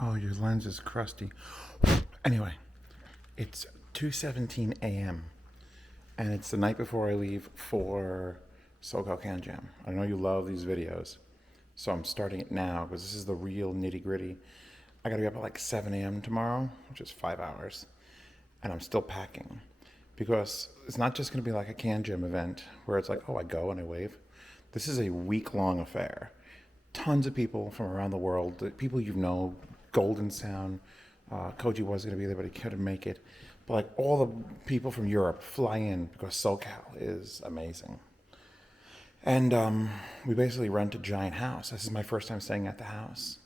Oh, your lens is crusty. Anyway, it's 2:17 a.m. and it's the night before I leave for SoCal Canjam. I know you love these videos, so I'm starting it now because this is the real nitty gritty. I gotta be up at like 7 a.m. tomorrow, which is 5 hours, and I'm still packing because it's not just gonna be like a Canjam event where it's like, oh, I go and I wave. This is a week-long affair. Tons of people from around the world, the people you know, Golden Sound, Koji was going to be there, but he couldn't make it. But like all the people from Europe fly in because SoCal is amazing. And we basically rent a giant house. This is my first time staying at the house.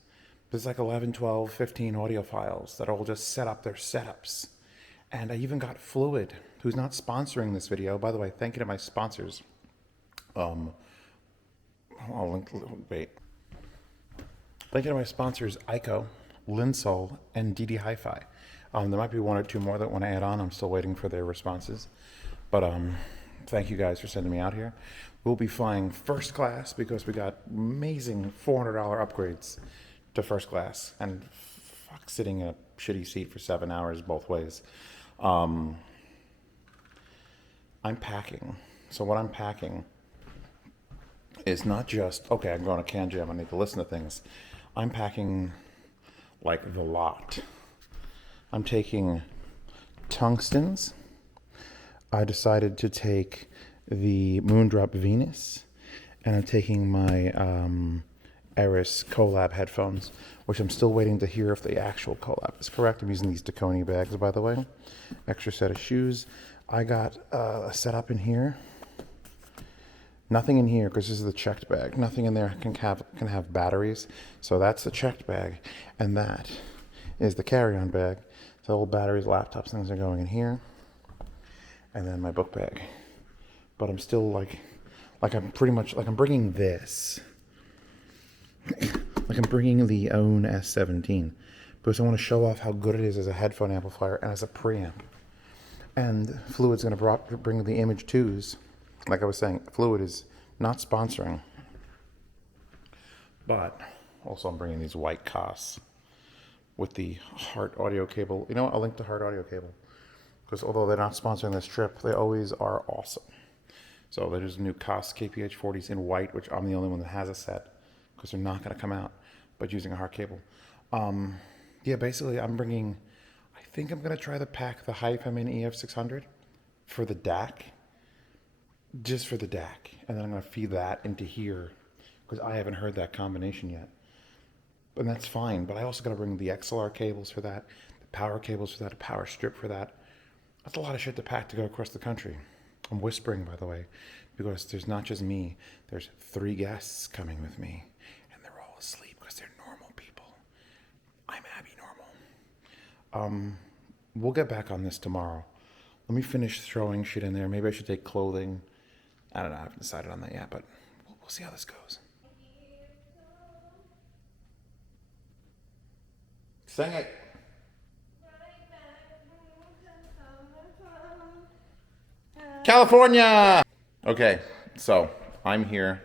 There's like 11, 12, 15 audiophiles that all just set up their setups. And I even got Fluid, who's not sponsoring this video. By the way, thank you to my sponsors. I'll link, wait. Thank you to my sponsors, Ico, Linsol, and DD Hi-Fi. There might be one or two more that want to add on. I'm still waiting for their responses. But thank you guys for sending me out here. We'll be flying first class because we got amazing $400 upgrades to first class. And fuck, sitting in a shitty seat for 7 hours both ways. I'm packing. So what I'm packing is not just, okay, I'm going to Canjam, I need to listen to things. I'm packing like the lot. I'm taking tungstens. I decided to take the Moondrop Venus, and I'm taking my Eris collab headphones, which I'm still waiting to hear if the actual collab is correct. I'm using these Taconi bags, by the way. Extra set of shoes. I got a setup in here. Nothing in here because this is the checked bag. Nothing in there can have batteries. So that's the checked bag, and that is the carry-on bag. So all batteries, laptops, things are going in here, and then my book bag. But I'm still like I'm pretty much like I'm bringing this, like I'm bringing the OWN S17 because I want to show off how good it is as a headphone amplifier and as a preamp. And Fluid's going to bring the Image 2s. Like I was saying, Fluid is not sponsoring, but also I'm bringing these white costs with the Heart audio cable. You know what? I'll link the Heart audio cable because although they're not sponsoring this trip, they always are awesome. So there's new Koss KPH 40s in white, which I'm the only one that has a set because they're not going to come out, but using a Heart cable. Yeah, basically I'm bringing, I think I'm going to try to pack the Hi-Fi Mini EF600 for the DAC. Just for the DAC, and then I'm going to feed that into here because I haven't heard that combination yet. And that's fine, but I also got to bring the XLR cables for that, the power cables for that, a power strip for that. That's a lot of shit to pack to go across the country. I'm whispering, by the way, because there's not just me. There's 3 guests coming with me, and they're all asleep because they're normal people. I'm abnormal. We'll get back on this tomorrow. Let me finish throwing shit in there. Maybe I should take clothing. I don't know, I haven't decided on that yet, but we'll see how this goes. Sing it. California! Okay, so I'm here.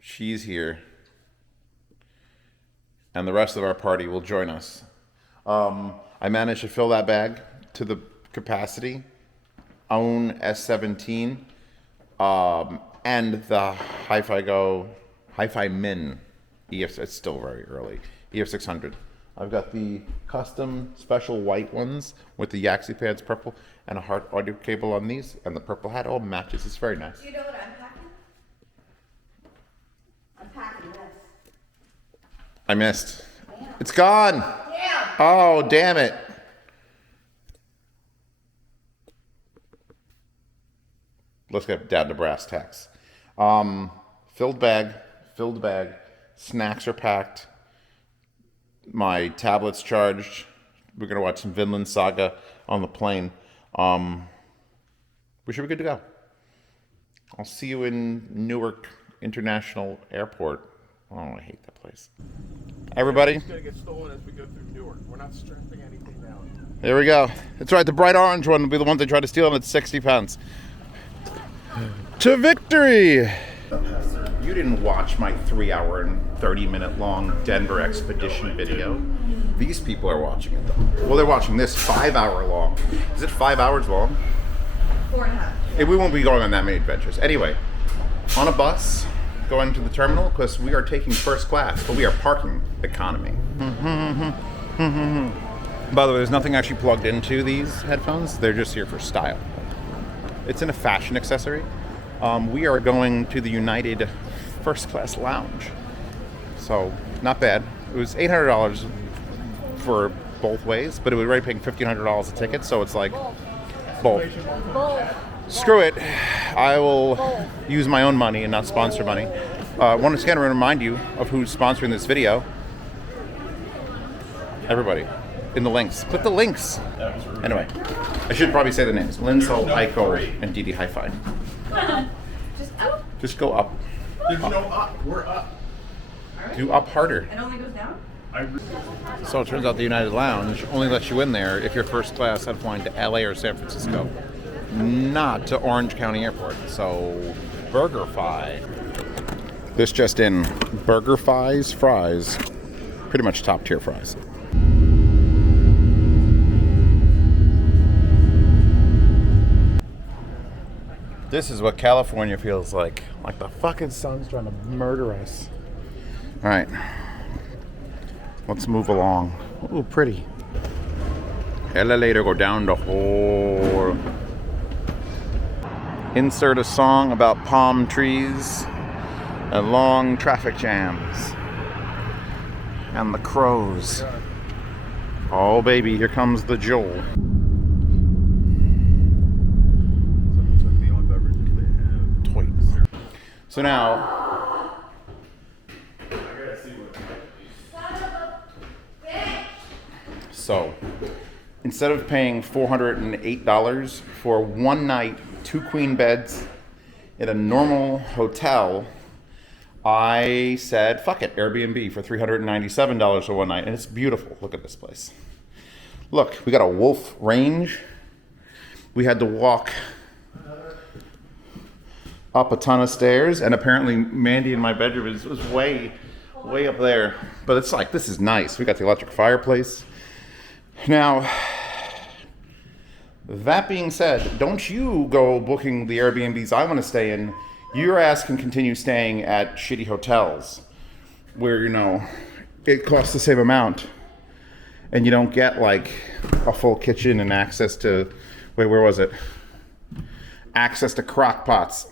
She's here. And the rest of our party will join us. I managed to fill that bag to the capacity. OWN S17 and the Hi-Fi Min EF. It's still very early. EF600. I've got the custom special white ones with the Yaxi pads purple and a Heart audio cable on these, and the purple hat all matches. It's very nice. You know what I'm packing? I'm packing this. I missed. Damn. It's gone. Yeah. Oh, damn it. Let's get down to brass tacks. Filled bag. Snacks are packed. My tablet's charged. We're going to watch some Vinland Saga on the plane. We should be good to go. I'll see you in Newark International Airport. Oh, I hate that place. Everybody. It's going to get stolen as we go through Newark. We're not strapping anything down. There we go. That's right. The bright orange one will be the one they try to steal, and it's 60 pounds. To victory! you didn't watch my 3-hour and 30-minute long Denver expedition video. These people are watching it though. Well, they're watching this 5-hour long. Is it 5 hours long? 4.5. We won't be going on that many adventures. Anyway, on a bus, going to the terminal, because we are taking first class, but we are parking economy. By the way, there's nothing actually plugged into these headphones. They're just here for style. It's in a fashion accessory. We are going to the United First Class Lounge. So, not bad. It was $800 for both ways, but it was already paying $1,500 a ticket, so it's like both. Screw it. I will use my own money and not sponsor money. Once again, I want to remind you of who's sponsoring this video. Everybody. In the links. Click the links. Anyway, I should probably say the names. Linsol, Aiko, and Didi Hi-Fi. Just up? Just go up. There's no up. We're up. Do up harder. It only goes down? So it turns out the United Lounge only lets you in there if you're first class and flying to LA or San Francisco, not to Orange County Airport. So, BurgerFi. This just in, BurgerFi's fries, pretty much top tier fries. This is what California feels like. Like the fucking sun's trying to murder us. All right. Let's move along. Ooh, pretty. Elevator go down the hole. Insert a song about palm trees and long traffic jams. And the crows. Oh, baby, here comes the Joel. So now, instead of paying $408 for one night, 2 queen beds in a normal hotel, I said, fuck it, Airbnb for $397 for one night. And it's beautiful. Look at this place. Look, we got a wolf range. We had to walk up a ton of stairs, and apparently Mandy in my bedroom was way up there. But it's like, this is nice. We got the electric fireplace. Now, that being said, don't you go booking the Airbnbs I want to stay in. Your ass can continue staying at shitty hotels where, you know, it costs the same amount and you don't get like a full kitchen and access to, wait, where was it? Access to crock pots.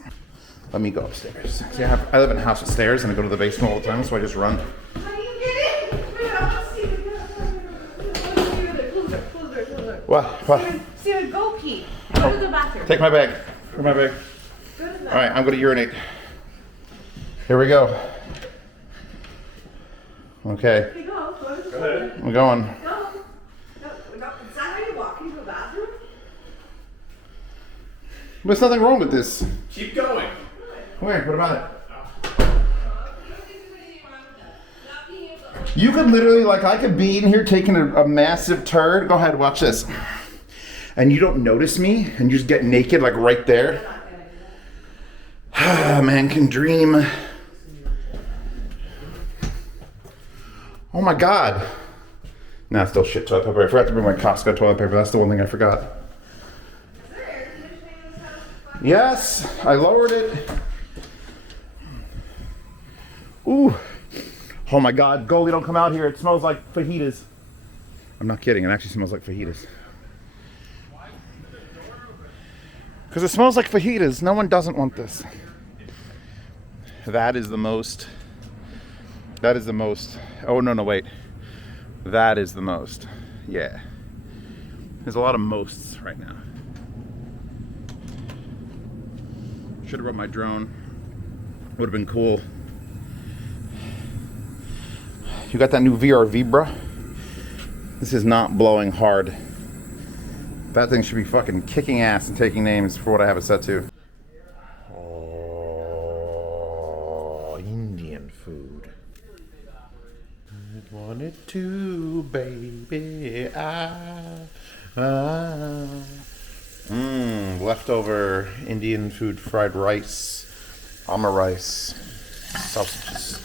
Let me go upstairs. See, I live in a house with stairs and I go to the basement all the time, so I just run. How do you get in? What? Steven, go pee. Go to the bathroom. Take my bag. Where's my bag? Go to the bathroom. All right, I'm going to urinate. Here we go. Okay. Okay, go. Go to the Go ahead. I'm going. Go. Is that how you walk into a bathroom? There's nothing wrong with this. Keep going. Where? What about it? You could literally, like, I could be in here taking a massive turd. Go ahead, watch this. And you don't notice me, and you just get naked, like, right there. Man can dream. Oh my God. Nah, still shit toilet paper. I forgot to bring my Costco toilet paper. That's the one thing I forgot. Yes, I lowered it. Ooh. Oh my God, Goldie, don't come out here. It smells like fajitas. I'm not kidding, it actually smells like fajitas. Because it smells like fajitas. No one doesn't want this. That is the most. Oh, no, wait. That is the most. Yeah. There's a lot of mosts right now. Should have brought my drone. Would have been cool. You got that new VR Vibra? This is not blowing hard. That thing should be fucking kicking ass and taking names for what I have it set to. Oh, Indian food. I wanted to, baby. Leftover Indian food fried rice. Rice. Sausages.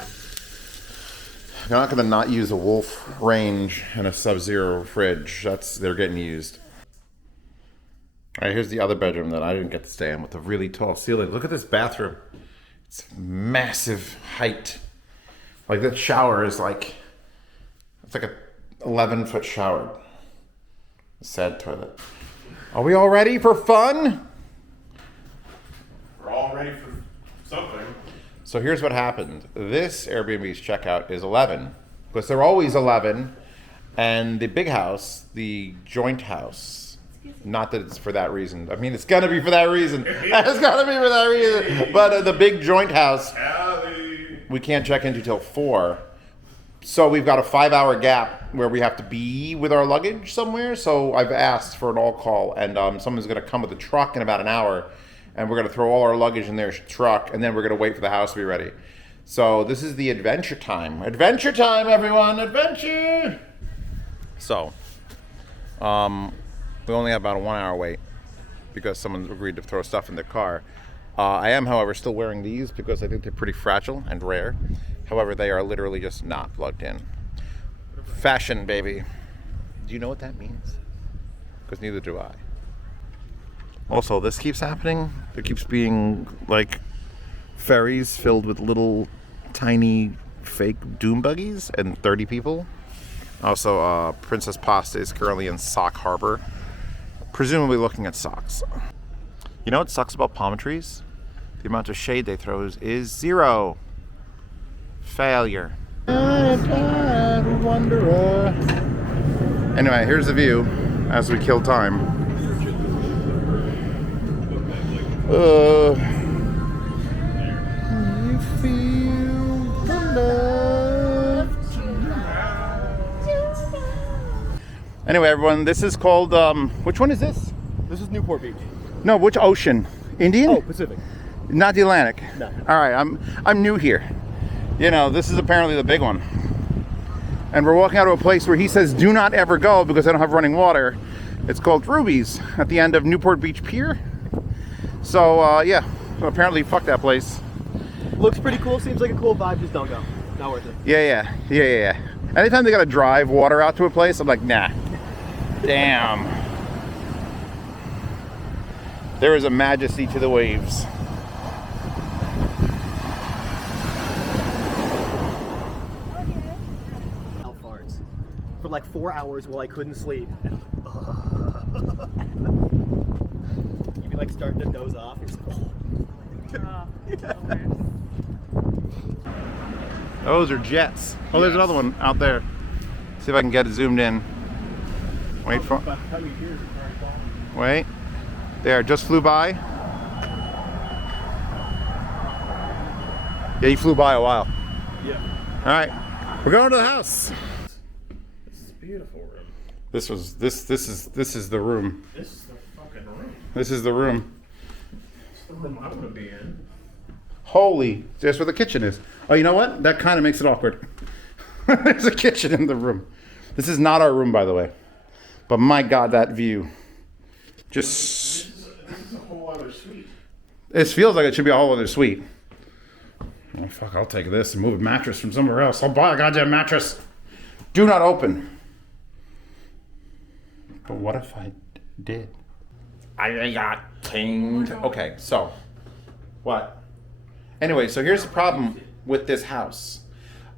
You're not gonna not use a Wolf range and a Sub-Zero fridge. They're getting used. All right, here's the other bedroom that I didn't get to stay in with a really tall ceiling. Look at this bathroom. It's massive height. Like that shower is like, it's like a 11-foot shower. Sad toilet. Are we all ready for fun? We're all ready for something. So here's what happened. This Airbnb's checkout is 11, because they're always 11, and the big house, the joint house, not that it's for that reason. I mean, it's gonna be for that reason. It's gonna be for that reason. But the big joint house, we can't check into till 4. So we've got a 5-hour gap where we have to be with our luggage somewhere. So I've asked for an all call, and someone's gonna come with a truck in about an hour. And we're going to throw all our luggage in their truck, and then we're going to wait for the house to be ready. So this is the adventure time. Adventure time, everyone! Adventure! So, we only have about a 1-hour wait because someone agreed to throw stuff in their car. I am, however, still wearing these because I think they're pretty fragile and rare. However, they are literally just not plugged in. Fashion, baby. Do you know what that means? Because neither do I. Also, this keeps happening. There keeps being like ferries filled with little tiny fake doom buggies and 30 people. Also, Princess Pasta is currently in Sock Harbor, presumably looking at socks. You know what sucks about palm trees? The amount of shade they throw is 0. Failure. Wanderer. Anyway, here's the view as we kill time. You feel the love. Anyway, everyone, this is called, which one is this? This is Newport Beach. No, which ocean? Indian? Oh, Pacific. Not the Atlantic? No. All right, I'm new here. You know, this is apparently the big one. And we're walking out of a place where he says do not ever go because I don't have running water. It's called Ruby's at the end of Newport Beach Pier. So, yeah, apparently fuck that place. Looks pretty cool, seems like a cool vibe, just don't go. Not worth it. Yeah. Anytime they gotta drive water out to a place, I'm like, nah. Damn. There is a majesty to the waves. Hell farts. For like 4 hours while I couldn't sleep. You'd be like starting to doze off. You're just like, Those are jets. Oh, there's another one out there. See if I can get it zoomed in. Wait for. Wait. There, just flew by. Yeah, he flew by a while. Yeah. All right, we're going to the house. This is a beautiful room. This is the room. This is the fucking room. This is the room. It's the room I want to be in. Holy, that's where the kitchen is. Oh, you know what? That kind of makes it awkward. There's a kitchen in the room. This is not our room, by the way. But my God, that view. Just. This is a whole other suite. It feels like it should be a whole other suite. Oh, fuck, I'll take this and move a mattress from somewhere else. I'll buy a goddamn mattress. Do not open. But what if I did? I got tamed. Okay, so. What? Anyway, so here's the problem with this house.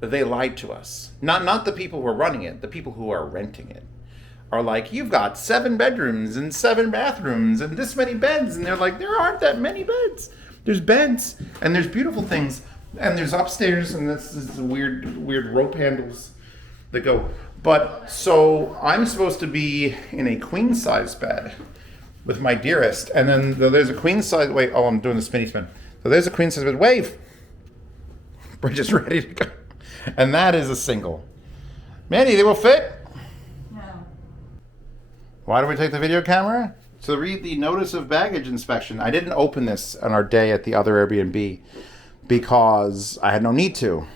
They lied to us. Not the people who are running it, the people who are renting it are like, you've got 7 bedrooms and 7 bathrooms and this many beds. And they're like, there aren't that many beds. There's beds and there's beautiful things. And there's upstairs and this is weird rope handles that go. But so I'm supposed to be in a queen size bed with my dearest. And then there's a queen size, I'm doing the spinny spin. So there's a queen size bed, wave. We're just ready to go. And that is a single. Mandy, they will fit? No. Why do we take the video camera? To read the notice of baggage inspection. I didn't open this on our day at the other Airbnb because I had no need to.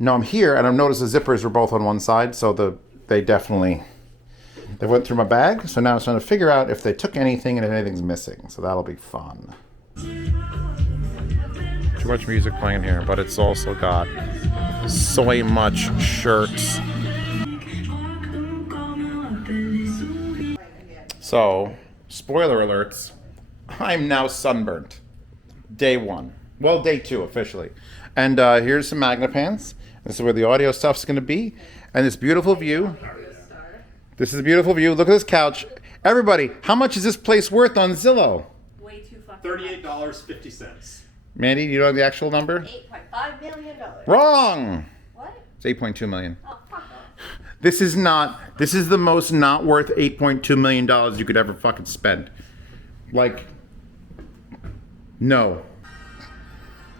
No, I'm here and I've noticed the zippers were both on one side, so they went through my bag. So now I'm trying to figure out if they took anything and if anything's missing. So that'll be fun. too much music playing here, but it's also got so much shirts. So, spoiler alerts, I'm now sunburnt. Day 1. Well, day 2 officially. And here's some Magnapans. This is where the audio stuff's going to be. And this beautiful view. This is a beautiful view. Look at this couch. Everybody, how much is this place worth on Zillow? Way too fucking $38.50. Mandy, do you know the actual number? $8.5 million. Wrong! What? It's 8.2 million. Oh, fuck off. This is the most not worth $8.2 million you could ever fucking spend. Like, no.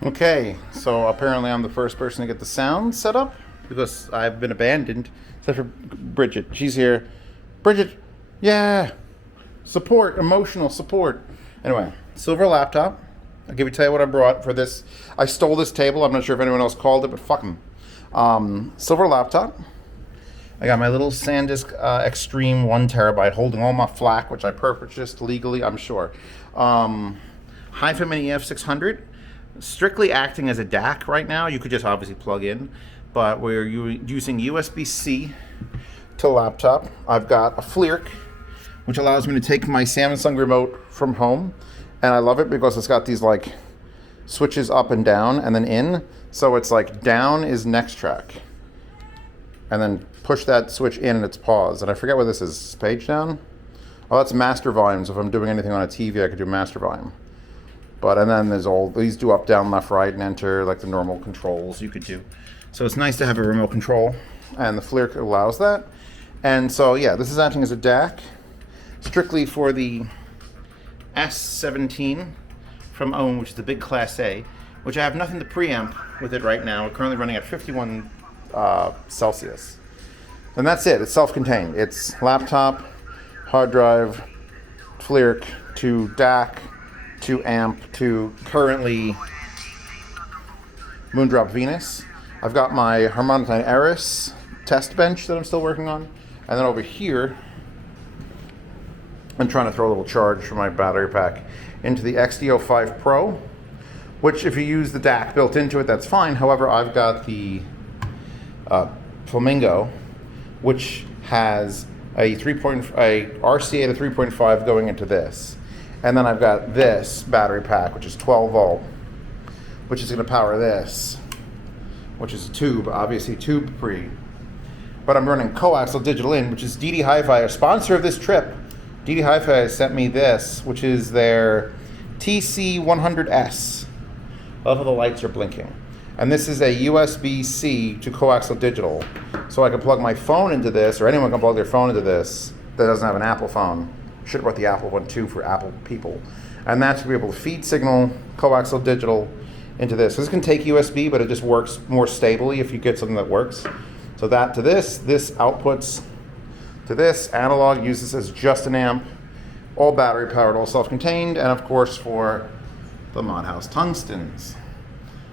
Okay, so apparently I'm the first person to get the sound set up because I've been abandoned, except for Bridget. She's here. Bridget, yeah. Support, emotional support. Anyway, silver laptop. I'll tell you what I brought for this. I stole this table. I'm not sure if anyone else called it, but fuck them. Silver laptop. I got my little SanDisk Extreme 1 terabyte holding all my FLAC, which I purchased legally, I'm sure. Hi-Fi Mini F600. Strictly acting as a DAC right now. You could just obviously plug in, but we're using USB-C to laptop. I've got a FLIRC, which allows me to take my Samsung remote from home, and I love it because it's got these like switches up and down and then in, so it's like down is next track, and then push that switch in and it's pause. And I forget what this is, page down? Oh, that's master volumes. If I'm doing anything on a TV, I could do master volume. But, and then there's all, these do up, down, left, right, and enter, like the normal controls you could do. So it's nice to have a remote control, and the FLIRC allows that. And so, yeah, this is acting as a DAC, strictly for the S17 from OWN, which is the big Class A, which I have nothing to preamp with it right now. We're currently running at 51 Celsius. And that's it, it's self-contained. It's laptop, hard drive, FLIRC to DAC, to amp, to currently Moondrop Venus. I've got my Harmonic Eris test bench that I'm still working on. And then over here, I'm trying to throw a little charge from my battery pack into the XDO5 Pro, which if you use the DAC built into it, that's fine. However, I've got the Flamingo, which has a RCA to 3.5 going into this. And then I've got this battery pack, which is 12 volt, which is going to power this, which is a tube, obviously tube free. But I'm running coaxial digital in, which is DD Hi-Fi, a sponsor of this trip. DD Hi-Fi sent me this, which is their TC100S. I love how the lights are blinking. And this is a USB-C to coaxial digital. So I can plug my phone into this, or anyone can plug their phone into this that doesn't have an Apple phone. Should have brought the Apple one too for Apple people. And that's to be able to feed signal, coaxial digital into this. This can take USB, but it just works more stably if you get something that works. So that to this outputs to this, analog uses as just an amp, all battery powered, all self-contained, and of course for the Mod House tungstens.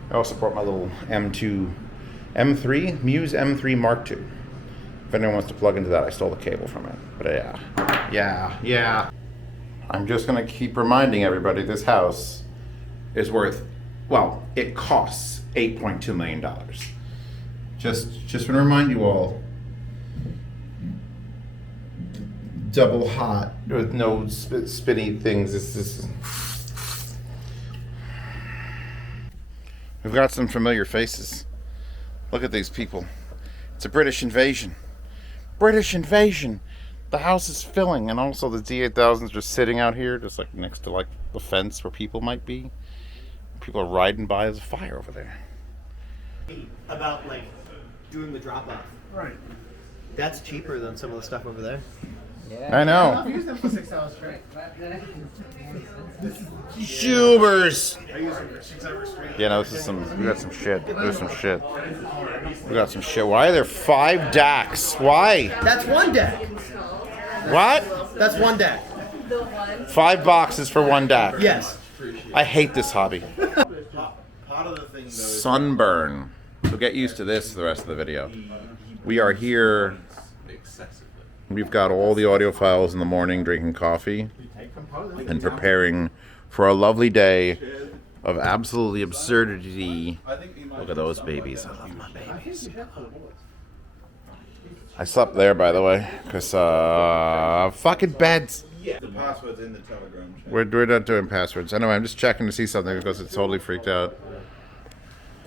I also brought my little M3, Muse M3 Mark II. If anyone wants to plug into that, I stole the cable from it. But yeah. I'm just gonna keep reminding everybody this house is worth, well, it costs $8.2 million. Just wanna remind you all, double hot with no spinny things. We've got some familiar faces. Look at these people. It's a British invasion. British invasion. The house is filling, and also the Z8000s are sitting out here, just like next to like the fence where people might be. People are riding by. There's a fire over there. About like doing the drop off. Right. That's cheaper than some of the stuff over there. I know. I've used them for 6 hours straight. Schubers. I use them for 6 hours straight. Yeah, no, we got some shit. We got some shit. Why are there 5 DACs? Why? That's one deck. What? That's one deck. 5 boxes for 1 DAC. Yes. I hate this hobby. Sunburn. So get used to this for the rest of the video. We are here. We've got all the audiophiles in the morning drinking coffee and preparing for a lovely day of absolutely absurdity. Look at those babies. I love my babies. I slept there, by the way, because fucking beds. The password's in the Telegram chat. We're not doing passwords. Anyway, I'm just checking to see something because it's totally freaked out.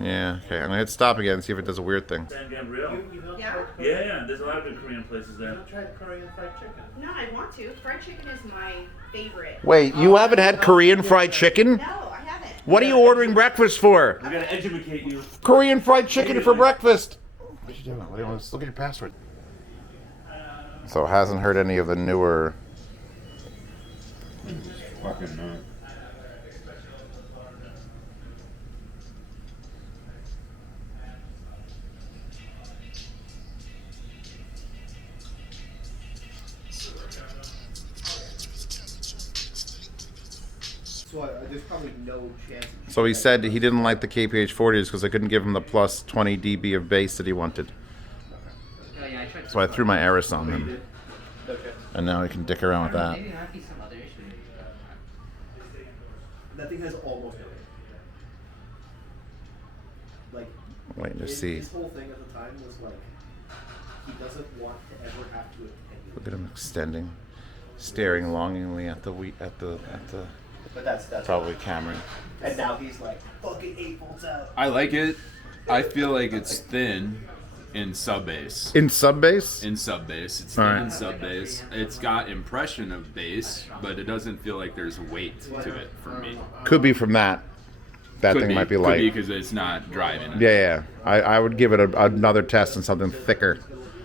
Yeah, okay. I'm gonna hit stop again and see if it does a weird thing. Canjam real. Yeah? Yeah, there's a lot of good Korean places there. Tried Korean fried chicken. No, I want to. Fried chicken is my favorite. Wait, you haven't had Korean fried chicken? No, I haven't. What are you ordering breakfast for? We're gonna educate you. Korean fried chicken for breakfast. What are you doing? What do you want? Look at your password. So hasn't heard any of the newer. Fucking no. So there's probably no chance. So he said he didn't like the KPH-40s because I couldn't give him the plus 20 dB of bass that he wanted. Oh, yeah, I tried So I threw my Eris on him. Okay. And now he can dick around with that. Maybe there might be some other issue. That thing has almost like. Wait to see. His whole thing at the time was like, he doesn't want to ever have to attend. Look at him extending, staring longingly at the But that's probably Cameron. And now he's like fucking 8 volts out. I like it. I feel like it's thin in sub bass. In sub bass? In sub bass, it's thin Alright. in sub bass. It's got impression of bass, but it doesn't feel like there's weight to it for me. Could be from that. That thing might be Could light. be because it's not driving. Yeah. I would give it another test on something thicker.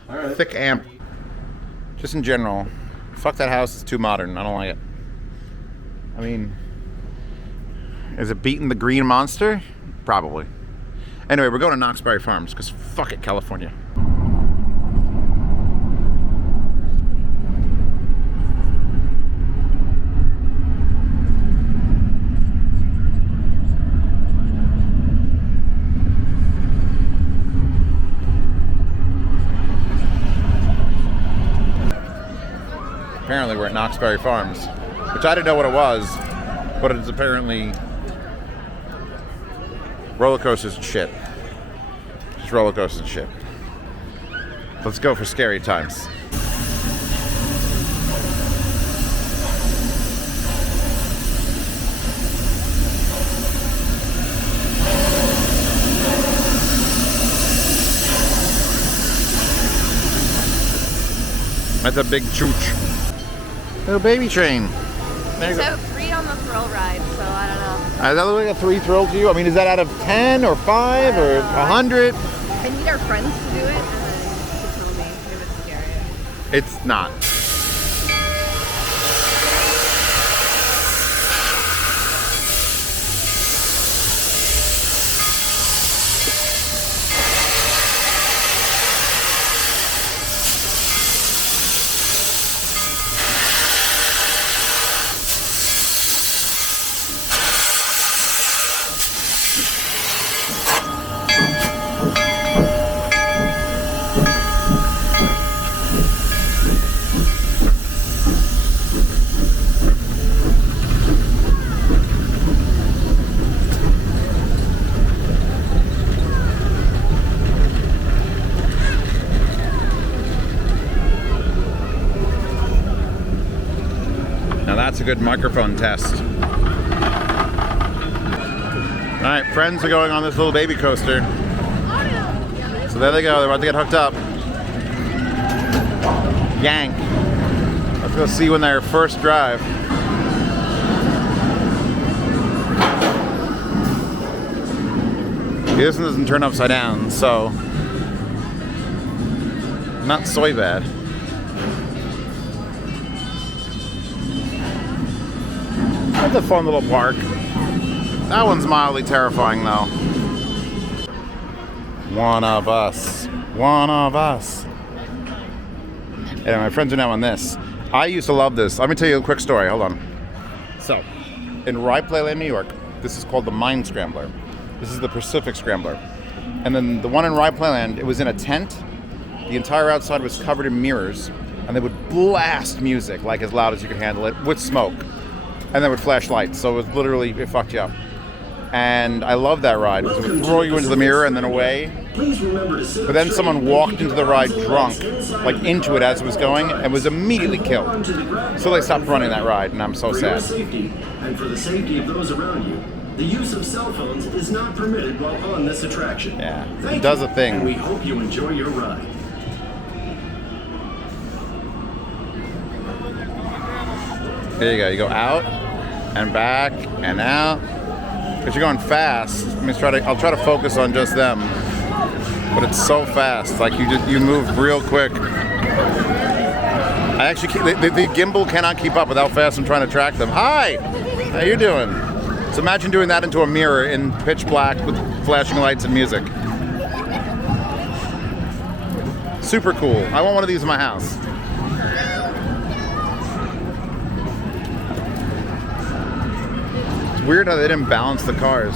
Alright. Thick amp. Just in general, fuck that house. It's too modern. I don't like it. I mean, is it beating the Green Monster? Probably. Anyway, we're going to Knoxbury Farms because fuck it, California. Apparently we're at Knoxbury Farms, which I didn't know what it was, but it's apparently roller coasters and shit. Just roller coasters and shit. Let's go for scary times. That's a big chooch. Little baby train. There you go. So 3 on the thrill ride, so I don't know. Is that like a 3 thrill to you? I mean, is that out of 10 or 5 or 100? I need our friends to do it, and then to tell me if it's scary. It's not. Now that's a good microphone test. All right, friends are going on this little baby coaster. So there they go, they're about to get hooked up. Yank. Let's go see when their first drive. This one doesn't turn upside down, so not so bad. That's a fun little park. That one's mildly terrifying though. One of us. One of us. Yeah, my friends are now on this. I used to love this. Let me tell you a quick story. Hold on. So, in Rye Playland, New York, this is called the Mine Scrambler. This is the Pacific Scrambler. And then the one in Rye Playland, it was in a tent. The entire outside was covered in mirrors. And they would blast music, like as loud as you could handle it, with smoke. And then would flash lights. So it was literally, it fucked you up. and I love that ride because it would throw you into the mirror and then away. But then someone walked into the ride drunk, like into it as it was going, and was immediately killed. So they stopped running that ride, and I'm so sad. Safety and for the safety of those around you, the use of cell phones is not permitted while on this attraction. Yeah, Thank it does you, a thing. And we hope you enjoy your ride. There you go. You go out and back and out. Because you're going fast. I'll try to focus on just them. But it's so fast. Like you move real quick. I actually the gimbal cannot keep up with how fast I'm trying to track them. Hi, how you doing? So imagine doing that into a mirror in pitch black with flashing lights and music. Super cool. I want one of these in my house. It's weird how they didn't balance the cars.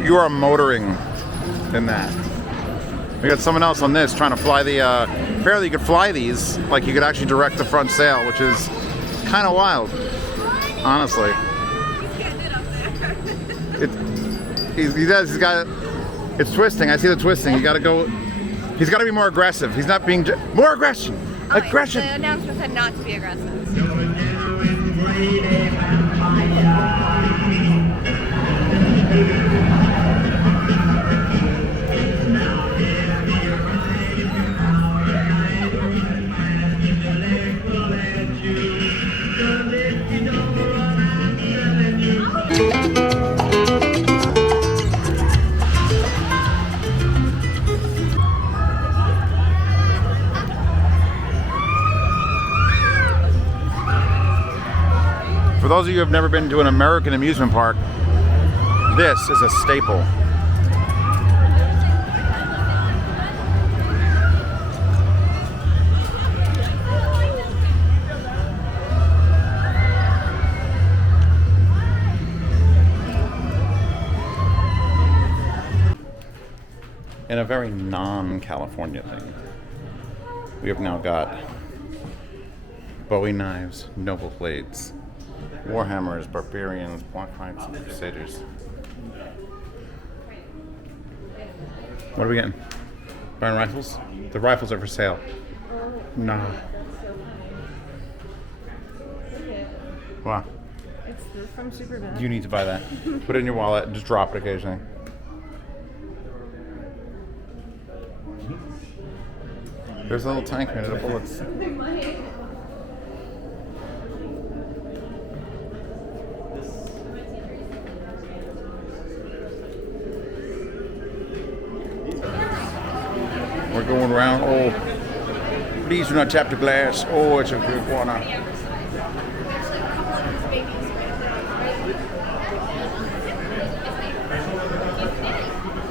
You are motoring in that. We got someone else on this trying to fly the. Apparently, you could fly these like you could actually direct the front sail, which is kind of wild, honestly. He does. He's got. It's twisting. I see the twisting. You got to go. He's got to be more aggressive. He's not being more aggression. Aggression. The announcement said not to be aggressive. For those of you who have never been to an American amusement park, this is a staple. In a very non-California thing, we have now got Bowie knives, noble blades, warhammers, barbarians, black knights, and crusaders. What are we getting? Buying rifles? The rifles are for sale. No. Wow. It's from Superman. You need to buy that. Put it in your wallet and just drop it occasionally. There's a little tank made of bullets. We're going around. Oh, please do not tap the glass. Oh, it's a good one.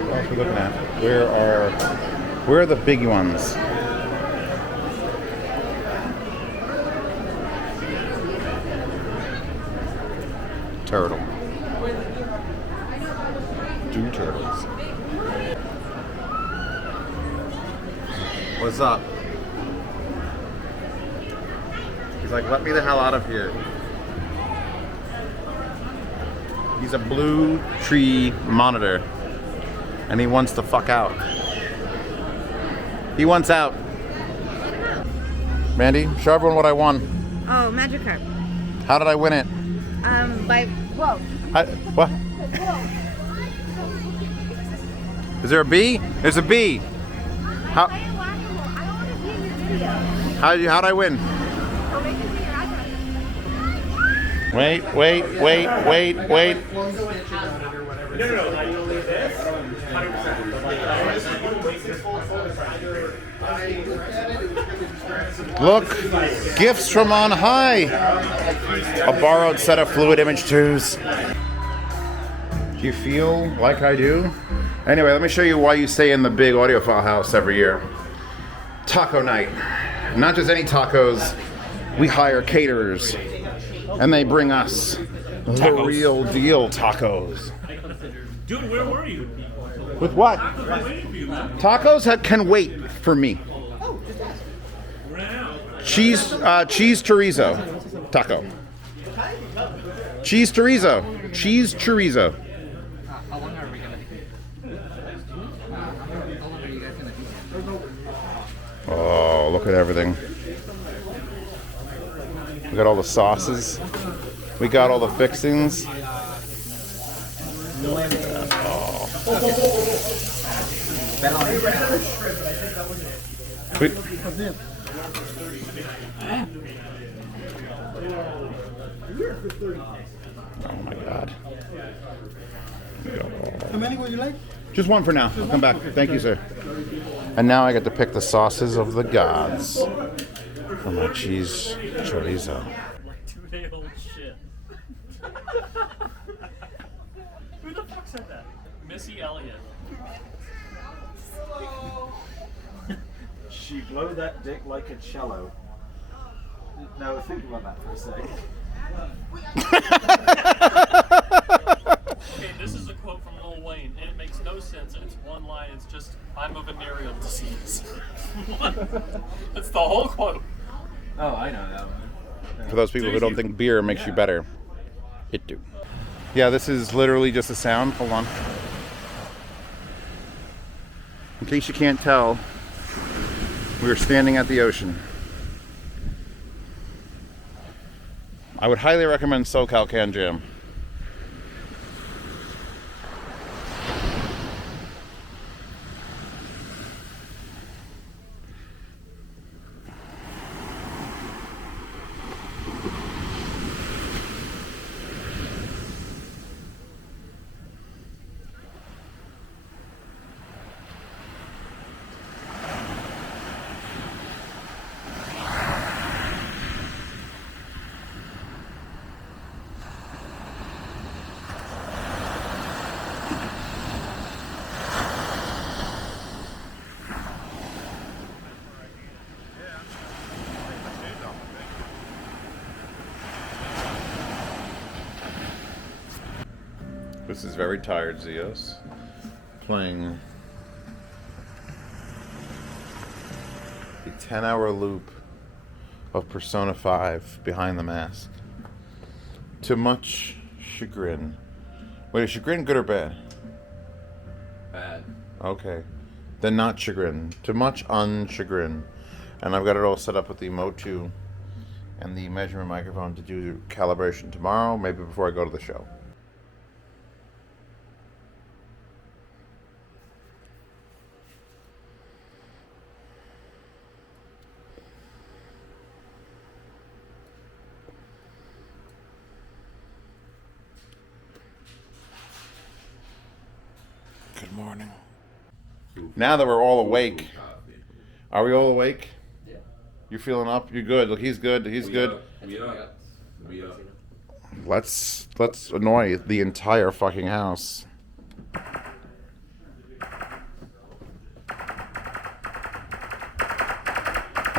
What else are we looking at? Where are the big ones? Turtle. Two turtles. What's up? He's like, let me the hell out of here. He's a blue tree monitor. And he wants to fuck out. He wants out. Mandy, show everyone what I won. Oh, Magikarp. How did I win it? Whoa. What? Is there a B? There's a B. How? How'd I win? Wait. Look, gifts from on high. A borrowed set of fluid image tubes. Do you feel like I do? Anyway, let me show you why you stay in the big audiophile house every year. Taco night. Not just any tacos. We hire caterers. And they bring us the real deal tacos. Dude, where were you? With what? I've been waiting for you, man. Tacos can wait for me. We're out. Cheese chorizo taco. Cheese chorizo. Cheese chorizo. How long are we gonna how long are you guys gonna do? Oh, look at everything. We got all the sauces. We got all the fixings. Wait. Oh my God. How many would you like? Just one for now. I'll come back. Thank you, sir. And now I get to pick the sauces of the gods for my cheese chorizo. Like 2-day-old shit. Who the fuck said that? Missy Elliott. She blow that dick like a cello. No, think about that for a sec. Okay, this is a quote from Lil Wayne, and it makes no sense, and it's one line, it's just, I'm a venereal disease. That's the whole quote. Oh, I know that one. For those people who don't think beer makes you better, it do. Yeah, this is literally just a sound. Hold on. In case you can't tell, we are standing at the ocean. I would highly recommend SoCal Canjam. This is very tired, Zeos. Playing a 10-hour loop of Persona 5 Behind the Mask. To much chagrin. Wait, is chagrin good or bad? Bad. Okay. Then not chagrin. To much unchagrin. And I've got it all set up with the Motu and the measurement microphone to do calibration tomorrow, maybe before I go to the show. Good morning. Now that we're all awake, are we all awake? Yeah. You're feeling up? You're good. Look, he's good. He's good. We up. We up. Let's annoy the entire fucking house.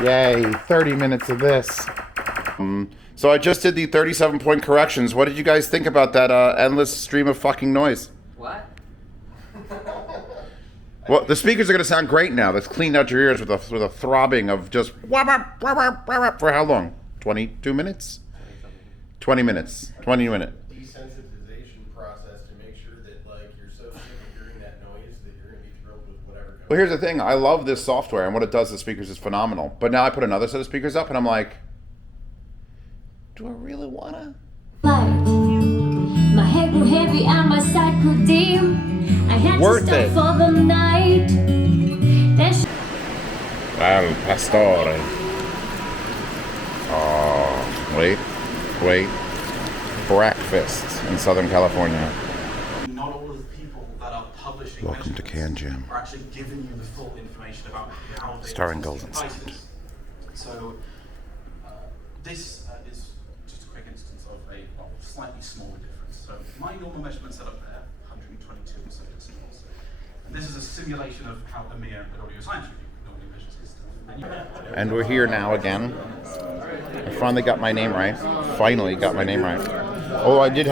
Yay, 30 minutes of this. So I just did the 37-point corrections. What did you guys think about that endless stream of fucking noise? What? Well, the speakers are going to sound great now. That's cleaned out your ears with a throbbing of just for how long? 22 minutes? 20 minutes. 20 minutes. Desensitization process to make sure that like you're so sick of hearing that noise that you're gonna be thrilled with whatever comes. Well, here's the thing. I love this software, and what it does to the speakers is phenomenal. But now I put another set of speakers up, and I'm like, do I really want to? My head grew heavy and my side grew dim. I had Worth to it. stop for the night. Al Pastore. Oh, wait. Breakfast in Southern California. Not all of the people that are publishing Welcome to Canjam. are actually giving you the full information about how they Starring test Golden devices. So this is just a quick instance of a slightly smaller difference. So my normal measurement set up there, 122 centimeters. And this is a simulation of how Amir at Audio Science Review normally measures his stuff. And we're here now again. I finally got my name right. Finally got my name right. Oh, I did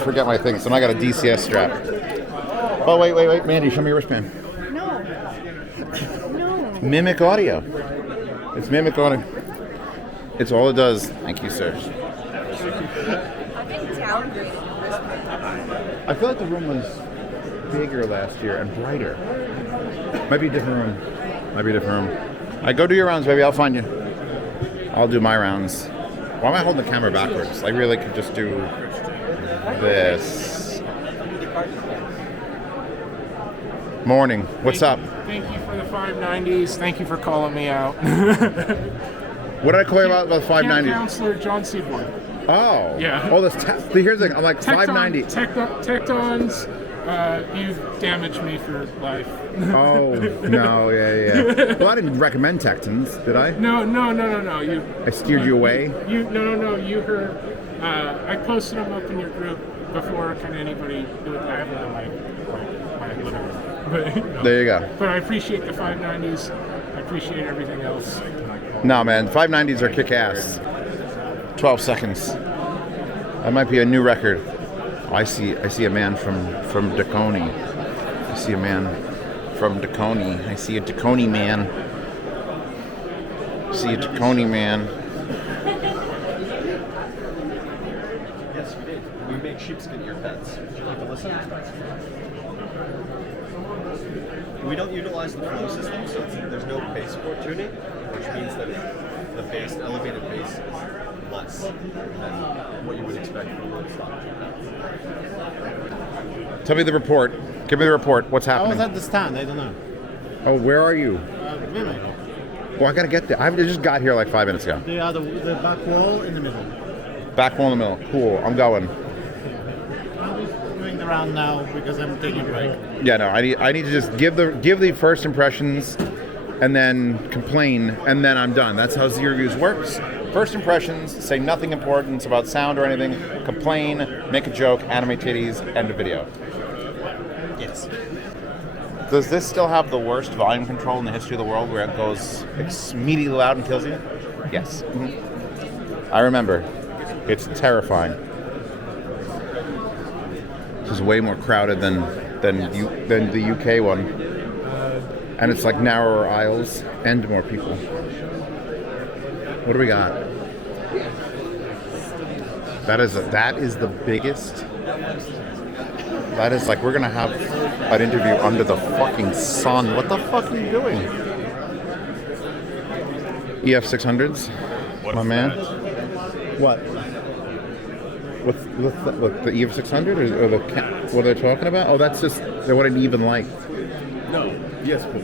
forget my thing, so now I got a DCS strap. Oh, wait. Mandy, show me your wristband. No. No. Mimic audio. It's mimic audio. It's all it does. Thank you, sir. I think downgraded. I feel like the room was bigger last year and brighter. Might be a different room. I go do your rounds, baby. I'll find you. I'll do my rounds. Why am I holding the camera backwards? I really could just do this. Morning. What's up? Thank you for the 590s. Thank you for calling me out. What did I call you about the 590s? Counselor John Seaborn. Oh. Yeah. Oh, here's the thing. I'm like 590. Tectons, you've damaged me for life. Oh, no, yeah. Well, I didn't recommend Tectons, did I? No. I steered you away? No. You heard. I posted them up in your group before kind of anybody do it. I have them on my whatever. But, There you go. But I appreciate the 590s. I appreciate everything else. No, man. 590s are kick-ass. 12 seconds. That might be a new record. I see a man from Deconey. I see a man from Deconey. I see a Deconey man. Yes, we did. We make sheepskin ear pets. Would you like to listen? We don't utilize the flow system, so there's no bass chord tuning, which means that the bass, elevated bass, is less than what you would expect from a stock. Tell me the report. Give me the report. What's happening? I was at the stand. I don't know. Oh, where are you? Mimic. Well, I gotta get there. I just got here like 5 minutes ago. They are the back wall in the middle. Back wall in the middle. Cool. I'm going. I'll be doing the round now because I'm taking a break. Yeah, no. I need to just give the first impressions, and then complain, and then I'm done. That's how Z Reviews works. First impressions, say nothing important about sound or anything, complain, make a joke, animate titties, end of video. Yes. Does this still have the worst volume control in the history of the world where it goes immediately loud and kills you? Yes. Mm-hmm. I remember. It's terrifying. This is way more crowded than the UK one. And it's like narrower aisles and more people. What do we got? That is the biggest. That is like we're gonna have an interview under the fucking sun. What the fuck are you doing? EF600s, my man. What? With the EF600 or what they're talking about? Oh, that's just they wouldn't even like. No. Yes, but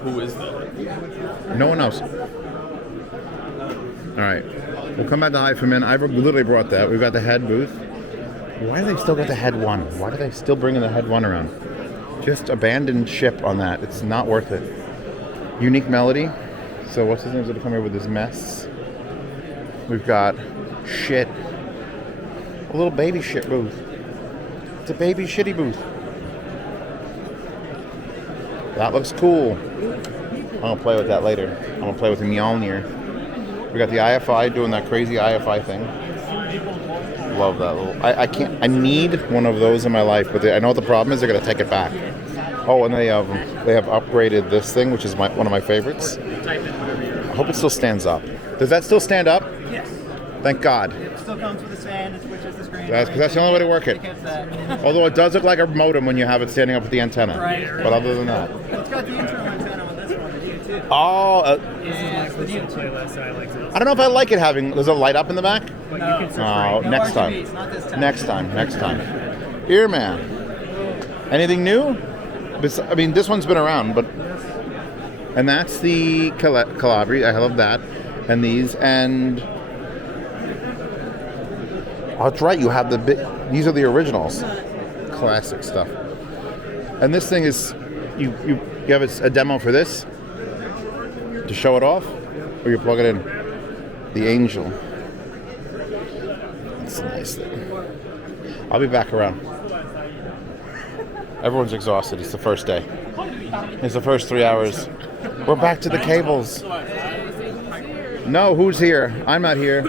who is that? No one else. All right, we'll come back to Hyphamin. I literally brought that. We've got the head booth. Why do they still got the head one? Why do they still bringing the head one around? Just abandon ship on that. It's not worth it. Unique Melody. So what's his name's gonna come here with this mess? We've got shit. A little baby shit booth. It's a baby shitty booth. That looks cool. I'm gonna play with that later. I'm gonna play with the Mjolnir. We got the IFI doing that crazy IFI thing. Love that little. I can't. I need one of those in my life, but I know what the problem is. They're gonna take it back. Oh, and they have upgraded this thing, which is one of my favorites. I hope it still stands up. Does that still stand up? Yes. Thank God. It still comes with a stand. It switches the screen. That's the only way to work it. Although it does look like a modem when you have it standing up with the antenna. Right. But other than that. It's got the internal antenna on this one, the new too. Oh. This is like the new playlist. I like this. I don't know if I like it having. There's a light up in the back. No. Oh, No next time. RGBs, not this time. Next time. Earman. Anything new? I mean, this one's been around, but. And that's the Calabri. I love that. And these and. Oh, that's right. You have the these are the originals. Classic stuff. And this thing is, you have a demo for this to show it off, or you plug it in. The Angel. It's a nice thing. I'll be back around. Everyone's exhausted. It's the first day. It's the first 3 hours. We're back to the cables. No, who's here? I'm not here.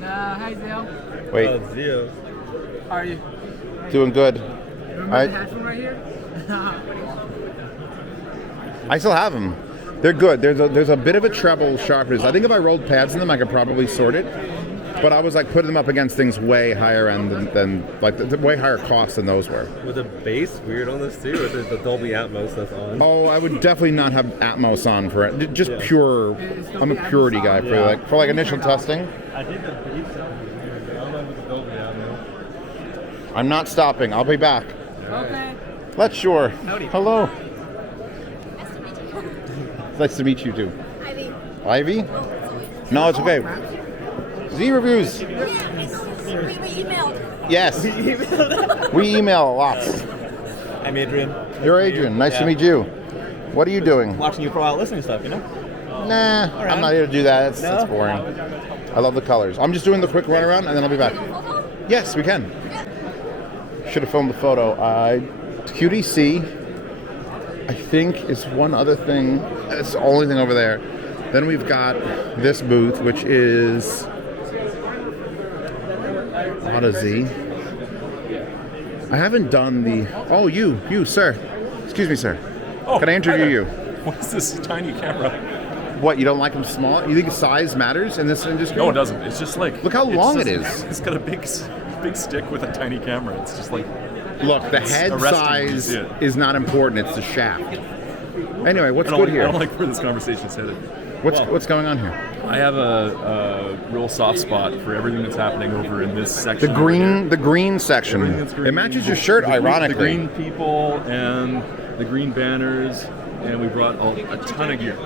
Hi, Zeo. Wait. How are you? Doing good. Remember the hat from right here? I still have them. They're good. There's a bit of a treble sharpness. I think if I rolled pads in them, I could probably sort it. But I was like putting them up against things way higher end than like the way higher cost than those were. With the bass weird on this too, with the Dolby Atmos stuff on. Oh, I would definitely not have Atmos on for it. Just pure. I'm a purity guy for like initial testing. I think the bass sound is weird. I don't know with the Dolby Atmos. I'm not stopping. I'll be back. Okay. Let's sure. Howdy. Hello. Nice to meet you too. Ivy. Ivy? No, it's okay. Z reviews. We emailed. Yes. We email lots. I'm Adrian. You're Adrian. Nice to meet you. What are you doing? Watching you for a while, listening to stuff, you know? Nah, I'm not here to do that. That's boring. I love the colors. I'm just doing the quick run around and then I'll be back. Yes, we can. Should have filmed the photo. QDC, I think, is one other thing. It's the only thing over there. Then we've got this booth, which is Odyssey. I haven't done the... Oh, you, sir. Excuse me, sir. Oh, can I interview you? What is this tiny camera? What, you don't like them small? You think size matters in this industry? No, it doesn't. It's just like... Look how long it is. It's got a big stick with a tiny camera. It's just like... Look, the head size is not important. It's the shaft. Anyway, what's good here? I don't like where this conversation's headed. What's going on here? I have a real soft spot for everything that's happening over in this section. The green section. It matches your shirt, ironically. The green people and the green banners, and we brought a ton of gear.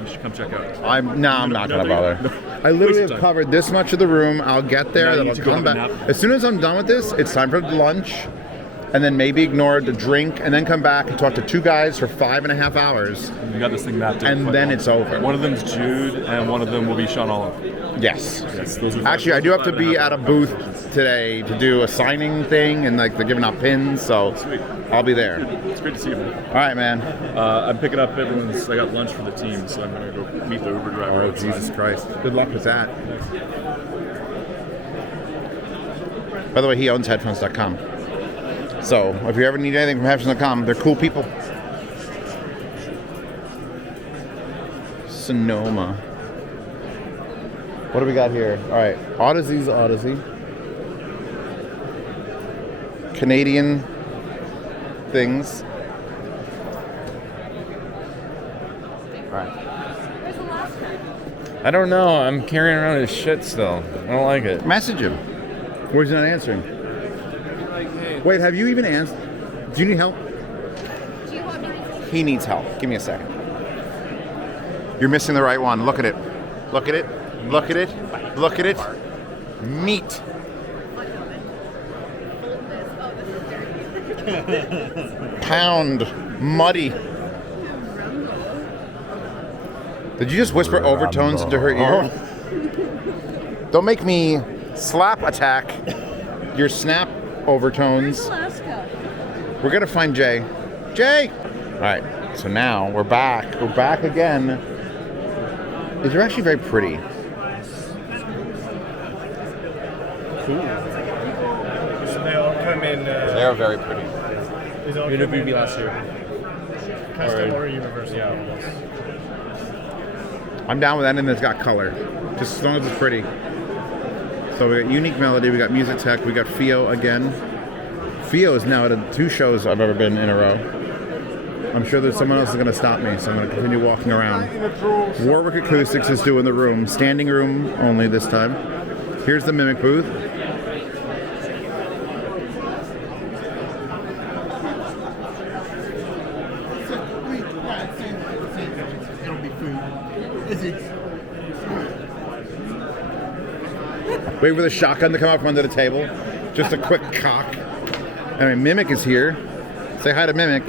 You should come check out. I'm not going to bother. I literally have covered this much of the room. I'll get there, then I'll come back. As soon as I'm done with this, it's time for lunch. And then maybe ignore the drink, and then come back and talk to two guys for 5.5 hours. We got this thing mapped out. And then it's over. One of them's Jude, and one of them will be Sean Olive. Yes. Those are Actually, I do have to be at a booth today to do a signing thing, and like they're giving out pins, so sweet. I'll be there. It's great to see you, man. All right, man. I'm picking up everyone's. I got lunch for the team, so I'm going to go meet the Uber driver. Oh, Jesus Christ. Good luck with that. By the way, he owns headphones.com. So, if you ever need anything from headphones.com, they're cool people. Sonoma. What do we got here? All right, Odyssey's Odyssey. Canadian things. All right. I don't know. I'm carrying around his shit still. I don't like it. Message him. Where's he not answering? Wait, have you even answered? Do you need help? He needs help. Give me a second. You're missing the right one. Look at it. Look at it. Look at it. Look at it. Meat. Pound. Muddy. Did you just whisper overtones into her ear? Don't make me slap attack your snap overtones. We're gonna find Jay. Jay! Alright, so now we're back. We're back again. These are actually very pretty. Cool. So they all come in. They are very pretty. These all interviewed me last year. Custom or universal? Yeah. I'm down with anything that's got color. Just as long as it's pretty. So we got Unique Melody, we got Music Tech, we got Fio again. Fio is now at 2 shows I've ever been in a row. I'm sure there's someone else is going to stop me, so I'm going to continue walking around. Warwick Acoustics is doing the room. Standing room only this time. Here's the Mimic booth. Wait for the shotgun to come out from under the table. Just a quick cock. Anyway, Mimic is here. Say hi to Mimic.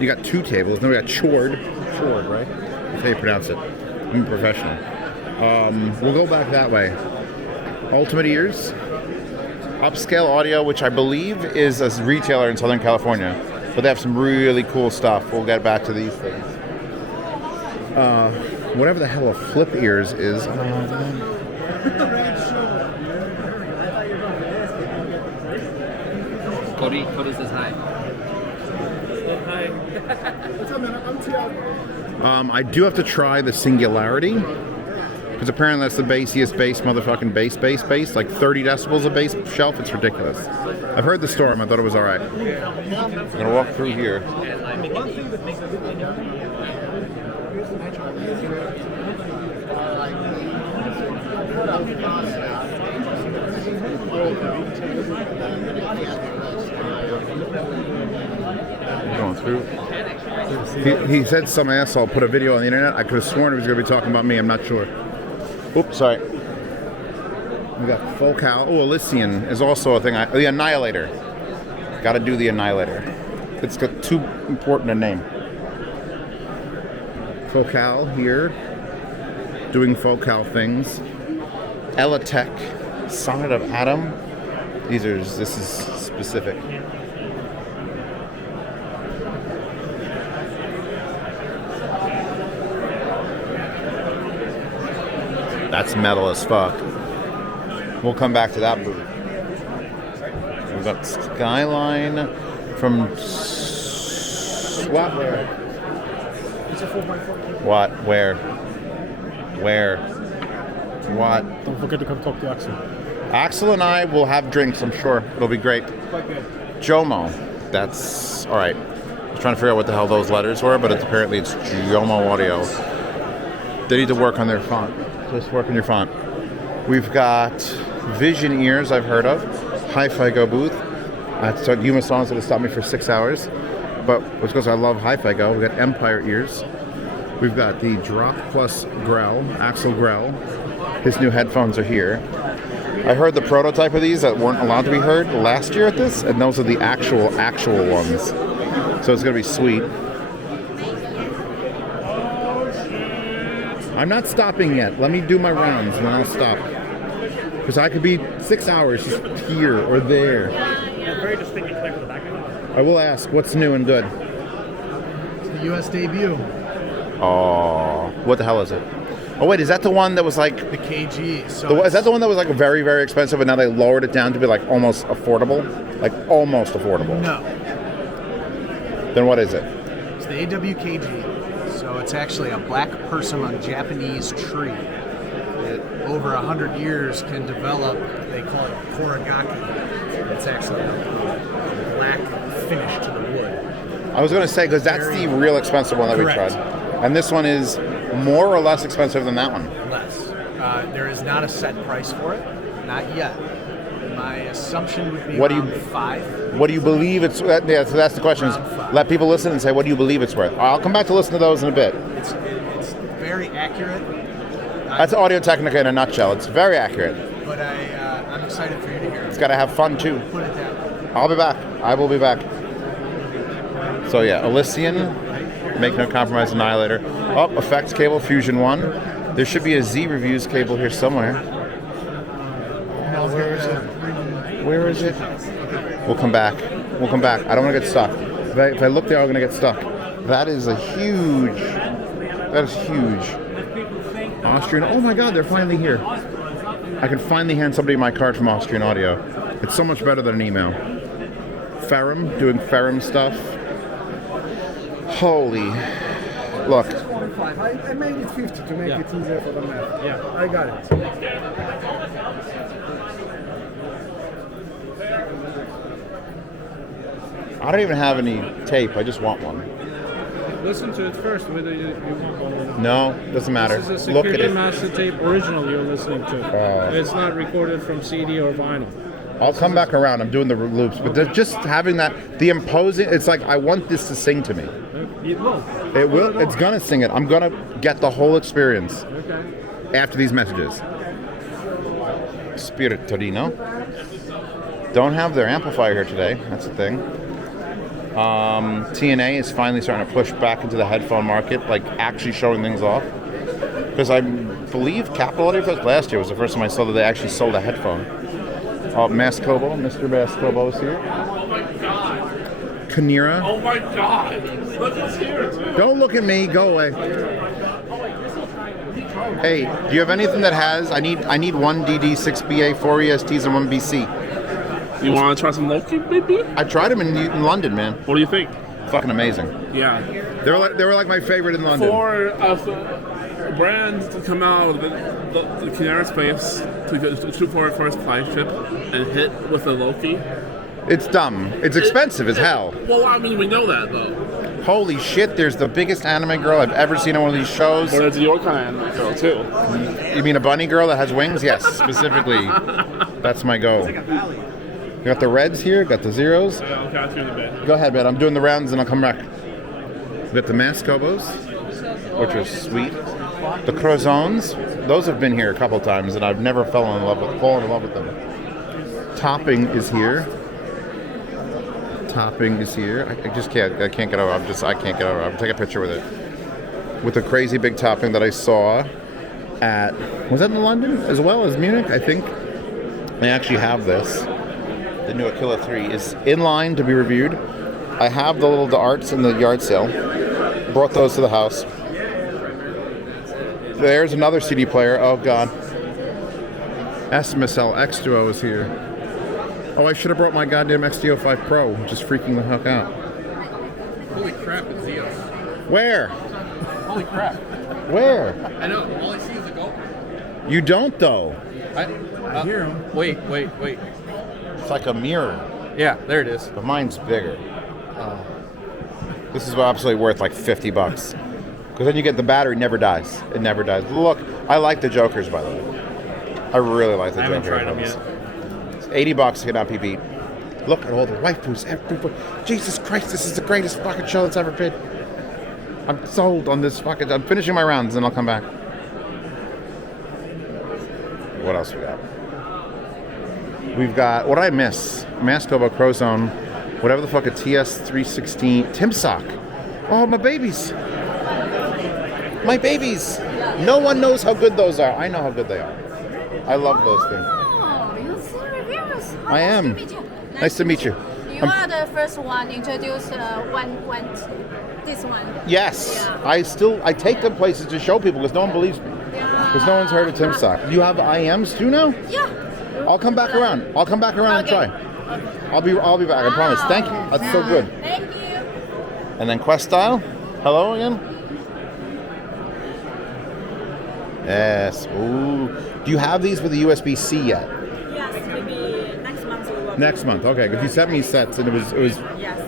You got 2 tables. Then we got Chord. Chord, right? That's how you pronounce it. I'm a professional. We'll go back that way. Ultimate Ears. Upscale Audio, which I believe is a retailer in Southern California. But they have some really cool stuff. We'll get back to these things. Whatever the hell a Flip Ears is. Cody says hi. What's up, man? I'm Tiago. I do have to try the Singularity, because apparently that's the bassiest bass, motherfucking bass. Like 30 decibels of bass shelf. It's ridiculous. I've heard the storm. I thought it was all right. I'm gonna walk through here. Going through. He said some asshole put a video on the internet. I could have sworn he was going to be talking about me. I'm not sure. Oops, sorry. We got SoCal. Oh, Elysian is also a thing. The Annihilator. Got to do the Annihilator. It's got too important a name. SoCal here, doing SoCal things. Elatech, Sonnet of Adam. This is specific. That's metal as fuck. We'll come back to that booth. We've got Skyline from what? What? Where? What? Don't forget to come talk to Axel. Axel and I will have drinks, I'm sure. It'll be great. Quite good. Jomo. That's all right. I was trying to figure out what the hell those letters were, but apparently it's Jomo Audio. They need to work on their font. Just work on your font. We've got Vision Ears, I've heard of. Hi-Fi Go booth. It's Yuma songs that have stopped me for 6 hours. But it's because I love Hi-Fi Go. We've got Empire Ears. We've got the Drop Plus Grell, Axel Grell. His new headphones are here. I heard the prototype of these that weren't allowed to be heard last year at this, and those are the actual ones. So it's going to be sweet. I'm not stopping yet. Let me do my rounds and then I'll stop. Because I could be 6 hours just here or there. Very distinctly clear for the background. I will ask, what's new and good? It's the U.S. debut. Oh, what the hell is it? Oh wait, is that the one that was like the KG? So is that the one that was like very, very expensive, and now they lowered it down to be like almost affordable? Like almost affordable. No. Then what is it? It's the AWKG. So it's actually a black persimmon Japanese tree that over 100 years can develop. They call it korigaki. It's actually a black finish to the wood. I was going to say, because that's the real expensive one that Correct. we tried. And this one is more or less expensive than that one? Less. There is not a set price for it. Not yet. My assumption would be around 5. What do you believe it's... Yeah, so that's the question. Is let people listen and say, what do you believe it's worth? I'll come back to listen to those in a bit. It's very accurate. That's Audio-Technica in a nutshell. It's very accurate. But I'm excited for you to hear it. It's got to have fun, too. Put it down. I'll be back. I will be back. So yeah, Elysian, Make No Compromise Annihilator. Oh, effects cable, Fusion 1. There should be a Z Reviews cable here somewhere. Where is it? Where is it? We'll come back. We'll come back. I don't want to get stuck. If I look there, I'm going to get stuck. That is huge. Austrian. Oh my God, they're finally here. I can finally hand somebody my card from Austrian Audio. It's so much better than an email. Ferrum, doing Ferrum stuff. Holy. Look. I made it 50 to make it easier for the math. Yeah. I got it. I don't even have any tape. I just want one. Listen to it first, whether you want one or not. No, doesn't matter. This is a Look at security it. master tape original you're listening to. It's not recorded from CD or vinyl. I'll come back around. I'm doing the loops, but just having that, the imposing. It's like I want this to sing to me. It will. It will. It's gonna sing it. I'm gonna get the whole experience Okay. after these messages. Spirit Torino. Don't have their amplifier here today. That's the thing. TNA is finally starting to push back into the headphone market, like actually showing things off. Because I believe Capital Audio Fest last year was the first time I saw that they actually sold a headphone. Mascobo, Mr. Mascobo is here. Kanira. Oh my God! Look who's here! Don't look at me. Go away. Hey, do you have anything that has? I need one DD6BA, 4 ESTs, and 1 BC. You want to try some Loki, baby? I tried them in London, man. What do you think? fucking amazing. Yeah. They were like my favorite in London. For a brand to come out of the Canary space to go for a first flagship and hit with a Loki. It's dumb. It's expensive as hell. Well, I mean, we know that though. Holy shit, there's the biggest anime girl I've ever seen on one of these shows. But there's your kind of anime girl too. You mean a bunny girl that has wings? Yes, specifically. That's my goal. You got the reds here, got the zeros. I'll catch you in a bit. Go ahead, man. I'm doing the rounds and I'll come back. We got the Mascobos, which are sweet. The Crozons, those have been here a couple times and I've never fallen in love with them. Topping is here. Topping is here. I can't get over. I can't get over. I'll take a picture with it. With the crazy big topping that I saw at, was that in London as well as Munich? I think they actually have this. The new Aquila 3 is in line to be reviewed. I have the arts in the yard sale. Brought those to the house. There's another CD player. Oh god. SMSL X Duo is here. Oh, I should have brought my goddamn XDO5 Pro. I'm just freaking the heck out. Holy crap, it's Zeos. Where? Holy crap. Where? I know, all I see is a gulp. You don't though. I hear him. Wait. It's like a mirror. Yeah, there it is. But mine's bigger. This is absolutely worth like $50. Because then you get the battery, never dies. It never dies. Look, I like the Jokers, by the way. I really like the Jokers. I haven't tried them yet. $80 cannot be beat. Look at all the waifus. Jesus Christ, this is the greatest fucking show that's ever been. I'm sold on this fucking. I'm finishing my rounds and I'll come back. What else we got? We've got, what did I miss? Mascobo, Crozone, whatever the fuck, a TS316, Timsock. Oh, my babies. My babies. No one knows how good those are. I know how good they are. I love those things. I am. Nice to meet you. You are the first one introduced this one. Yes. Yeah. I take them places to show people because no one believes me. Because no one's heard of Timsock. Do you have IMs too now? Yeah. I'll come back around. And try. I'll be back. I promise. Thank you. That's so good. Thank you. And then Quest Style. Hello again. Yes. Ooh. Do you have these with the USB-C yet? Yes, maybe next month we will. Next month. Okay. Because you sent me sets and it was. Yes.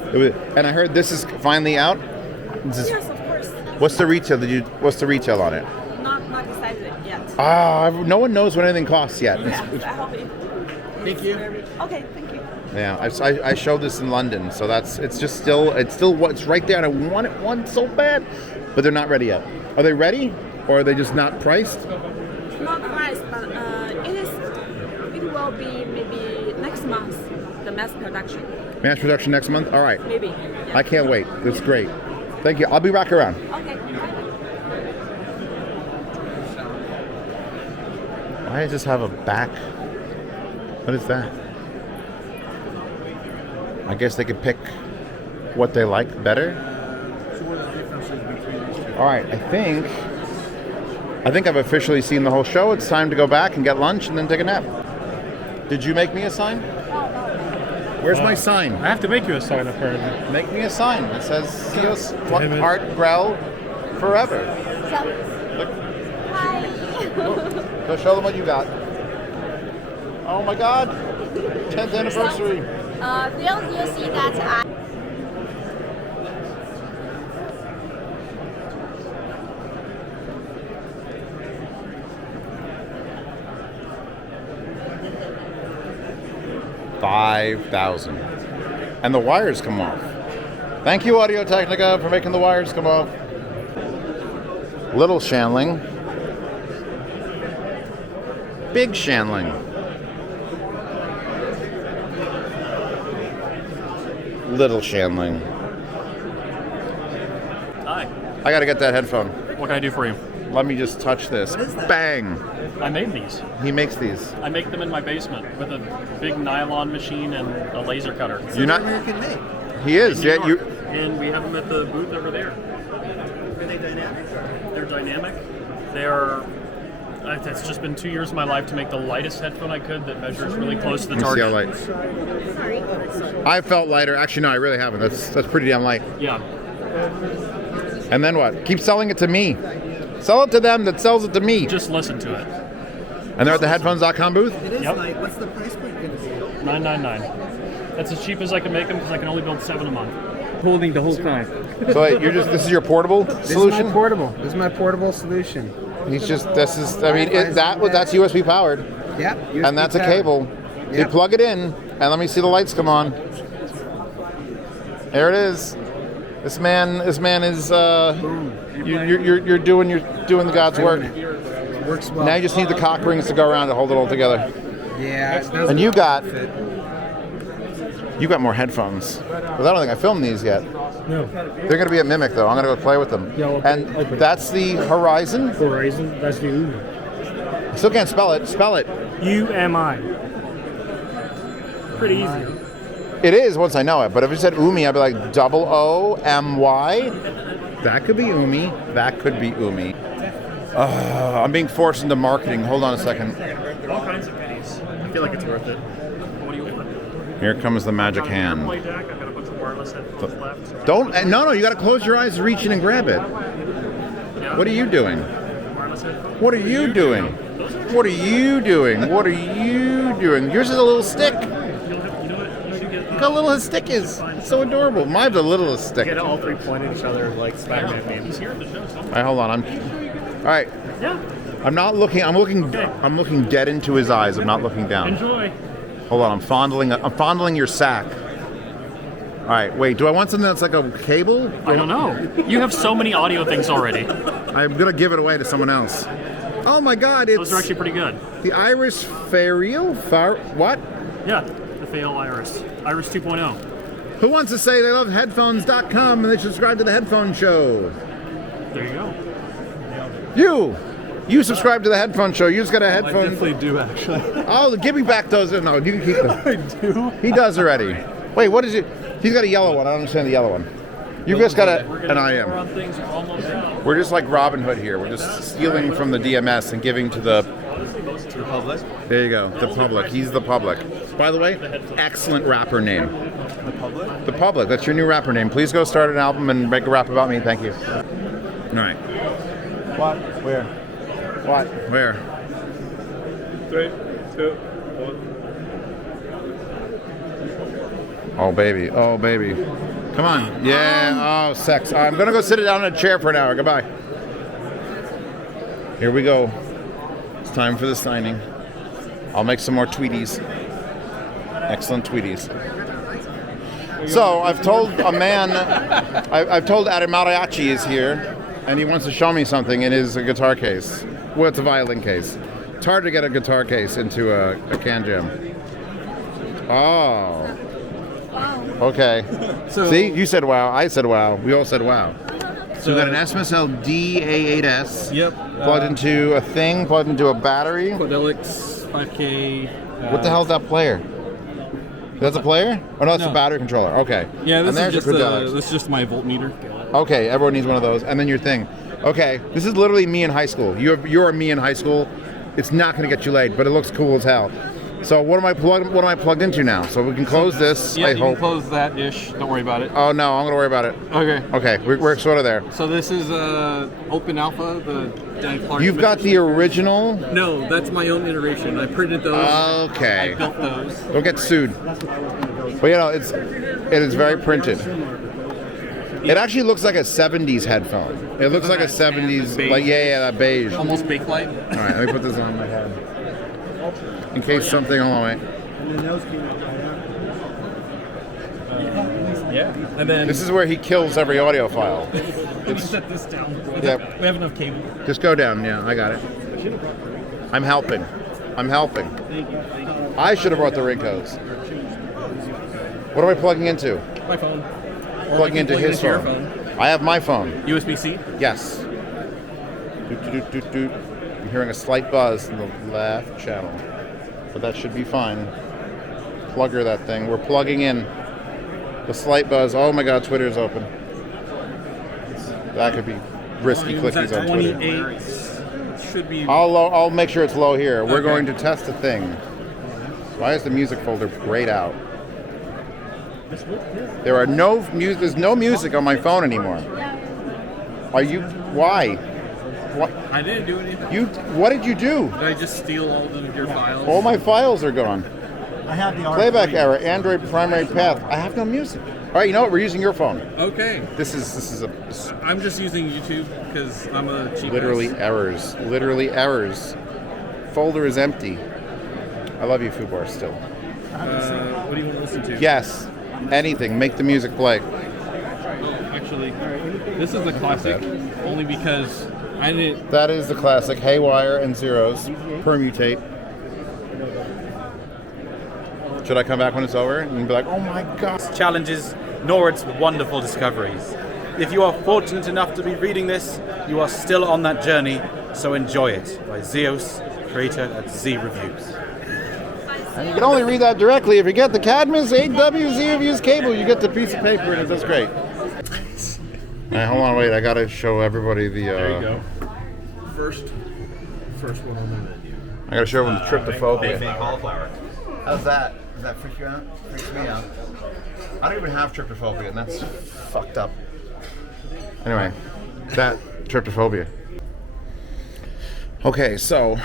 And I heard this is finally out. Yes, of course. What's the retail? What's the retail on it? Not decided yet. No one knows what anything costs yet. Yes, I hope it. Thank you. Okay, thank you. Yeah, I showed this in London, so it's right there, and I want one so bad, but they're not ready yet. Are they ready, or are they just not priced? Not priced, but it will be maybe next month, the mass production. Mass production next month? All right. Maybe. Yeah. I can't wait. That's great. Thank you. I'll be back around. Okay. Why does this have a back? What is that? I guess they could pick what they like better. So what are the differences between these two? All right, I think I've officially seen the whole show. It's time to go back and get lunch and then take a nap. Did you make me a sign? Where's my sign? I have to make you a sign, apparently. Make me a sign. It says Zeos Heart Grell Forever. Hi. Go show them what you got. Oh my God! 10th anniversary. You see that I. $5,000. And the wires come off. Thank you, Audio Technica, for making the wires come off. Little Shanling. Big Shanling. Little Shanling. Hi. I gotta get that headphone. What can I do for you? Let me just touch this. Bang! I made these. He makes these. I make them in my basement with a big nylon machine and a laser cutter. You're not American made. He is. Yeah, you. And we have them at the booth over there. Are they dynamic? They're dynamic. They're It's just been 2 years of my life to make the lightest headphone I could that measures really close to the Let me see target. how light. I felt lighter. Actually, no, I really haven't. That's pretty damn light. Yeah. And then what? Keep selling it to me. Sell it to them that sells it to me. Just listen to it. And they're at the headphones.com booth? It is Yep. light. What's the price point going to be? $9.99. That's as cheap as I can make them because I can only build 7 a month. Holding the whole time. So wait, this is your portable solution? This is my portable. This is my portable solution. That's USB powered. Yeah. And that's a cable. So you plug it in, and let me see the lights come on. There it is. This man is you're doing the God's work. Works well. Now you just need the cock rings to go around to hold it all together. Yeah. And you got more headphones. Because I don't think I filmed these yet. No. They're going to be at Mimic though. I'm going to go play with them. Yeah, and that's the Horizon. Horizon. That's the Umi. I still can't spell it. Spell it. UMI. Pretty easy. It is once I know it, but if it said Umi, I'd be like OOMY. That could be Umi. That could be Umi. I'm being forced into marketing. Hold on a second. All kinds of pennies. I feel like it's worth it. What do you want? Here comes the magic hand. Play deck. I've got a bunch of wireless headphones left. No, you got to close your eyes, reach in and grab it. What are you doing? What are you doing? What are you doing? What are you doing? Yours is a little stick. Look how little his stick is. It's so adorable. Mine's the littlest stick. Get all three pointing at each other like Spider-Man memes. All right, hold on. All right. Yeah. I'm not looking. I'm looking dead into his eyes. I'm not looking down. Enjoy. Hold on. I'm fondling your sack. All right. Wait. Do I want something that's like a cable? I don't know. You have so many audio things already. I'm gonna give it away to someone else. Oh my God! Those are actually pretty good. The Iris Farial. What? Yeah. The Fail Iris. Iris 2.0. Who wants to say they love headphones.com and they subscribe to the Headphone Show? There you go. You subscribe to the Headphone Show. You just got a headphone. I definitely do, actually. Oh, give me back those. No, you can keep them. I do. He does already. Wait, what is it? He's got a yellow one. I don't understand the yellow one. You've just got an IM. We're just like Robin Hood here. We're just stealing from the DMS and giving to the public. There you go. The public. He's the public. By the way, excellent rapper name. The public? The public. That's your new rapper name. Please go start an album and make a rap about me. Thank you. All right. What? Where? What? Where? 3, 2, 1. Oh, baby. Oh, baby. Come on. Yeah. Oh, sex. I'm going to go sit down in a chair for an hour. Goodbye. Here we go. It's time for the signing. I'll make some more Tweeties. Excellent Tweeties. So, I've told a man, I've told Adam Mariachi is here, and he wants to show me something in his guitar case. Well, it's a violin case. It's hard to get a guitar case into a Canjam. Oh. Okay. So- See, you said wow. I said wow. We all said wow. So we got an SMSL DA8S. Yep. Plugged into a thing. Plugged into a battery. Quadelix 5K. What the hell's that player? That's a player? Oh no, it's a battery controller. Okay. Yeah, And this there's is your just Quadelix. this is just my voltmeter. Okay, everyone needs one of those. And then your thing. Okay, this is literally me in high school. You're me in high school. It's not going to get you laid, but it looks cool as hell. So what am I plugged into now? So we can close this. Yeah, I you hope. can close that ish. Don't worry about it. Oh no, I'm going to worry about it. Okay. Okay, we're sort of there. So this is Open Alpha, the Dan Clark. You've got the original. No, that's my own iteration. I printed those. Okay. I built those. Don't get sued. But you know, it is very printed. It actually looks like a 70s headphone. It looks like a 70s, like that beige. Almost bakelite. All right, let me put this on my head. In case something, hold on, wait. Yeah. And then This is where he kills every audiophile. Let me set this down. Yep. We have enough cable. Just go down, yeah, I got it. I'm helping. I should have brought the Rinkos. What am I plugging into? My phone. Plugging into his your phone. I have my phone. USB-C? Yes. I'm hearing a slight buzz in the left channel, but that should be fine. Plugger that thing. We're plugging in. The slight buzz. Oh my God, Twitter's open. That could be risky clickies on Twitter. should be. I'll make sure it's low here. We're going to test a thing. Why is the music folder grayed out? There's no music on my phone anymore. Are you? Why? What? I didn't do anything. What did you do? Did I just steal all of your files? All my files are gone. I have the Playback error. Android primary path. I have no music. All right, you know what? We're using your phone. Okay. This is a. I'm just using YouTube because I'm a cheap. Literally ass. errors. Literally errors. Folder is empty. I love you, Fubar, still. What do you want to listen to? Yes. Anything. Make the music play. Oh, actually, this is the classic. Only because I didn't. That is the classic. Haywire and zeros. Permutate. Should I come back when it's over and be like, oh my god? Challenges, nor its wonderful discoveries. If you are fortunate enough to be reading this, you are still on that journey, so enjoy it. By Zeos, creator at Z Reviews. And you can only read that directly if you get the Cadmus 8W Z Reviews cable. You get the piece of paper and that's great. All right, hold on, wait. I gotta show everybody the. There you go. First one on the menu. I gotta show them the tryptophobia. Fake cauliflower. How's that? Does that freak you out? Freaks me out. I don't even have tryptophobia, and that's fucked up. Anyway, that tryptophobia. Okay, so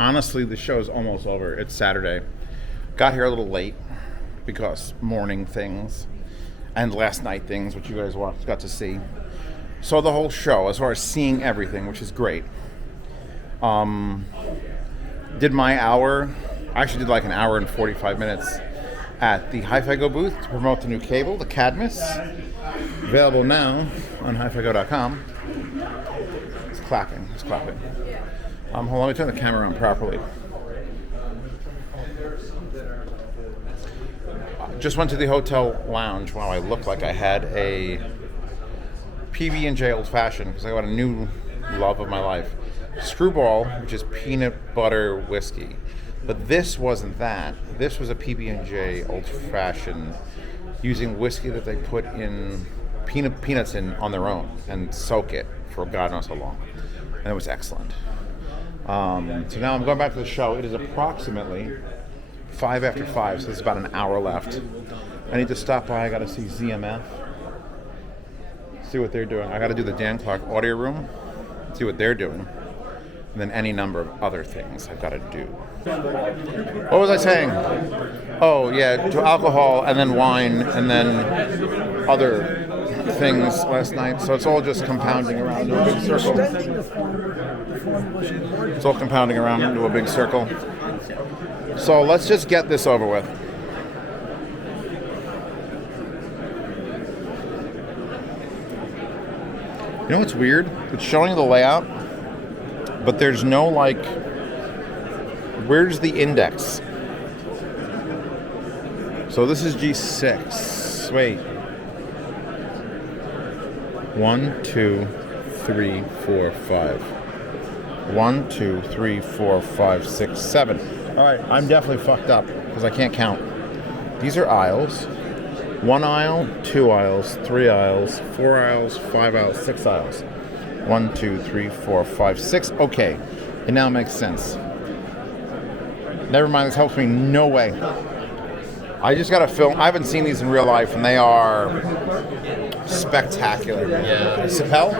honestly, the show's almost over. It's Saturday. Got here a little late because morning things and last night things, which you guys got to see. So the whole show, as far as seeing everything, which is great. Did my hour. I actually did like an hour and 45 minutes at the HiFiGo booth to promote the new cable, the Cadmus. Available now on HiFiGo.com. It's clapping. Hold on, let me turn the camera on properly. Just went to the hotel lounge. Wow, I look like I had a PB&J Old Fashioned because I got a new love of my life. Screwball, which is peanut butter whiskey. But this wasn't that. This was a PB&J Old Fashioned using whiskey that they put in peanuts in on their own and soak it for God knows how long. And it was excellent. So now I'm going back to the show. It is approximately 5 after 5, so there's about an hour left. I need to stop by. I got to see ZMF. See what they're doing. I got to do the Dan Clark audio room. See what they're doing. And then any number of other things I've got to do. What was I saying? Oh, yeah, to alcohol and then wine and then other things last night. So it's all just compounding around into a big circle. It's all compounding around into a big circle. So let's just get this over with. You know what's weird? It's showing the layout, but there's no like, where's the index? So this is G6. Wait. 1, 2, 3, 4, 5. 1, 2, 3, 4, 5, 6, 7. All right, I'm definitely fucked up because I can't count. These are aisles. 1 aisle, 2 aisles, 3 aisles, 4 aisles, 5 aisles, 6 aisles. 1, 2, 3, 4, 5, 6. Okay, it now makes sense. Never mind, this helps me no way. I just got to film. I haven't seen these in real life, and they are spectacular. Yeah. Sapel?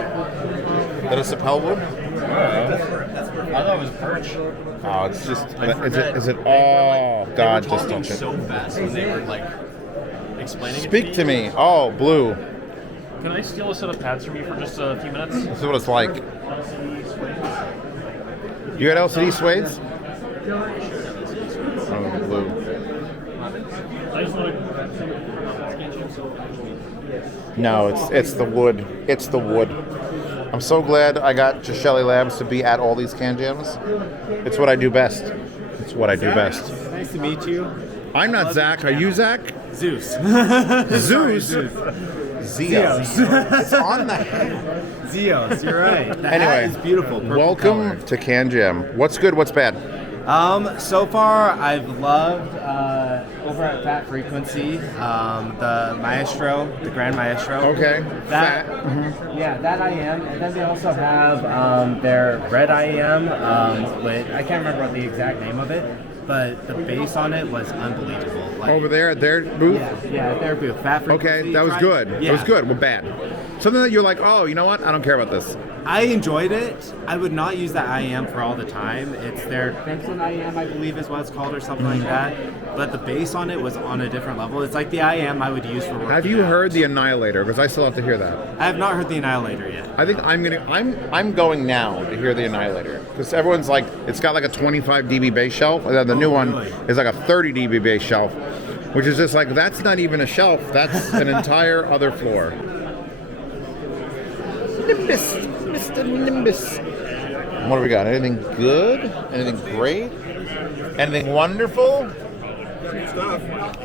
Is that a Sapel wood? I thought it was birch. Oh, it's just. Is it? Oh, God, just don't so fast when they were like explaining. Speak to me. Oh, blue. Can I steal a set of pads from you for just a few minutes? This is what it's like. You got LCD suedes? Oh, blue. No, it's the wood. It's the wood. I'm so glad I got Shelly Labs to be at all these Canjams. It's what I do best. It's what I do best. Nice to meet you. I'm not Zach. Are you Zach? Zeus. Zeus? Zeos. It's on the hat. Zeos, you're right. The Anyway, hat is beautiful. Purple welcome color. to Canjam. What's good? What's bad? So far, I've loved over at Fat Frequency, the Maestro, the Grand Maestro. Okay. That, yeah, that IM. And then they also have their Red IM, with, I can't remember the exact name of it, but the bass on it was unbelievable. Like, Over there at their booth? Yeah, at their booth. Fat Frequency. Okay, that was good. Yeah. It was good. Well, bad. Something that you're like, oh, you know what? I don't care about this. I enjoyed it. I would not use that IM for all the time. It's their Crimson IM, I believe is what it's called, or something like that. But the bass on it was on a different level. It's like the IM I would use for working Have you out. heard the Annihilator? Because I still have to hear that. I have not heard the Annihilator yet. I think I'm going now to hear the Annihilator because everyone's like, it's got like a 25 dB bass shelf, and then the new one is like a 30 dB bass shelf, which is just like, that's not even a shelf. That's an entire other floor. Nimbus, Mr. Nimbus. What do we got? Anything good? Anything great? Anything wonderful?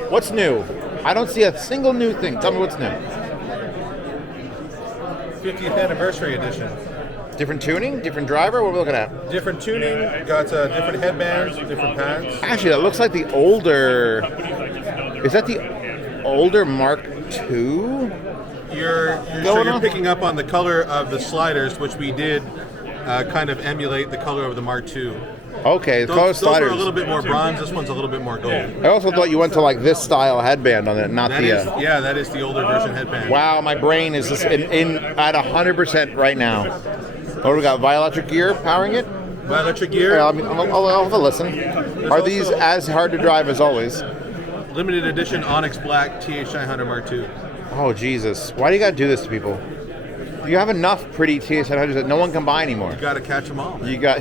What's new? I don't see a single new thing. Tell me what's new. 50th anniversary edition. Different tuning? Different driver? What are we looking at? Different tuning, got different headbands, different pads. Actually, that looks like the older... Is that the older Mark II? You're picking up on the color of the sliders, which we did kind of emulate the color of the Mark II. Okay, the color Those sliders. are a little bit more bronze. This one's a little bit more gold. I also thought you went to like this style headband on it, not That the... is, yeah, that is the older version headband. Wow, my brain is just in at 100% right now. What do we got? Bioelectric gear powering it? Bioelectric gear. Yeah, I'll have a listen. Are these as hard to drive as always? Limited edition Onyx Black TH900 Mark II. Oh, Jesus. Why do you got to do this to people? You have enough pretty TH900s that no one can buy anymore. You got to catch them all. You got...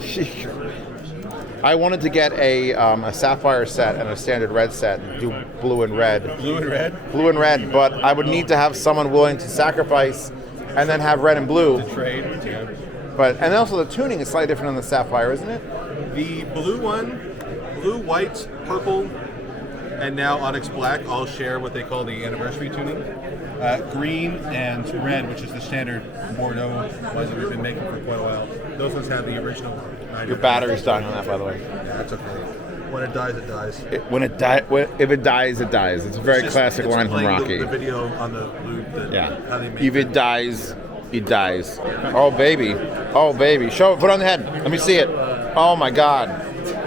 I wanted to get a sapphire set and a standard red set and do blue and red. Blue and red? Blue and red, but I would need to have someone willing to sacrifice and then have red and blue. To trade, yeah. But, and also the tuning is slightly different on the sapphire, isn't it? The blue one, blue, white, purple, and now Onyx Black all share what they call the anniversary tuning. Green and red, which is the standard Bordeaux ones that we've been making for quite a while. Those ones have the original. Your battery's dying on that, by the way. Yeah, that's okay. When it dies, it dies. If it dies, it dies. It's a very classic line from Rocky. The video on the blue. How they make If it dies, it dies. Oh baby, show it. Put it on the head. Let me see it. Oh my God,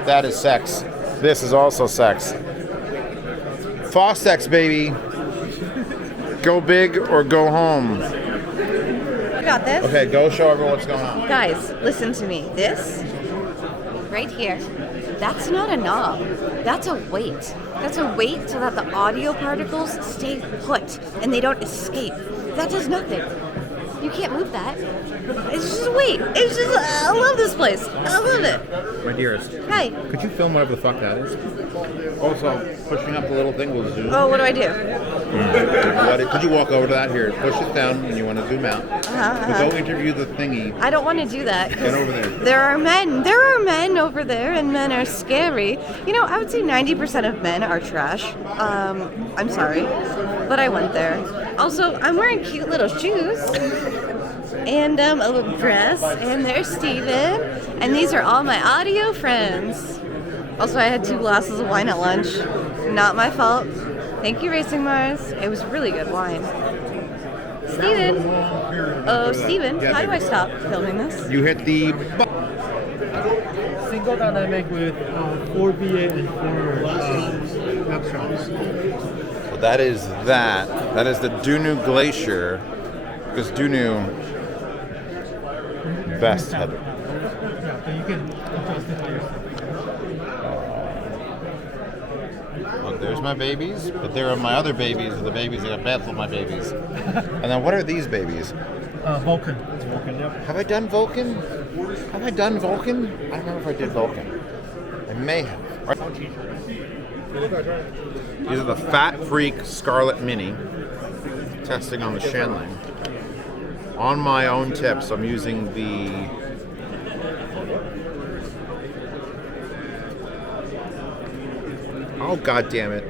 that is sex. This is also sex. Fostex, baby. Go big or go home. I got this. Okay, go show everyone what's going on. Guys, listen to me. This, right here, that's not a knob. That's a weight. That's a weight so that the audio particles stay put and they don't escape. That does nothing. You can't move that. It's just a weight. It's just, I love this place. I love it. My dearest. Hi. Could you film whatever the fuck that is? Also, pushing up the little thing will zoom. Oh, what do I do? Could you walk over to that here? Push it down when you want to zoom out. But go interview the thingy. I don't want to do that. Get over there. There are men over there, and men are scary. You know, I would say 90% of men are trash. I'm sorry, but I went there. Also, I'm wearing cute little shoes. And a little dress, and there's Steven, and these are all my audio friends. Also, I had 2 glasses of wine at lunch. Not my fault. Thank you, Racing Mars. It was really good wine. Steven! Oh, Steven, how do I stop filming this? You hit the Single dynamic with 4 V8 and 4 electrons. So that is that. That is the Dunu Glacier, because Dunu best header. You can adjust it by yourself. Look, there's my babies, but there are my other babies, the babies that got bath with my babies. And then what are these babies? Vulcan. It's Vulcan, yep. Have I done Vulcan? I don't remember if I did Vulcan. I may have. These are the Fat Freak Scarlet Mini. Testing on the Shanling. On my own tips, I'm using the oh god damn it.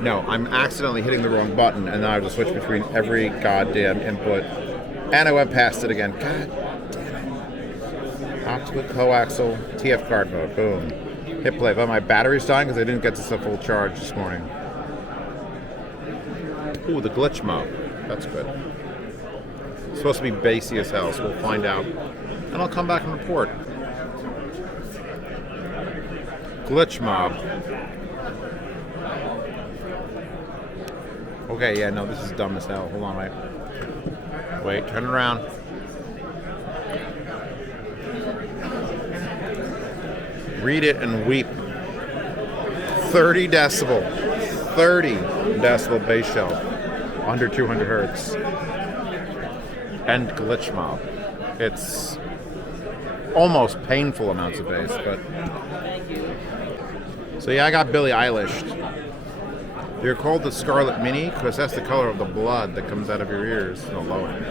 No, I'm accidentally hitting the wrong button and now I have to switch between every goddamn input. And I went past it again. God damn it. Optical coaxial TF card mode. Boom. Hit play, but my battery's dying because I didn't get this at full charge this morning. Ooh, the glitch mob. That's good. It's supposed to be bassy as hell, so we'll find out. And I'll come back and report. Glitch mob. Okay, yeah, no, this is dumb as hell. Hold on, wait. Wait, turn it around. Read it and weep. 30 decibel. 30 decibel bass shelf. Under 200 hertz. And glitch mob. It's almost painful amounts of bass, but... So yeah, I got Billie Eilish. They're called the Scarlet Mini because that's the color of the blood that comes out of your ears in the low end.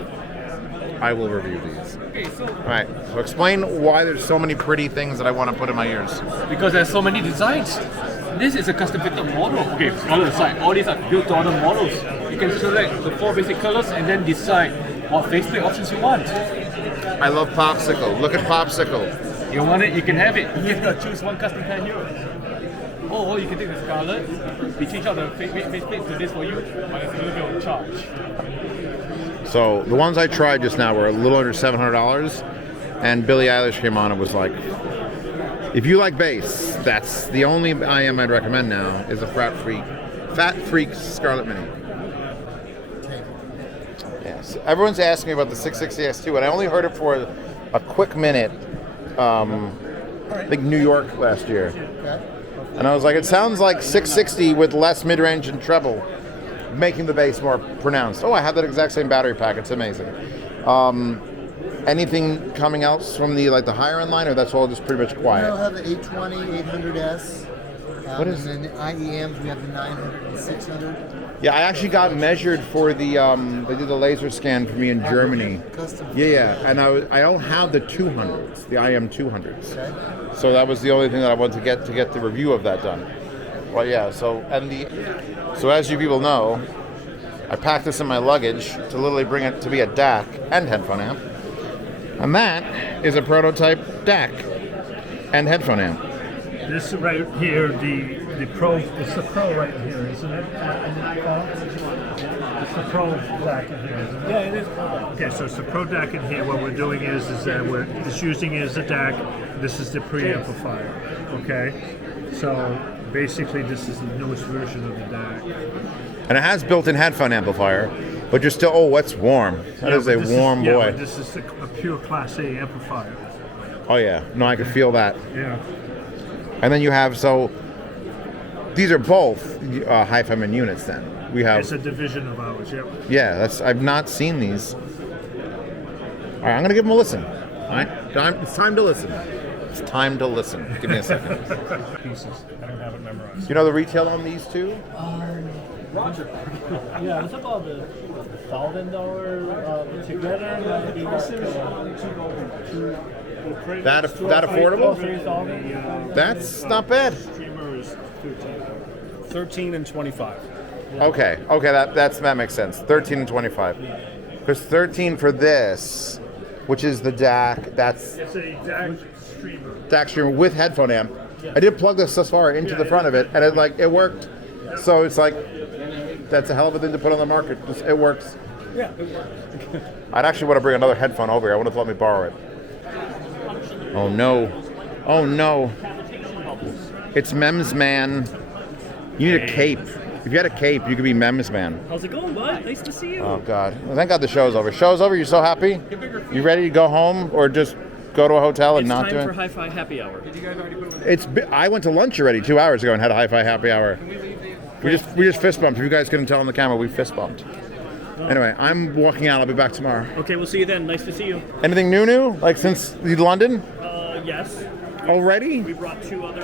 I will review these. Alright, so explain why there's so many pretty things that I want to put in my ears. Because there's so many designs. This is a custom-fitted model. Okay, on the side, all these are built-to-order models. You can select the 4 basic colors and then decide what faceplate options you want. I love Popsicle. Look at Popsicle. You want it, you can have it. You have to choose one custom pen here. Or you can take the Scarlet. We change out the faceplate to this for you, but it's a little bit of charge. So the ones I tried just now were a little under $700, and Billie Eilish came on and was like, if you like bass, that's the only IM I'd recommend now is a Fat Freak Scarlet Mini. Yes, everyone's asking me about the 660S2, and I only heard it for a quick minute. I think New York last year, and I was like, it sounds like 660 with less mid-range and treble, making the bass more pronounced. Oh, I have that exact same battery pack. It's amazing. Anything coming else from the higher end line, or that's all just pretty much quiet? We'll have the 820, 800S. What is? And then the IEMs, we have the 900 and 600. Yeah, I actually got measured for the. They did the laser scan for me in Germany. Custom. Yeah, and I don't have the 200s, the IM 200s. Okay. So that was the only thing that I wanted to get the review of that done. Well, yeah. So as you people know, I packed this in my luggage to literally bring it to be a DAC and headphone amp. And that is a prototype DAC and headphone amp. This right here, the Pro, it's the Pro right here, isn't it? It's the Pro DAC in here, isn't it? Yeah, it is. Okay, so it's the Pro DAC in here. What we're doing is that we're just using it as a DAC. This is the preamplifier, okay? So basically this is the newest version of the DAC. And it has built-in headphone amplifier, but you're still, oh, what's warm. That is a warm boy. Yeah, but this is a pure Class A amplifier. Oh yeah, no, I could feel that. Yeah. And then you have, so these are both HiFiMan units then. We have. It's a division of ours, yep. Yeah, I've not seen these. All right, I'm going to give them a listen. All right, it's time to listen. It's time to listen. Give me a second. Pieces. I don't have it memorized. Do you know the retail on these two? Roger. Yeah, it's about the $1,000 together. That affordable? That's not bad. Streamer is 13 and 25. Okay, that makes sense. 13 and 25. Because 13 for this, which is the DAC, that's it's a DAC streamer. DAC streamer with headphone amp. I did plug this thus far into the front of it, and it worked. So it's like, that's a hell of a thing to put on the market. It works. Yeah, it works. I'd actually want to bring another headphone over here. I wouldn't have let me borrow it. Oh no. Oh no. It's Mems Man. You need a cape. If you had a cape, you could be Mems Man. How's it going, bud? Nice to see you. Oh God. Well, thank God the show's over. Show's over, you so happy? You ready to go home or just go to a hotel and not do it? It's time for Hi-Fi happy hour. Did you guys already put them in? I went to lunch already 2 hours ago and had a Hi-Fi happy hour. We just fist bumped. If you guys couldn't tell on the camera, we fist bumped. Anyway, I'm walking out. I'll be back tomorrow. Okay, we'll see you then. Nice to see you. Anything new? Like since London? Yes. Already? We brought 2 other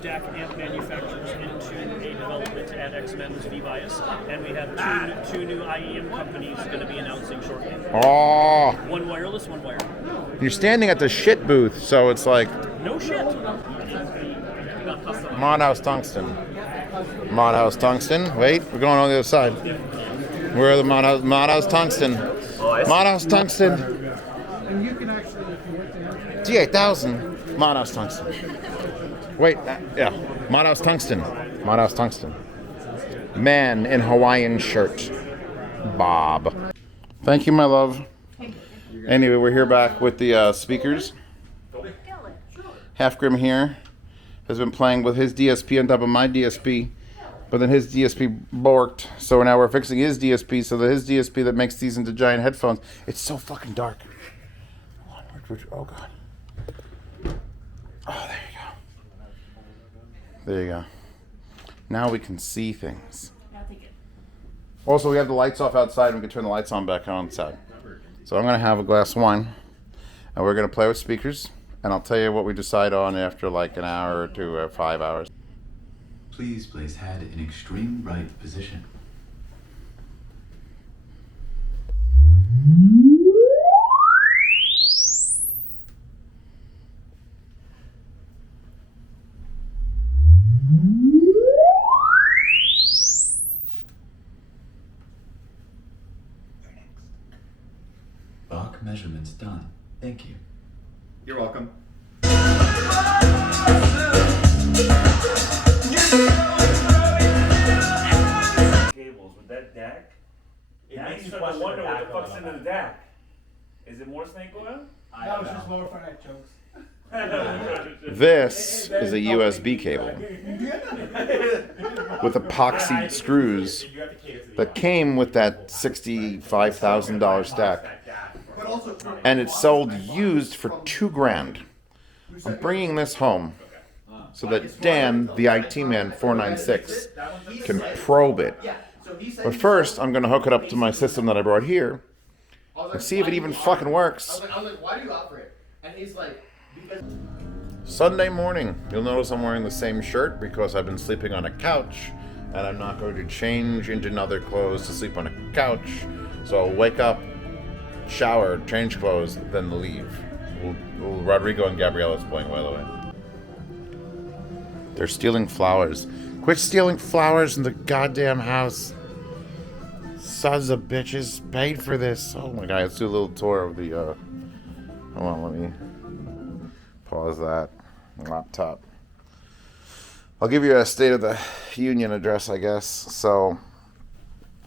DAC amp manufacturers into a development at X-Men's V-Bias, and we have two new IEM companies going to be announcing shortly. Oh. One wireless, one wired. You're standing at the shit booth, so it's like... No shit. Modhouse Tungsten. Modhouse Tungsten. Wait, we're going on the other side. Where are the Modhouse Tungsten? Modhouse Tungsten. And you can actually T8000. Modhouse tungsten. Wait, yeah. Modhouse tungsten. Modhouse tungsten. Man in Hawaiian shirt. Bob. Thank you, my love. Anyway, we're here back with the speakers. Half Grim here has been playing with his DSP on top of my DSP, but then his DSP borked, so now we're fixing his DSP so that his DSP that makes these into giant headphones. It's so fucking dark. Oh god. Oh, there you go. There you go. Now we can see things. Also, we have the lights off outside and we can turn the lights on back on inside. So I'm going to have a glass of wine and we're going to play with speakers. And I'll tell you what we decide on after like an hour or 2 or 5 hours. Please place head in extreme right position. Bach measurements done. Thank you. You're welcome. Cables with that DAC. Now you start to wonder what the fuck's into the DAC. Is it more snake oil? No, it's just lower front end chokes. This is a USB cable with epoxy screws that came with that $65,000 stack. And it's sold used for $2,000. I'm bringing this home so that Dan, the IT man 496, can probe it. But first, I'm going to hook it up to my system that I brought here and see if it even fucking works. I was like, why do you offer it? And he's like, because... Sunday morning, you'll notice I'm wearing the same shirt because I've been sleeping on a couch and I'm not going to change into other clothes to sleep on a couch. So I'll wake up, shower, change clothes, then leave. Rodrigo and Gabriella's playing, by the way. They're stealing flowers. Quit stealing flowers in the goddamn house. Sons of bitches paid for this. Oh my god, let's do a little tour of the, hold on, let me pause that laptop. I'll give you a State of the Union address, I guess. So,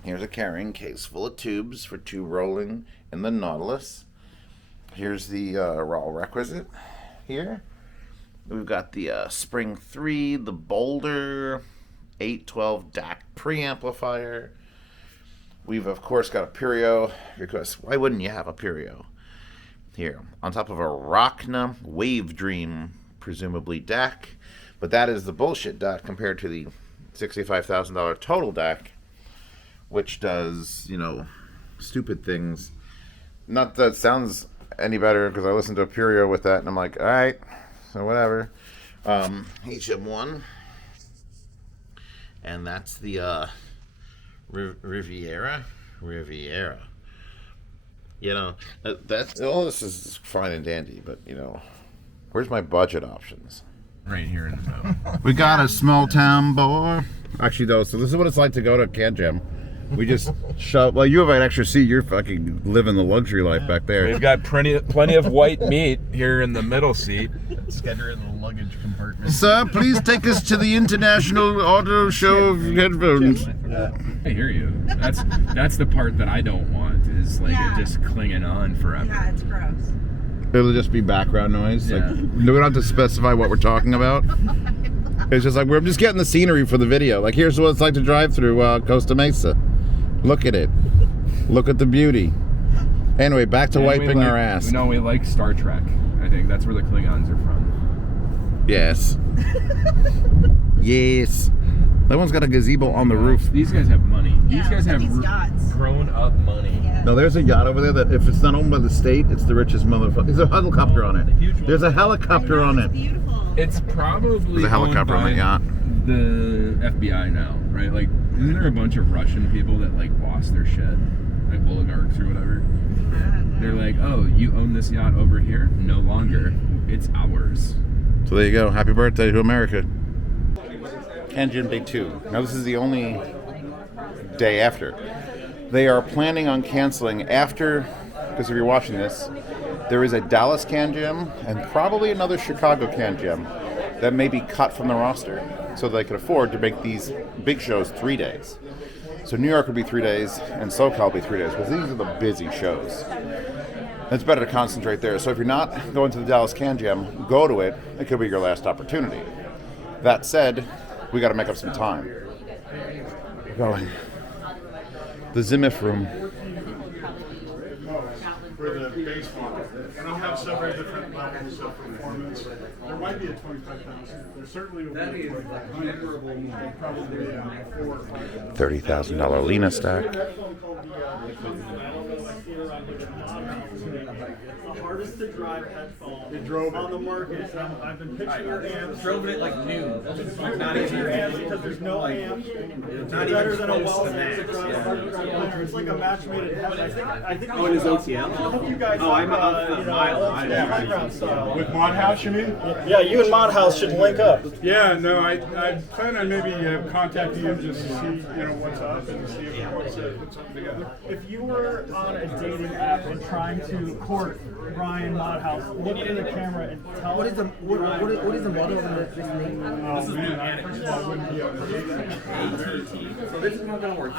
here's a carrying case full of tubes for two rolling in the Nautilus. Here's the raw requisite here. We've got the Spring 3, the Boulder 812 DAC preamplifier. We've, of course, got a Pirio, because why wouldn't you have a Pirio? Here, on top of a Rockna Wave Dream, presumably DAC. But that is the bullshit DAC compared to the $65,000 total DAC, which does, you know, stupid things. Not that it sounds any better, because I listened to a Pirio with that, and I'm like, alright, so whatever. HM1. And that's the Riviera. You know, that's all. This is fine and dandy, but you know, where's my budget options? Right here in the middle. We got a small town boy. Actually, though, so this is what it's like to go to Canjam. We just shove. Well, you have an extra seat. You're fucking living the luxury life back there. We've got plenty of white meat here in the middle seat. Scatter in the luggage compartment. Sir, please take us to the International Auto Show of Headphones. I hear you. That's the part that I don't want, is like it just clinging on forever. Yeah, it's gross. It'll just be background noise. Like, we don't have to specify what we're talking about. It's just like, we're just getting the scenery for the video. Like, here's what it's like to drive through Costa Mesa. Look at it. Look at the beauty. Anyway, back to wiping our ass. No, we like Star Trek. I think that's where the Klingons are from. Yes. Yes. That one's got a gazebo on the roof. These guys have money. Yeah, these guys have yachts. grown-up money. Yeah. No, there's a yacht over there that if it's not owned by the state, it's the richest motherfucker. There's a helicopter on it. There's a helicopter on it. Beautiful. It's probably There's a helicopter on the yacht. The FBI now, right? Like, isn't there a bunch of Russian people that like lost their shit, like oligarchs or whatever? They're like, oh, you own this yacht over here? No longer. It's ours. So there you go. Happy birthday to America. Canjam Day 2. Now this is the only day after. They are planning on canceling after, because if you're watching this, There is a Dallas Canjam and probably another Chicago Canjam that may be cut from the roster so they could afford to make these big shows 3 days. So New York would be 3 days and SoCal would be 3 days because these are the busy shows. It's better to concentrate there. So if you're not going to the Dallas Canjam, go to it. It could be your last opportunity. That said, we got to make up some time. We're going. The Zimif room. For the bass model. And I'll have several different levels of performance. There might be a 25,000. There certainly will be a 25,000. Probably $4 or $5. $30,000 Lena stack. The hardest to drive headphone on the market. I've been pitching your amps. Drove it like new. Not even your amps because there's no amp. It's better than a well-made. It's like a match made in heaven. I think. Oh, it is OTL? I hope you guys I'm up playground style. With Mod House, you mean? Yeah, you and Mod House should link up. Yeah, no, I plan on maybe contacting you just to see, what's up and see if we want to put something together. If you were on a dating app and trying to court Ryan Modhouse, look in the camera and tell what is the model of this thing? Oh man, I first of all wouldn't be on the dating app. So this is not gonna work.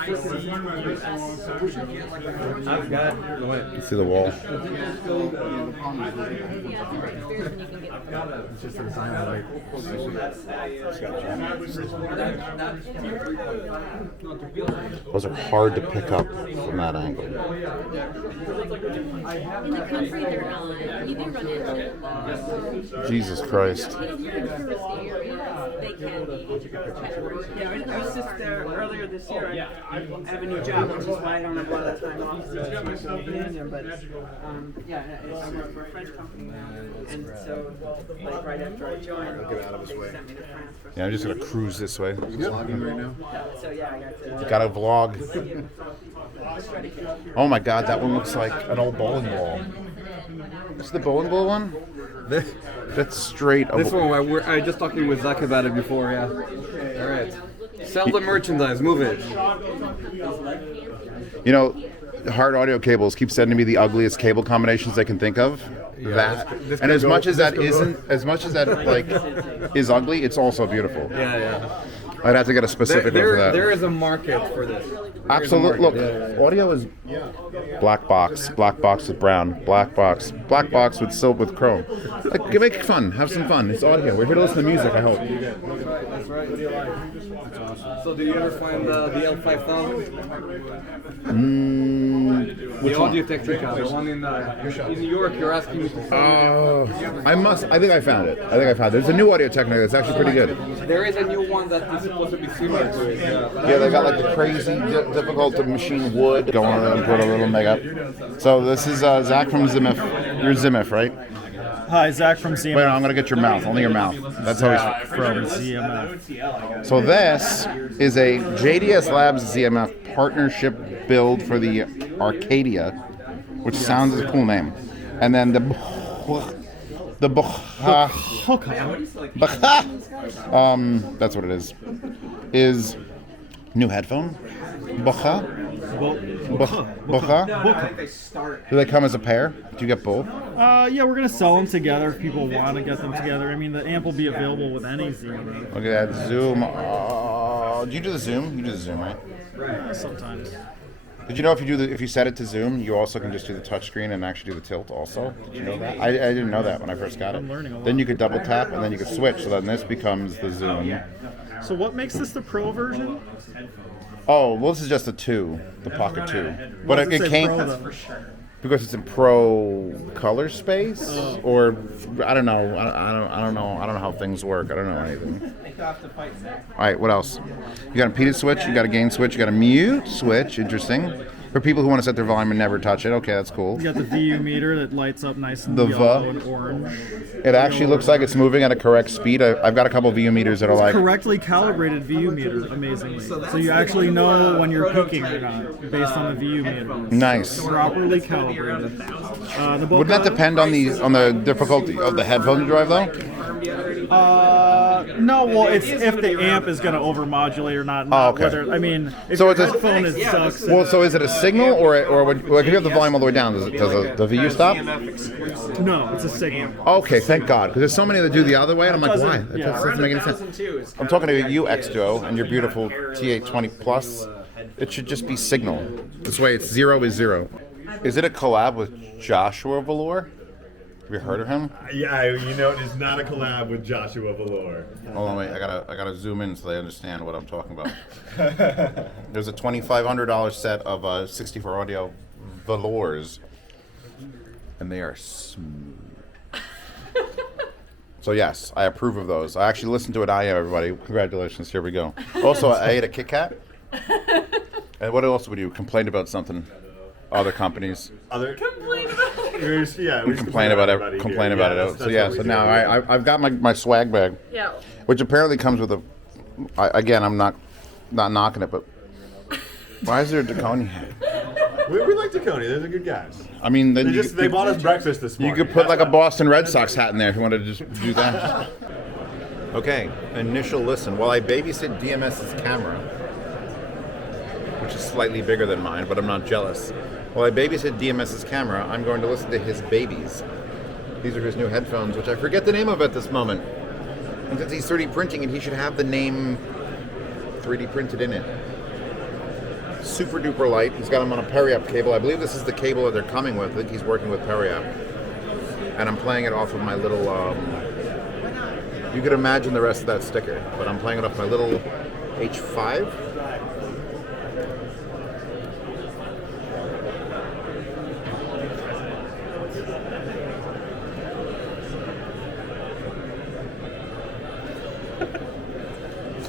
I've got. Go ahead. You see the wall? It's just a design light. Those are hard to pick up from that angle. In the country they're not. You do run into it. Jesus Christ. If you're in touristy areas, they can be. Yeah, I was just there earlier this year. I have a new job, which is why I don't have a lot of time off to Canjam, but I work for a French company now, and so like right after I joined, they sent me to France for Yeah, I'm just gonna cruise this way. Vlogging right now. So yeah, I got to. Got a vlog. Oh my God, that one looks like an old bowling ball. This is the bowling ball one? That's straight. This one, I just talking with Zach about it before, yeah. All right. Sell the merchandise, move it. Hard audio cables keep sending me the ugliest cable combinations they can think of. This and as much as that is ugly, it's also beautiful. Yeah. I'd have to get a specific one for that. There is a market for this. Absolutely. Look, audio is black box with brown, black box with silk with chrome. Like, make it fun, have some fun. It's audio. We're here to listen to music, I hope. That's right. What do you like? That's awesome. So, do you ever find the L5000? The Audiotechnica, the one in New York. You're asking me to sell. I think I found it. There's a new Audio-Technica that's actually pretty good. There is a new one that is supposed to be similar to it. Yeah, they got like the crazy difficult to machine wood going on and put a little makeup. So this is Zach from Zimif. You're Zimif, right? Hi, Zach from ZMF. Wait, no, I'm gonna get your mouth. Only your mouth. That's Zach how from ZMF. So this is a JDS Labs ZMF partnership build for the Arcadia, which sounds like a cool name. And then that's what it is new headphone. Do they come as a pair? Do you get both? Yeah, we're gonna sell them together if people want to get them together. I mean, the amp will be available with any ZMF. Look at that zoom. Do you do the zoom? You do the zoom, right? Right. Sometimes. Did you know if you set it to zoom, you also can just do the touchscreen and actually do the tilt also? Did you know that? I didn't know that when I first got it. I'm learning a lot. Then you could double tap and then you could switch. So then this becomes the zoom. So what makes this the Pro version? Oh, well, this is just the Pocket 2. But Why does it say came Pro, though? because it's in Pro color space, or I don't know. I don't know how things work. I don't know anything. All right, what else? You got a impedance switch. You got a gain switch. You got a mute switch. Interesting. For people who want to set their volume and never touch it, okay, that's cool. You got the VU meter that lights up nice and The yellow VU. and orange. It actually looks like it's moving at a correct speed. I've got a couple VU meters that are like Correctly calibrated VU meter, amazingly. So you actually know when you're peaking or not, based on the VU meter. Nice. Properly calibrated. The Wouldn't that depend on the difficulty of the headphone you drive though? No, well, it's if the amp is going to overmodulate or not. Not okay. whether, I mean, if So your it's a- headphone is sucks. Well, so is it a signal or when you have the volume all the way down, does the VU stop? No, it's a signal. Okay, thank God, because there's so many that do the other way, and I'm like, why? That doesn't make any sense. I'm talking to you, X-Duo, and your beautiful T820 Plus. It should just be signal. This way, it's 0 is 0. Is it a collab with Joshua Velour? Have you heard of him? Yeah, you know, it is not a collab with Joshua Velour. Hold on, wait. I gotta zoom in so they understand what I'm talking about. There's a $2,500 set of 64 audio velours, and they are smooth. So yes, I approve of those. I actually listened to it. I am, everybody. Congratulations. Here we go. Also, I ate a Kit Kat. And what else would you complain about something? Other companies. Other. Complain about it. Yeah, we complain about it. Complain about it. So yeah. So now I've got my swag bag. Yeah. Which apparently comes with a. Again, I'm not knocking it, but why is there a Deconey hat? We like Deconey. They're the good guys. I mean, then they bought us breakfast this morning. You could put like a Boston Red Sox hat in there if you wanted to just do that. Okay, initial listen. While I babysit DMS's camera, which is slightly bigger than mine, but I'm not jealous. While I babysit DMS's camera, I'm going to listen to his babies. These are his new headphones, which I forget the name of at this moment. And since he's 3D printing it, he should have the name 3D printed in it. Super duper light. He's got them on a Periap cable. I believe this is the cable that they're coming with. I think he's working with Periap. And I'm playing it off of my little, you could imagine the rest of that sticker, but I'm playing it off my little H5.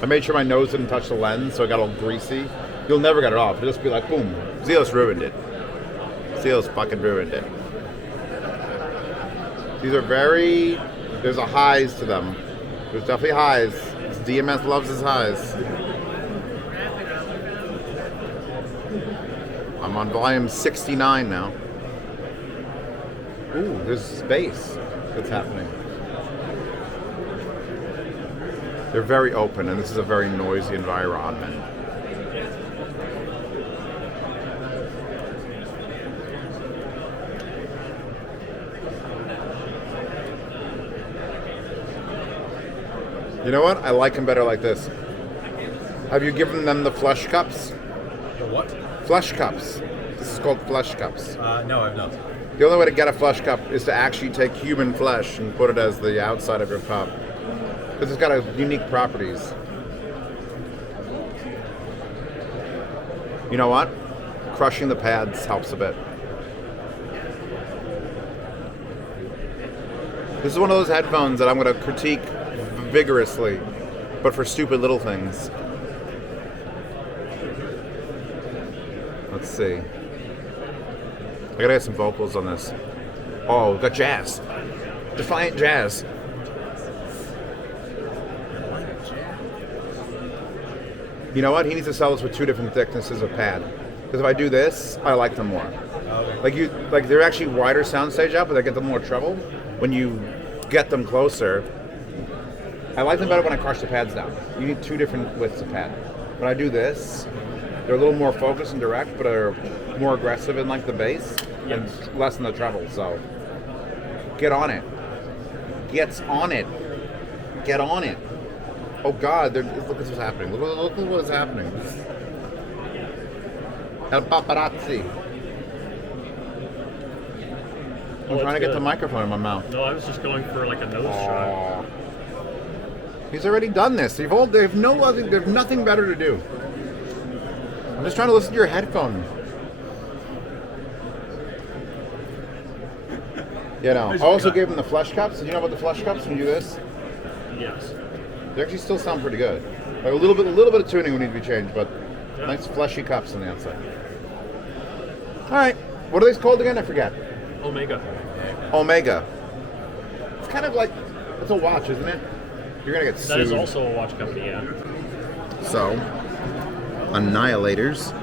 I made sure my nose didn't touch the lens, so it got all greasy. You'll never get it off. It'll just be like, boom. Zeos ruined it. Zeos fucking ruined it. These are very... There's a highs to them. There's definitely highs. DMS loves his highs. I'm on volume 69 now. Ooh, there's space that's happening. They're very open, and this is a very noisy environment. You know what? I like them better like this. Have you given them the flush cups? The what? Flush cups. This is called flush cups. No, I've not. The only way to get a flush cup is to actually take human flesh and put it as the outside of your cup. Because it's got unique properties. You know what? Crushing the pads helps a bit. This is one of those headphones that I'm going to critique vigorously, but for stupid little things. Let's see. I gotta get some vocals on this. Oh, we've got jazz. Defiant jazz. You know what? He needs to sell us with 2 different thicknesses of pad. Because if I do this, I like them more. Okay. Like they're actually wider soundstage out, but I get them more treble. When you get them closer, I like them better when I crush the pads down. You need 2 different widths of pad. When I do this, they're a little more focused and direct, but are more aggressive in like the bass and less in the treble. So get on it. Gets on it. Get on it. Oh God! Look at what's happening. Look at what is happening. El paparazzi. I'm trying to get the microphone in my mouth. No, I was just going for like a nose shot. He's already done this. They have nothing better to do. I'm just trying to listen to your headphone. You know. I also gave them the flush cups. Did you know about the flush cups when you do this? Yes. They actually still sound pretty good. Like a little bit of tuning would need to be changed, but nice fleshy cups on the outside. All right. What are these called again? I forget. Omega. Omega. It's kind of like it's a watch, isn't it? You're gonna get sued. That is also a watch company, yeah. So, Annihilators.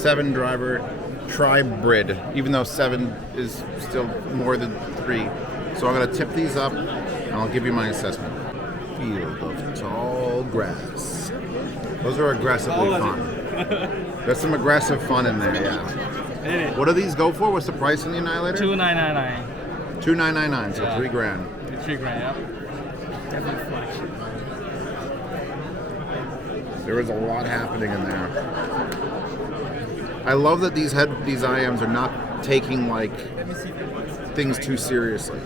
7 driver tri-brid, even though 7 is still more than 3. So I'm gonna tip these up and I'll give you my assessment. Field of tall grass. Those are aggressively fun. There's some aggressive fun in there, yeah. What do these go for? What's the price in the Annihilator? $2,999. $2,999, so Yeah. $3 grand. $3 grand, yeah. There is a lot happening in there. I love that these IMs are not taking like things too seriously.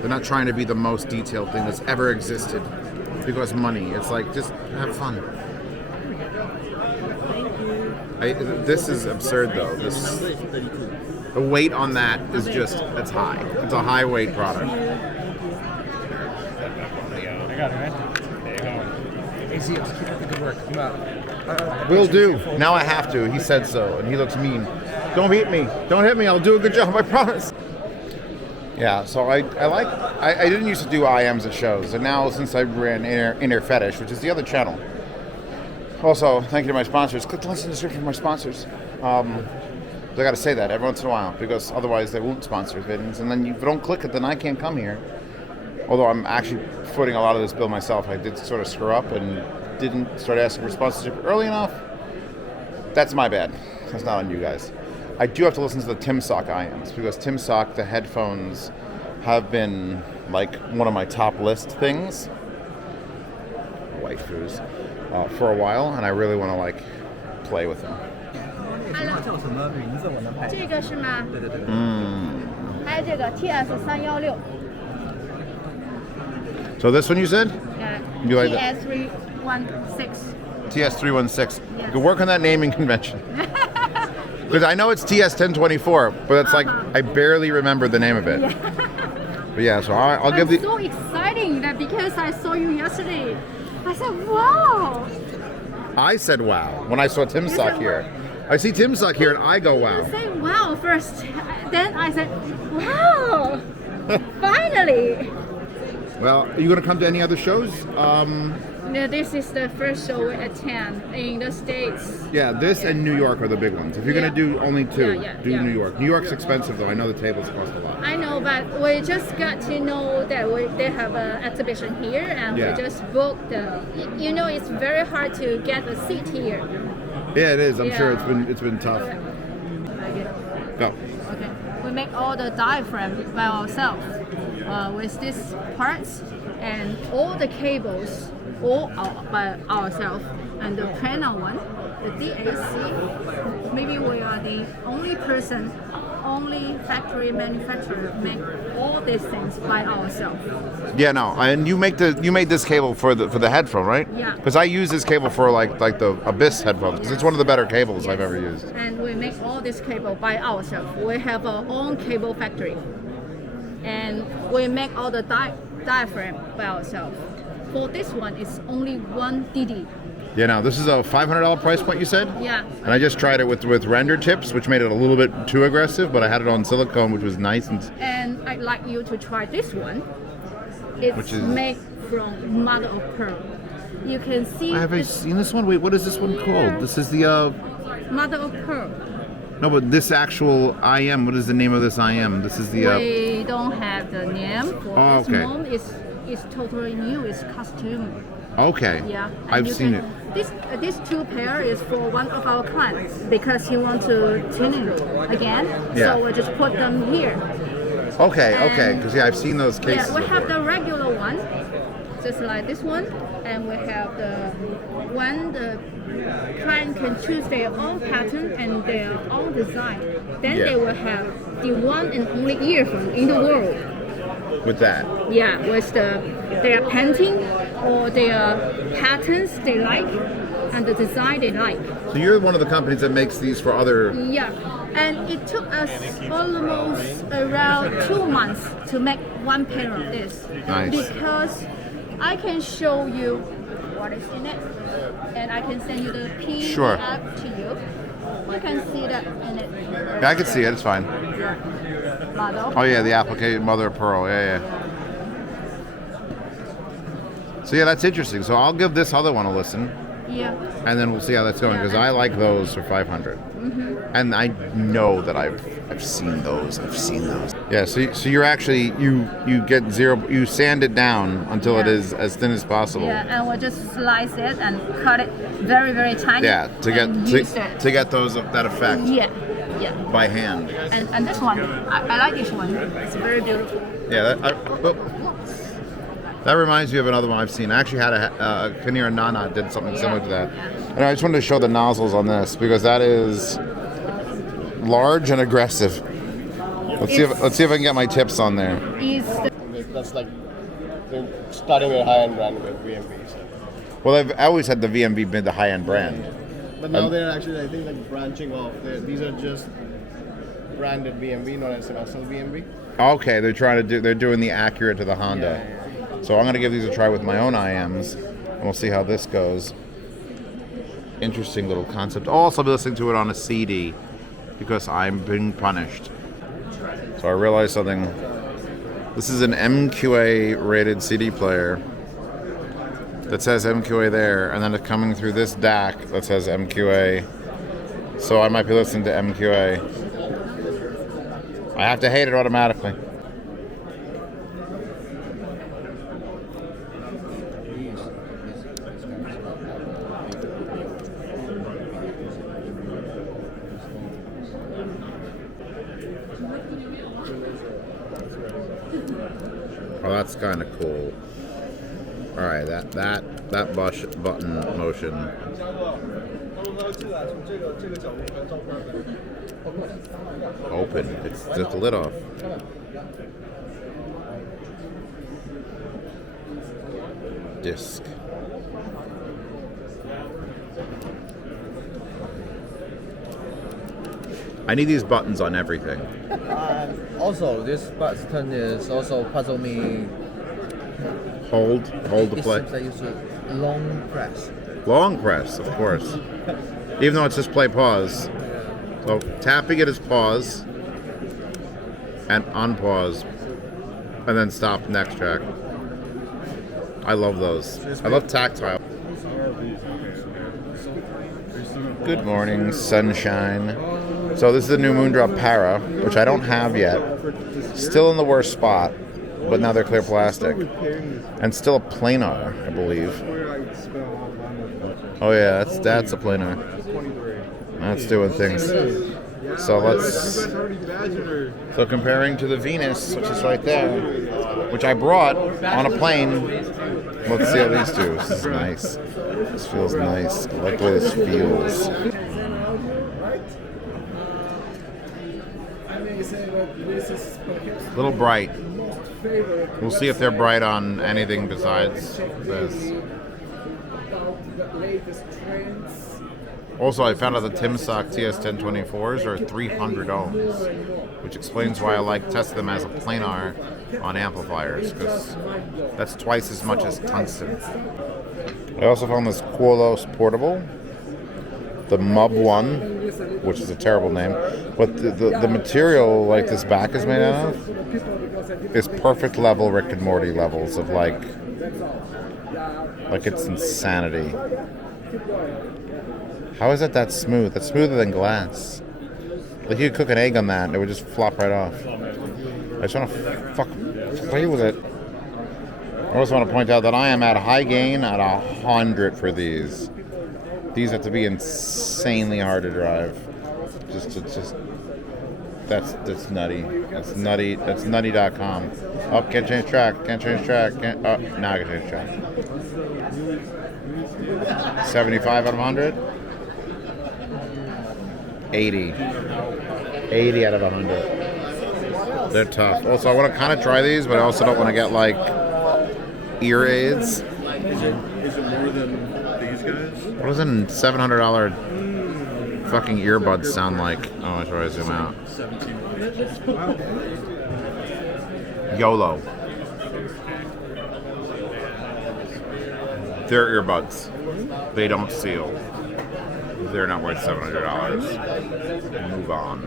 They're not trying to be the most detailed thing that's ever existed because money. It's like just have fun. This is absurd though. The weight on that is just, it's high. It's a high weight product. I got it, right? There you go. Hey, Zeos, keep up the good work. Come out. Will do. Now I have to. He said so, and he looks mean. Don't hit me. Don't hit me. I'll do a good job. I promise. Yeah. So I didn't used to do IMs at shows, and now since I ran Inner Fetish, which is the other channel. Also, thank you to my sponsors. Click the links in the description for my sponsors. I got to say that every once in a while because otherwise they won't sponsor videos, and then if you don't click it, then I can't come here. Although I'm actually footing a lot of this bill myself. I did sort of screw up and didn't start asking for sponsorship early enough. That's my bad. That's not on you guys. I do have to listen to the Timsock IMs because Timsock, the headphones, have been like one of my top list things. Waifus. For a while, and I really want to like play with them. 这个是吗？还有这个 TS316。 So this one you said? Yeah. You like TS316. TS316. You can work on that naming convention. Because I know it's TS1024, but it's like I barely remember the name of it. But yeah, so I'll give the. I'm so exciting that because I saw you yesterday. I said, wow. I said wow when I saw Timsock here. I see Timsock here and I go wow. I said wow first. Then I said, wow. Finally. Well, are you going to come to any other shows? No, this is the first show we attend in the States. Yeah, this and New York are the big ones. If you're going to do only 2, do New York. New York's expensive though. I know the tables cost a lot. I know, but we just got to know that they have an exhibition here, and we just booked. You know, it's very hard to get a seat here. Yeah, it is. I'm sure it's been tough. Go. Okay, we make all the diaphragm by ourselves with these parts and all the cables all by ourselves, and the panel one, the DAC. Maybe we are the only only factory manufacturer make all these things by ourselves. Yeah, no, and you made this cable for the headphone, right? Yeah. Because I use this cable for like the Abyss headphones because it's one of the better cables I've ever used. And we make all this cable by ourselves. We have our own cable factory, and we make all the diaphragm by ourselves. For this one, it's only 1 DD. Yeah, now this is a $500 price point, you said? Yeah. And I just tried it with render tips, which made it a little bit too aggressive, but I had it on silicone, which was nice. And I'd like you to try this one. It's made from mother of pearl. You can see. I haven't seen this one. Wait, what is this one called? This is the mother of pearl. No, but this actual IM. What is the name of this IM? This is the. We don't have the name for this one. It's totally new. It's costume. Okay. Yeah. I've seen it. This 2 pair is for one of our clients because he wants to tune it again. Yeah. So we just put them here. Okay. Because I've seen those cases. Yeah, we have the regular one, just like this one, and we have the one the client can choose their own pattern and their own design. Then they will have the one and only earphone in the world. With that? Yeah, with their painting or their patterns they like and the design they like. So you're one of the companies that makes these for other... Yeah, and it took us almost around 2 months to make 1 pair of this. Nice. Because I can show you what is in it, and I can send you the PDF to you. You can see that in it. Yeah, I can see it. It's fine. Oh yeah, the application mother of pearl. Yeah. So yeah, that's interesting. So I'll give this other one a listen. Yeah. And then we'll see how that's going because I like those for 500. Mm-hmm. And I know that I've seen those. I've seen those. Yeah. So you're actually you get you sand it down until it is as thin as possible. Yeah, and we'll just slice it and cut it very, very tiny. Yeah, to get those that effect. Yeah. Yeah. By hand. And this one, I like this one. It's very beautiful. Yeah. That reminds me of another one I've seen. I actually had a Kinnear Nana did something similar to that. And I just wanted to show the nozzles on this because that is large and aggressive. Let's see if I can get my tips on there. That's like they're starting a high-end brand with VMV. So. Well, I've always had the VMV been the high-end brand. But now they're actually, I think, like branching off. These are just branded VMV, not SMSL VMV. Okay, they're doing the Acura to the Honda. Yeah. So I'm gonna give these a try with my own IMs, and we'll see how this goes. Interesting little concept. I'll also be listening to it on a CD because I'm being punished. So I realized something. This is an MQA rated CD player that says MQA there, and then it's coming through this DAC that says MQA. So I might be listening to MQA. I have to hate it automatically. Oh, that's kind of cool. All right, that button motion. Open. It's just the lid off. Disc. I need these buttons on everything. Also, this button is also puzzle me. Hold to play. It seems like it's a long press. Long press, of course. Even though it's just play pause. So tapping it is pause and unpause and then stop next track. I love those. I love tactile. Good morning, sunshine. So this is the new Moondrop Para, which I don't have yet. Still in the worst spot, but now they're clear plastic. And still a planar, I believe. Oh yeah, that's a planar. That's doing things. So comparing to the Venus, which is right there, which I brought on a plane. Let's see how these do. This is nice. This feels nice. I like the way this feels. A little bright. We'll see if they're bright on anything besides this. Also, I found out the Timsock TS1024s are 300 ohms, which explains why I like testing them as a planar on amplifiers, because that's twice as much as tungsten. I also found this Quolos portable, the Mub one, which is a terrible name, but the material like this back is made out of is perfect level Rick and Morty levels of like it's insanity. How is it that smooth? That's smoother than glass. Like you could cook an egg on that and it would just flop right off. I just want to play with it. I also want to point out that I am at high gain at 100 for these. These have to be insanely hard to drive. That's nutty. That's nutty. That's nutty.com. Oh, can't change track. Now I can change track. 75 out of 100. 80 out of 100. They're tough. Also, I want to kind of try these, but I also don't want to get like ear aids. Is it more than these guys? What does a $700 fucking earbuds sound like? Oh, I try to zoom out. YOLO. They're earbuds. They don't seal. They're not worth $700. Move on.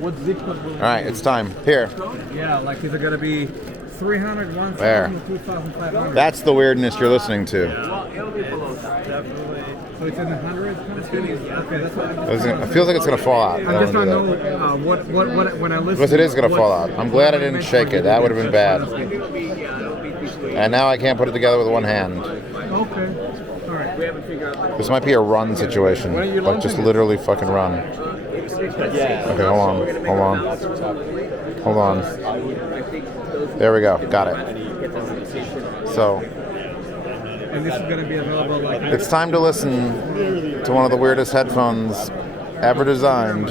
What zip code? All right, it's time. Here. Yeah, like is it gonna be 300, 1,000, There. 2,500. That's the weirdness you're listening to. Well, it'll be below that. Definitely. So it's in the hundreds. Okay, that's what It feels like it's gonna fall out. I just don't know what when I listen. Because it is gonna fall out. I'm glad I didn't shake it. That would have been bad. And now I can't put it together with one hand. Okay. All right. We haven't figured out. This might be a run situation. Like just literally fucking run. Yeah. Okay, hold on. Hold on. There we go. Got it. So. And this is going to be available like. It's time to listen to one of the weirdest headphones ever designed.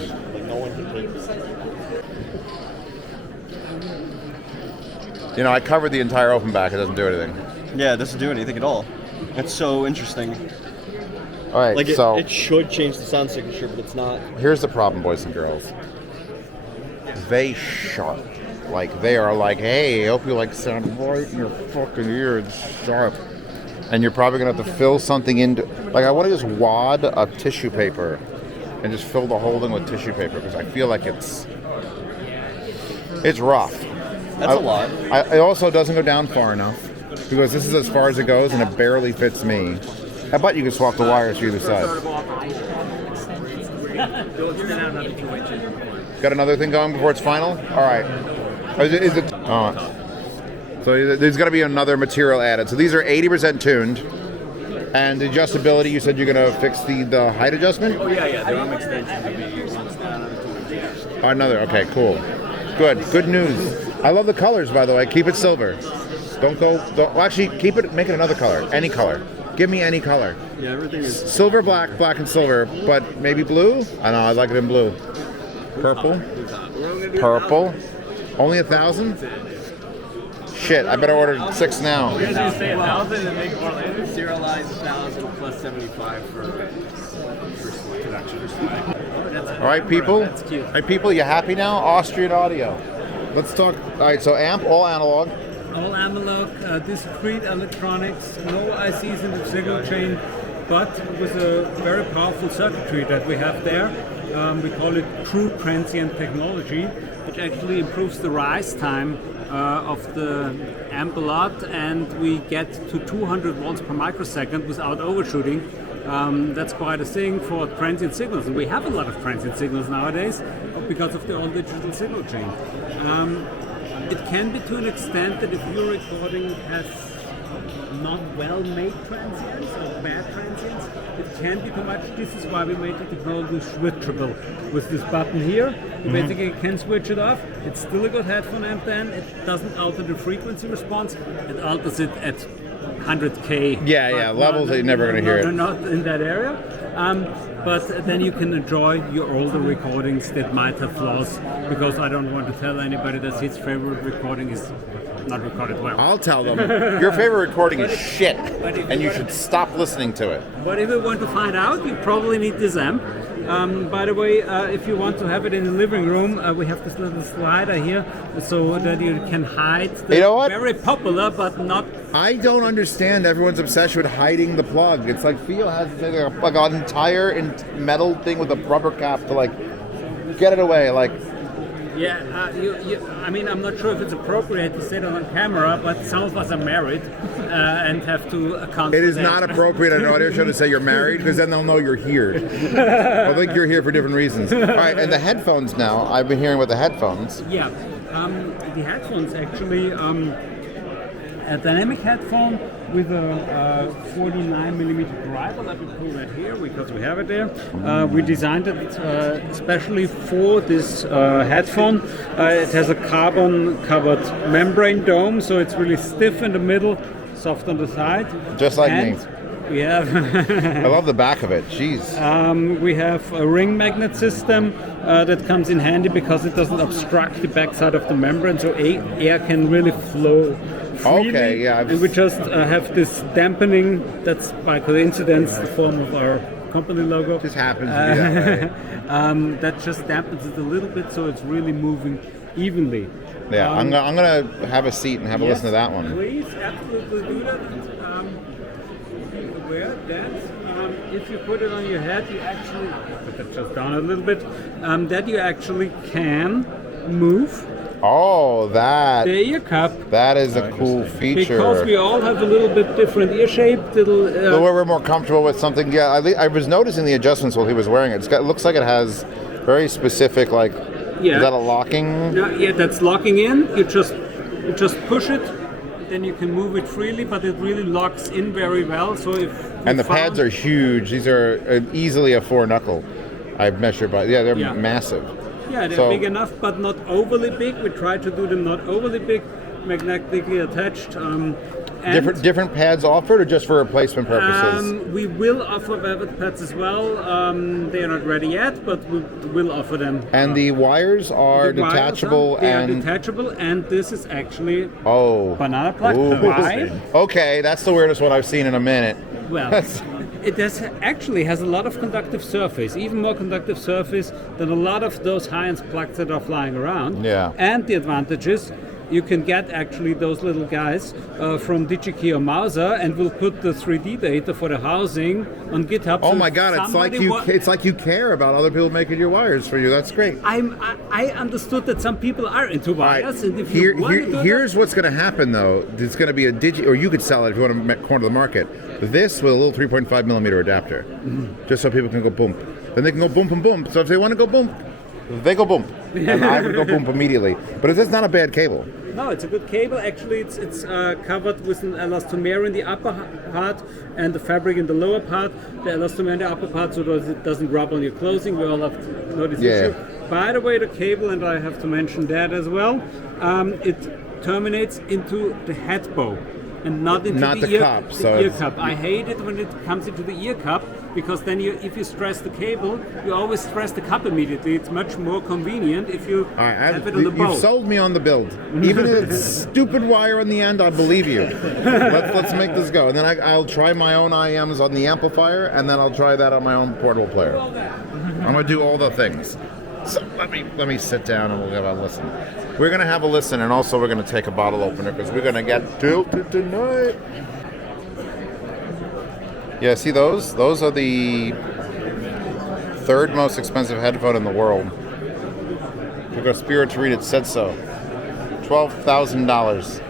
You know, I covered the entire open back. It doesn't do anything. Yeah, it doesn't do anything at all. It's so interesting. All right, like so it should change the sound signature, but it's not. Here's the problem, boys and girls. They sharp. Like, they are like, hey, I hope you like sound right in your fucking ear. It's sharp. And you're probably going to have to fill something into... Like, I want to just wad a tissue paper and just fill the whole thing with tissue paper because I feel like it's rough. That's a lot. It also doesn't go down far enough because this is as far as it goes and it barely fits me. I bet you could swap the wires to either side. Got another thing going before it's final? All right. Is it? So there's got to be another material added. So these are 80% tuned. And the adjustability, you said you're going to fix the height adjustment? Oh, yeah. The arm extension would be Another. Okay, cool. Good news. I love the colors, by the way. Keep it silver. Actually, make it another color. Any color. Give me any color. Yeah, everything is... Silver, black and silver, but maybe blue? I know, I like it in blue. Purple? Only 1,000? Shit, I better order 6 now. We're going to say 1,000 and make Orlando serialize 1,000 plus 75 for production. All right, people. All right, people, you happy now? Austrian audio. Let's talk. All right, so amp, all analog. All analog, discrete electronics, no ICs in the signal chain, but with a very powerful circuitry that we have there. We call it true transient technology, which actually improves the rise time of the amp a lot, and we get to 200 volts per microsecond without overshooting. That's quite a thing for transient signals, and we have a lot of transient signals nowadays because of the all-digital signal chain. It can be to an extent that if your recording has not well-made transients or bad transients, it can be too much. This is why we made the technology switchable. With this button here, you basically can switch it off. It's still a good headphone amp then. It doesn't alter the frequency response. It alters it at 100K. Yeah, levels that you're never going to hear it. Not in that area. But then you can enjoy your older recordings that might have flaws, because I don't want to tell anybody that his favorite recording is not recorded well. I'll tell them. Your favorite recording is shit, and you should stop listening to it. But if you want to find out, you probably need this amp. By the way, if you want to have it in the living room, we have this little slider here so that you can hide the very popular but not... I don't understand everyone's obsession with hiding the plug. It's like Theo has like an entire metal thing with a rubber cap to like get it away. Like, yeah, I mean, I'm not sure if it's appropriate to say that on camera, but some of us are married and have to account for that. It is not appropriate on an audio show to say you're married, because then they'll know you're here. They'll think you're here for different reasons. All right, and the headphones now. I've been hearing about the headphones. Yeah, the headphones actually, a dynamic headphone with a 49mm driver. Let me pull that here because we have it there. We designed it especially for this headphone. It has a carbon-covered membrane dome, so it's really stiff in the middle, soft on the side. Just like me. We have. I love the back of it. Jeez. We have a ring magnet system that comes in handy because it doesn't obstruct the backside of the membrane, so air can really flow freely. Okay, yeah. And we just have this dampening. That's by coincidence the form of our company logo. Just happens to be that way. That just dampens it a little bit, so it's really moving evenly. Yeah, I'm gonna have a seat and have a listen to that one. Please, absolutely do that. Aware that if you put it on your head, you actually put that just down a little bit. That you actually can move Oh, that. The ear cup. That is a cool feature. Because we all have a little bit different ear shape. Little. So we're more comfortable with something. Yeah, I was noticing the adjustments while he was wearing it. It looks like it has very specific, like, Yeah. is that a locking? No, yeah, that's locking in. You just push it, then you can move it freely, but it really locks in very well. So if And the pads are huge. These are easily a 4-knuckle. I've measured by. Yeah, they're massive. Yeah, they're So- big enough, but not overly big. We try to do them not overly big, magnetically attached. And Different pads offered, or just for replacement purposes? we will offer velvet pads as well. They are not ready yet, but we will offer them. And the wires are The wires detachable they are and. detachable, and this is actually Oh. banana plug. Ooh. Why? Okay, that's the weirdest one I've seen in a minute. Well, it actually has a lot of conductive surface, even more conductive surface than a lot of those high-end plugs that are flying around. Yeah. And the advantage is you can get actually those little guys from DigiKey or Mauser, and we'll put the 3D data for the housing on GitHub. Oh So my God! It's like you care about other people making your wires for you. That's great. I understood that some people are into wires, and if you want to do Here's what's going to happen though. It's going to be a or you could sell it if you want to corner the market. This with a little 3.5 millimeter adapter, just so people can go boom. Then they can go boom and boom. So if they want to go boom, they go boom, and I would go boom immediately. But it's not a bad cable. No, it's a good cable. Actually, it's covered with an elastomer in the upper part and the fabric in the lower part. The elastomer in the upper part so that it doesn't rub on your clothing. We all have noticed issue. By the way, the cable, and I have to mention that as well, it terminates into the head bow and not into Not the the ear cup, the so ear it's- cup. I hate it when it comes into the ear cup, because then if you stress the cable, you always stress the cup immediately. It's much more convenient if you have it on the bow. You've sold me on the build. Even if it's stupid wire on the end, I believe you. Let's make this go. And then I'll try my own IMs on the amplifier, and then I'll try that on my own portable player. I'm gonna do all the things. So let me sit down and we'll have a listen. We're gonna have a listen, and also we're gonna take a bottle opener because we're gonna get tilted tonight. Yeah, see those? Those are the third most expensive headphone in the world. Because Spirit to Read It said so. $12,000.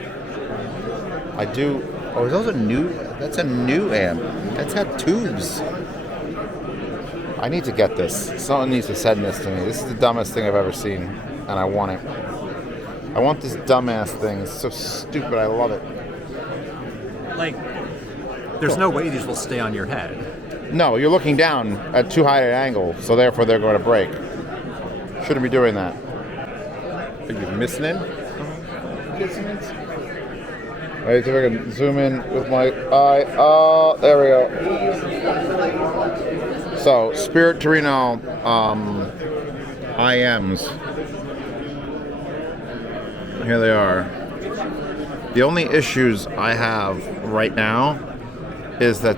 I do. Oh, those are new. That's a new amp. That's had tubes. I need to get this. Someone needs to send this to me. This is the dumbest thing I've ever seen, and I want it. I want this dumbass thing. It's so stupid. I love it. Like, there's no way these will stay on your head. No, you're looking down at too high an angle, so therefore they're going to break. Shouldn't be doing that. Are you missing it? Alright, so we can zoom in with my eye. Oh, there we go. So, Spirit Torino IMs. Here they are. The only issues I have right now is that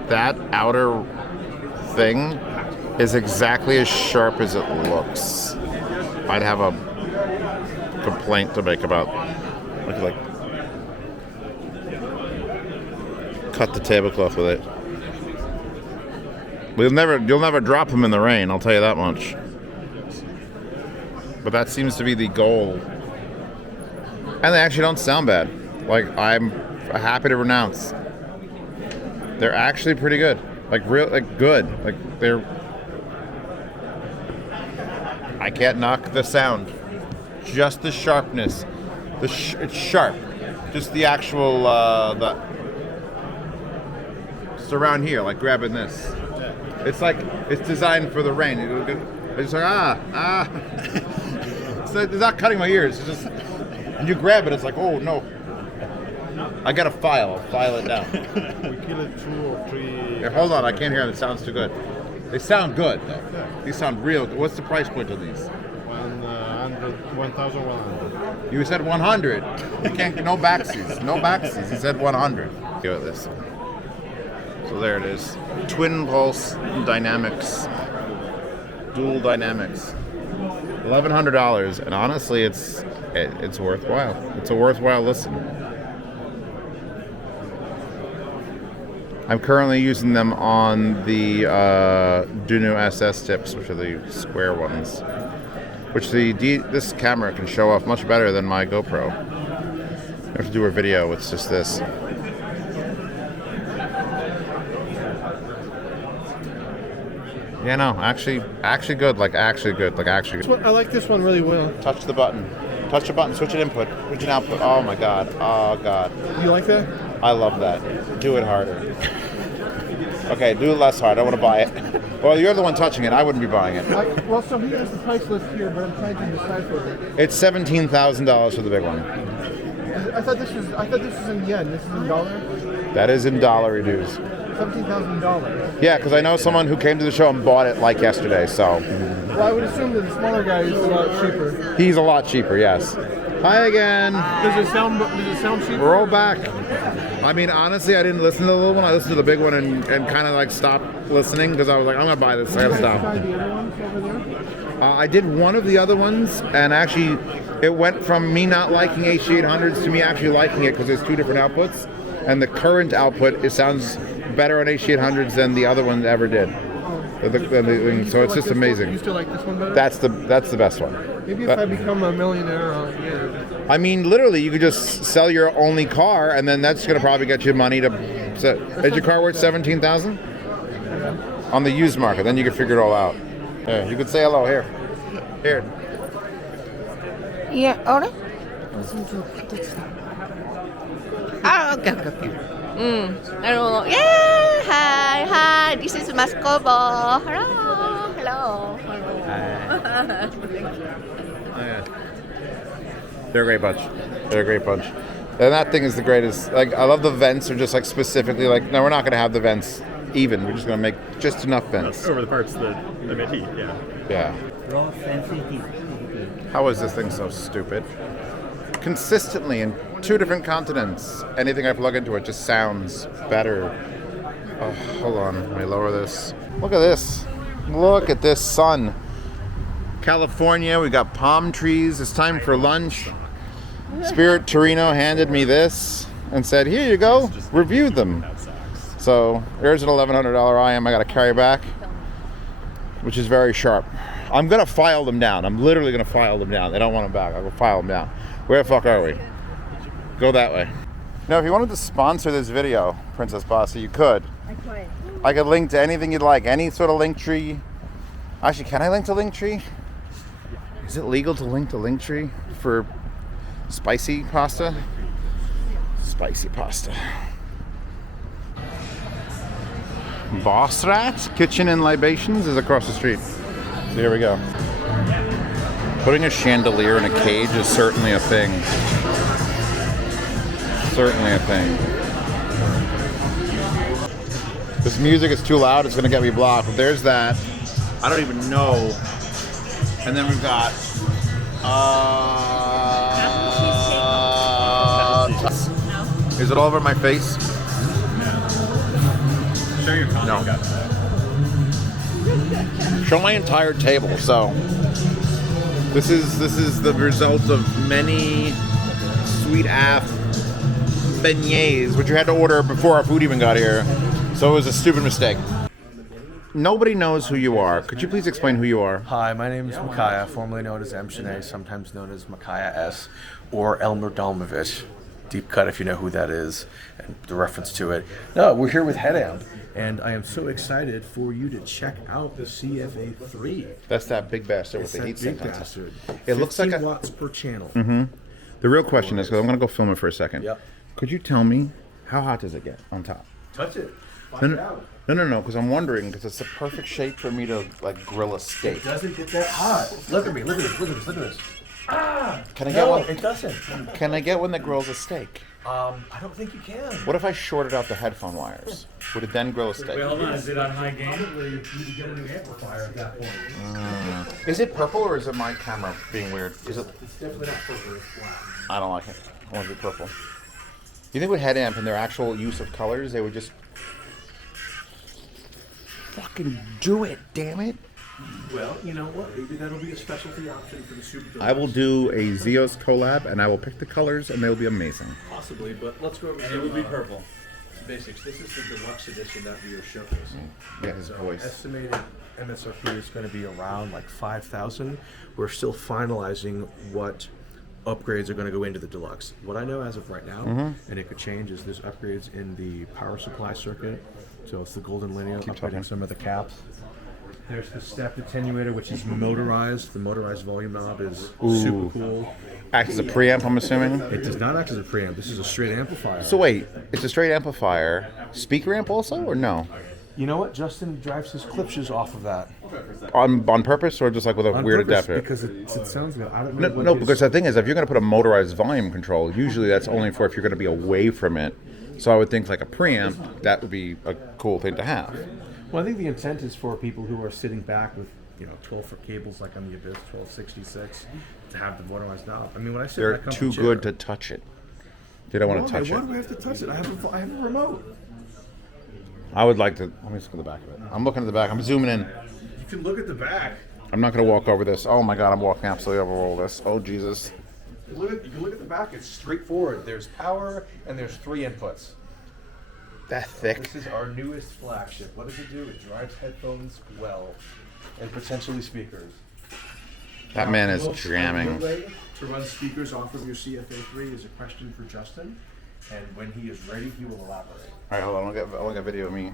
outer thing is exactly as sharp as it looks. I'd have a complaint to make about like cut the tablecloth with it. You'll never drop them in the rain, I'll tell you that much. But that seems to be the goal. And they actually don't sound bad. Like, I'm happy to renounce. They're actually pretty good. Like good. Like they're. I can't knock the sound. Just the sharpness. It's sharp. Just the actual just around here, like grabbing this. It's like it's designed for the rain. It's like it's not cutting my ears. It's just when you grab it, it's like, oh no. I got a file. I'll file it down. We kill it 2 or 3. Here, hold on. I can't hear them. It sounds too good. They sound good, though. These sound real good. What's the price point of these? 1,100. You said 100. You can't. No backsies. No backsies. You said 100. Give it this. So there it is. Twin pulse dynamics. Dual dynamics. $1,100, and honestly, it's worthwhile. It's a worthwhile listen. I'm currently using them on the Duno SS tips, which are the square ones. which this camera can show off much better than my GoPro. I have to do a video with just this. Yeah, no, actually good, like actually good, like actually good. I like this one really well. Touch the button. Touch the button, switch an input, switch an output. Oh my god, oh god. You like that? I love that. Do it harder. Okay, do it less hard, I want to buy it. Well, you're the one touching it, I wouldn't be buying it. Well, so he has the price list here, but I'm trying to decipher it. It's $17,000 for the big one. I thought this was in yen. This is in dollar? That is in dollar dues. $17,000. Yeah, because I know someone who came to the show and bought it like yesterday, so. Well, I would assume that the smaller guy is a lot cheaper. He's a lot cheaper, yes. Hi again. Does it sound cheaper? Roll back. I mean, honestly, I didn't listen to the little one. I listened to the big one and kind of like stopped listening because I was like, I'm going to buy this. I got to stop. Try the other ones over there? I did one of the other ones, and actually, it went from me not liking HD800s to me actually liking it because there's two different outputs. And the current output, it sounds better on HD800s than the other one ever did. So it's just amazing. You still like this one better? That's the best one. Maybe if I become a millionaire, yeah. I mean, literally, you could just sell your only car, and then that's going to probably get you money to. Is your car worth $17,000? Yeah. On the used market, then you can figure it all out. Yeah, you could say hello here. Here. Yeah. Ahora. Ah, okay. Hello. Yeah. Hi. This is Mascobo. Hello. They're a great bunch. And that thing is the greatest. Like, I love the vents are just like specifically like, no, we're not going to have the vents even. We're just going to make just enough vents. Over the parts that emit heat, yeah. Yeah. How is this thing so stupid? Consistently in 2 different continents, anything I plug into it just sounds better. Oh, hold on. Let me lower this. Look at this. Look at this sun. California, we got palm trees. It's time for lunch. Spirit Torino handed me this and said, here you go, review them. So there's an $1,100 IM I got to carry back, which is very sharp. I'm going to file them down. I'm literally going to file them down. They don't want them back. I will file them down. Where the fuck are we? Go that way. Now, if you wanted to sponsor this video, Princess Bossy, you could. I could link to anything you'd like, any sort of link tree. Actually, can I link to Linktree? Is it legal to link to Linktree for spicy pasta? Spicy pasta. Boss Rats Kitchen and Libations is across the street. So here we go. Putting a chandelier in a cage is certainly a thing. Certainly a thing. This music is too loud, it's gonna get me blocked. But there's that. I don't even know. And then we've got is it all over my face? Show your content. No. Show my entire table. So this is the result of many sweet ass beignets, which you had to order before our food even got here. So it was a stupid mistake. Nobody knows who you are. Could you please explain who you are? Hi, my name is Micaiah, formerly known as M. Shanae, sometimes known as Micaiah S. or Elmer Dalmovich. Deep cut, if you know who that is, and the reference to it. No, we're here with Head Amp, and I am so excited for you to check out the CFA3. That's that big bastard with the heat sink on top. It looks like 15 watts per channel. Mm-hmm. The real question is, because I'm going to go film it for a second. Yep. Could you tell me how hot does it get on top? Touch it. No, because I'm wondering, because it's the perfect shape for me to like grill a steak. It doesn't get that hot. Look at me, look at this. Ah! Can I get one? It doesn't. Can I get one that grills a steak? I don't think you can. What if I shorted out the headphone wires? Would it then grill a steak? Wait, hold on. Is it on high gain? You need to get a new amplifier at that point. Is it purple or is it my camera being weird? Is it? It's definitely not purple. It's black. I don't like it. I want it to be purple. You think with Head Amp and their actual use of colors, they would just fucking do it, damn it. Well, you know what? Maybe that'll be a specialty option for the Super. I will do a Zeos collab and I will pick the colors and they'll be amazing. Possibly, but let's go over and it will be purple. Basics. This is the deluxe edition that we are showcasing. Yeah, his voice. Estimated MSRP is going to be around like 5,000. We're still finalizing what upgrades are going to go into the deluxe. What I know as of right now, and it could change, is there's upgrades in the power supply circuit. So it's the golden linear, upgrading some of the caps. There's the step attenuator, which is motorized. The motorized volume knob is super cool. Acts as a preamp, I'm assuming? It does not act as a preamp. This is a straight amplifier. So wait, it's a straight amplifier. Speaker amp also, or no? You know what? Justin drives his Klipsch's off of that. On purpose, or just like with a weird adapter? Because it sounds good. I don't know. No, because the thing is, if you're going to put a motorized volume control, usually that's only for if you're going to be away from it. So I would think like a preamp, that would be a cool thing to have. Well, I think the intent is for people who are sitting back with 12-foot cables like on the Abyss 1266 to have the motorized knob. I mean, when I sit They're in that too comfy good chair, to touch it. They don't want to touch Why it. do we have to touch it? I have a remote. I would like to. Let me look at the back of it. I'm looking at the back. I'm zooming in. You can look at the back. I'm not going to walk over this. Oh my God, I'm walking absolutely over all this. Oh Jesus. You can look at the back. It's straightforward. There's power and there's 3 inputs. That thick. This is our newest flagship. What does it do? It drives headphones well, and potentially speakers. That man is Will jamming. To run speakers off of your CFA3 is a question for Justin, and when he is ready, he will elaborate. All right, hold on. I want to get a video of me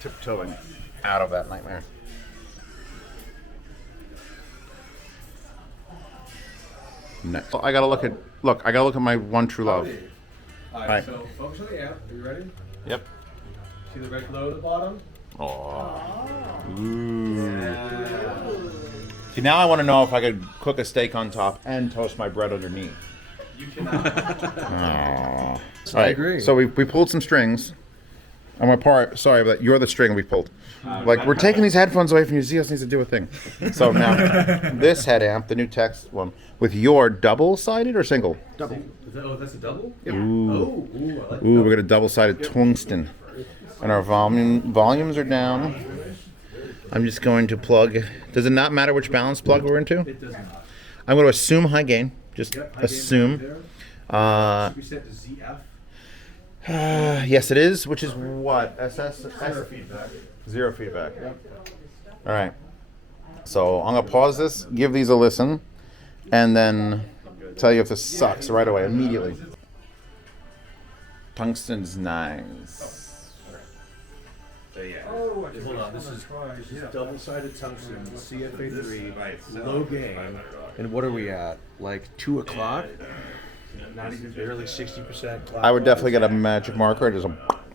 tiptoeing out of that nightmare. No. I gotta look at my one true love. All right. So focus on the amp. Are you ready? Yep. See the red glow at the bottom? Oh. Ooh. See, now I want to know if I could cook a steak on top and toast my bread underneath. You cannot. Oh. So I agree. So we pulled some strings. On my part, sorry, but you're the string we pulled. Like, we're taking these headphones away from you. Zeos needs to do a thing. So now, this head amp, the new text one, with your double-sided or single? Double. That's a double? Ooh. I like Ooh, we're going to double-sided tungsten. And our volumes are down. I'm just going to plug. Does it not matter which balance plug we're into? It does not. I'm going to assume high gain. Just Yep, high gain assume. Should we set to ZF? Yes, it is, which is what? Zero feedback. Zero feedback. All right. So I'm going to pause this, give these a listen, and then tell you if this sucks right away, immediately. Tungsten's nice. Hold on, this is double-sided tungsten, CFA3, low gain. And what are we at? Like 2 o'clock? Not even barely 60%. I would definitely get a magic marker and just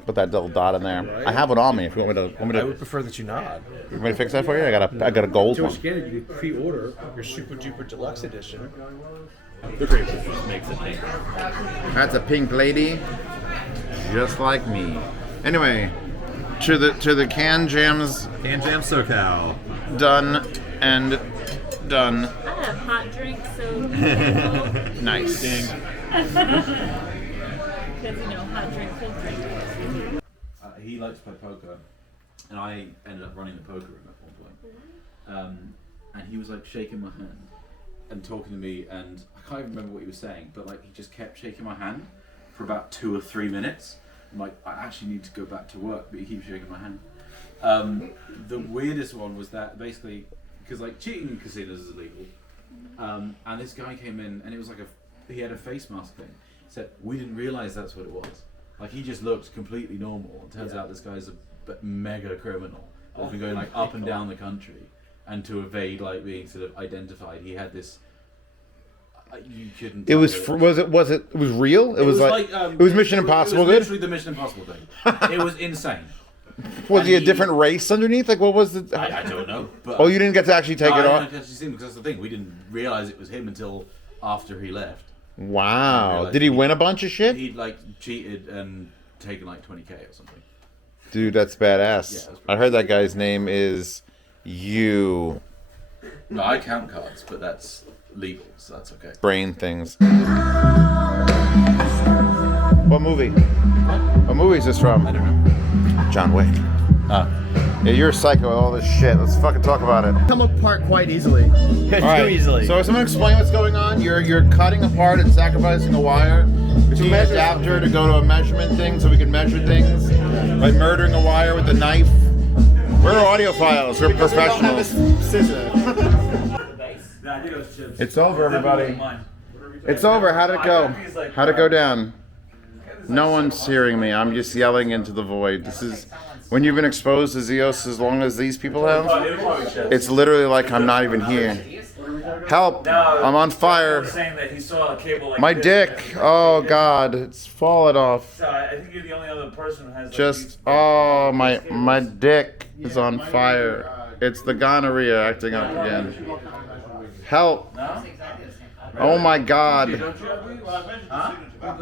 put that little dot in there. I have it on me. If you want me to, I would prefer that you not. You want me to fix that for you? I got a gold To one. get it, you can pre-order your super duper deluxe edition. The grape juice makes it pink. That's a pink lady, just like me. Anyway, to the Canjams. Canjam SoCal. Done and done. I have hot drinks, so Nice. because hot drink, cold drink. He likes to play poker, and I ended up running the poker room at one point. And he was like shaking my hand and talking to me, and I can't even remember what he was saying, but like he just kept shaking my hand for about 2 or 3 minutes. I'm like, I actually need to go back to work, but he keeps shaking my hand. The weirdest one was that basically, because like cheating in casinos is illegal, and this guy came in and it was like he had a face mask thing. He said, we didn't realize that's what it was. Like he just looked completely normal. It turns out this guy's a mega criminal. He's been going like up and down the country, and to evade like being sort of identified, he had this. You couldn't. It was it was real. It was like it was Mission Impossible. It was Good. literally the Mission Impossible thing. It was insane. Was he a different race underneath? Like what was the? I don't know. But Oh, you didn't get to actually take it I off. didn't actually see him because that's the thing. We didn't realize it was him until after he left. Wow. Did he win a bunch of shit? He'd like cheated and taken like 20K or something. Dude, that's badass. Yeah, I heard that guy's name is you. No, I count cards, but that's legal, so that's okay. Brain things. What movie? What movie is this from? I don't know. John Wick. Yeah, you're a psycho with all this shit. Let's fucking talk about it. Come apart quite easily. All right. easily. So someone explain what's going on. You're cutting apart and sacrificing a wire between an adapter to go to a measurement thing so we can measure things by murdering a wire with a knife. We're audiophiles. We're professionals. It's over, everybody. It's over. How'd it go? How'd it go down? No one's hearing me. I'm just yelling into the void. This is when you've been exposed to Zeos as long as these people have. It's literally like I'm not even here. Help! I'm on fire. My dick. Oh God, it's falling off. I think you're the only other person who has. Just my dick is on fire. It's the gonorrhea acting up again. Help! Oh my God.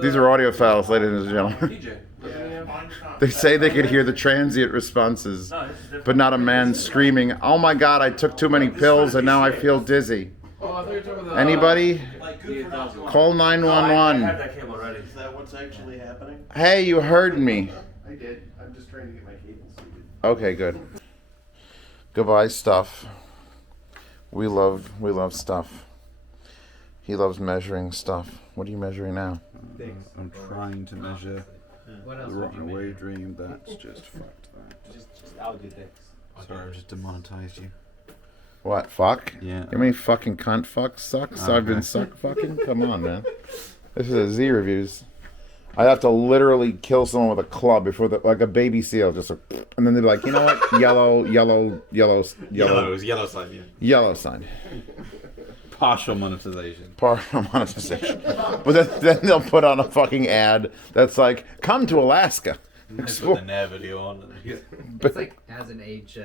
These are audiophiles, ladies and gentlemen. They say they could hear the transient responses, but not a man screaming, "Oh my God, I took too many pills and now I feel dizzy." Anybody? Call 911. Is that what's actually happening? Hey, you heard me. I did. I'm just trying to get my cables suited. Okay, good. Goodbye, stuff. We love stuff. He loves measuring stuff. What are you measuring now? I'm trying to measure the rotten away dream. That's just fucked. Just audio dicks. Sorry, I just demonetized you. What, fuck? Yeah. You mean fucking cunt fuck sucks? I've been suck fucking? Come on, man. This is a Z reviews. I'd have to literally kill someone with a club before like a baby seal, just and then they'd be like, you know what? Yellow sign, yeah. Yellow sign. Partial monetization. Partial monetization. But then they'll put on a fucking ad that's like, come to Alaska. Put the Nair video on. It's like has an age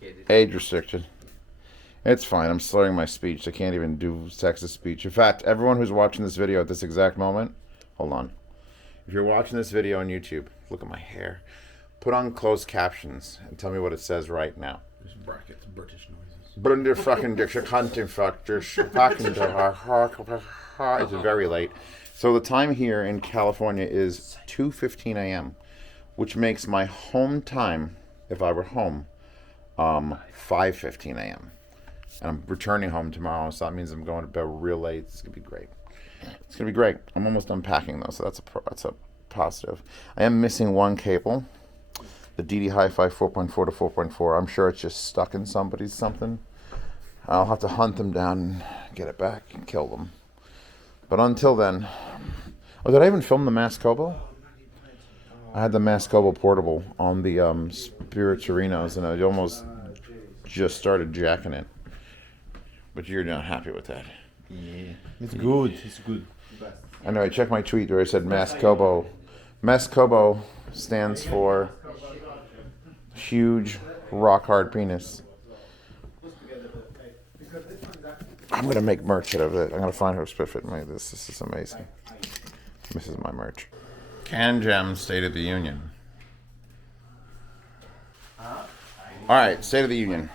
gated. Age restricted. It's fine. I'm slurring my speech. I can't even do sexist speech. In fact, everyone who's watching this video at this exact moment, hold on. If you're watching this video on YouTube, look at my hair. Put on closed captions and tell me what it says right now. There's brackets, British noises. Brunder fucking hunting factors. It's very late. So the time here in California is 2:15 a.m., which makes my home time, if I were home, 5:15 a.m. And I'm returning home tomorrow, so that means I'm going to bed real late. It's gonna be great. It's gonna be great. I'm almost unpacking though, so that's a positive. I am missing one cable, the DD Hi-Fi 4.4 to 4.4. I'm sure it's just stuck in somebody's something. I'll have to hunt them down and get it back and kill them. But until then, did I even film the Mascobo? I had the Mascobo portable on the Spiritorinos, and I almost just started jacking it. But you're not happy with that. Yeah. It's good. It's good. I know, I checked my tweet where I said Mascobo. Mascobo stands for huge, rock-hard penis. I'm going to make merch out of it. I'm going to find her Spitfit and make this. This is amazing. This is my merch. Canjam State of the Union. Alright, State of the Union.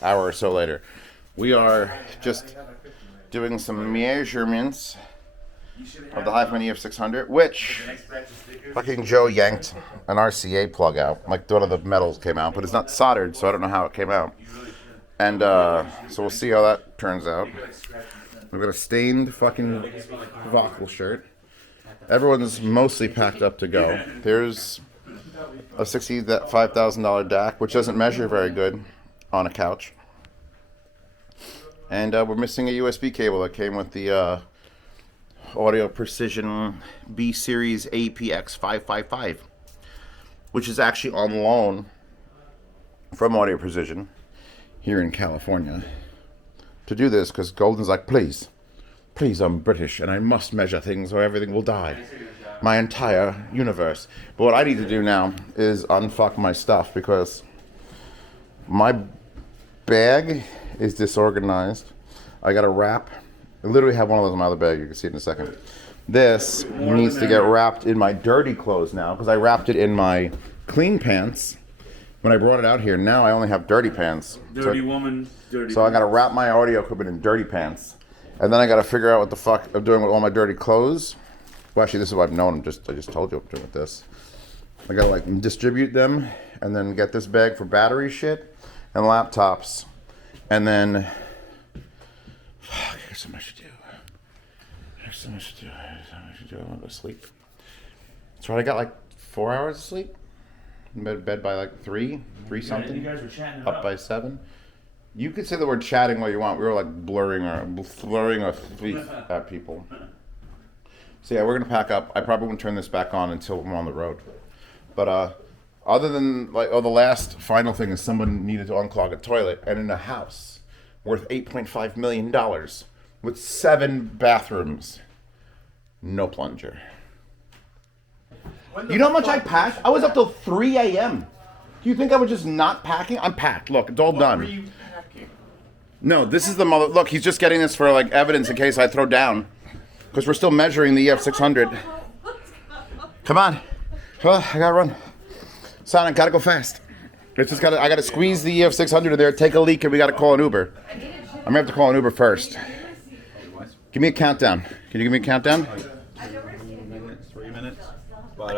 Hour or so later. We are just doing some measurements of the Hi-Fi EF600, which fucking Joe yanked an RCA plug out. Like one of the metals came out, but it's not soldered, so I don't know how it came out. And so we'll see how that turns out. We've got a stained fucking vocal shirt. Everyone's mostly packed up to go. There's a $65,000 DAC, which doesn't measure very good on a couch. And we're missing a USB cable that came with the Audio Precision B Series APX555, which is actually on loan from Audio Precision here in California to do this, because Golden's like, please, I'm British and I must measure things or everything will die. My entire universe. But what I need to do now is unfuck my stuff, because my bag is disorganized. I got to wrap. I literally have one of those in my other bag. You can see it in a second. This needs to get wrapped in my dirty clothes now, because I wrapped it in my clean pants when I brought it out here. Now I only have dirty pants. Dirty woman, dirty. So I got to wrap my audio equipment in dirty pants, and then I got to figure out what the fuck I'm doing with all my dirty clothes. Well, actually, this is what I've known. I just told you what I'm doing with this. I got to like distribute them, and then get this bag for battery shit and laptops, and then fuck, there's so much to do. There's so much to do. I want to go to sleep. That's right. I got like 4 hours of sleep. bed by like 3 something. You guys were chatting it Up by 7. You could say the word chatting all you want. We were like blurring our feet at people. So yeah, we're gonna pack up. I probably won't turn this back on until I'm on the road. But other than like, the last final thing is someone needed to unclog a toilet, and in a house worth $8.5 million with 7 bathrooms, no plunger. You know how much I packed? I was up till 3 a.m. Do you think I was just not packing? I'm packed. Look, it's all done. What were you packing? No, this is the mother. Look, he's just getting this for like evidence in case I throw down, because we're still measuring the EF600. Come on, I gotta run. Son, I gotta go fast. I gotta squeeze the EF600 in there, take a leak, and we gotta call an Uber. I'm gonna have to call an Uber first. Give me a countdown. Can you give me a countdown? 3 minutes.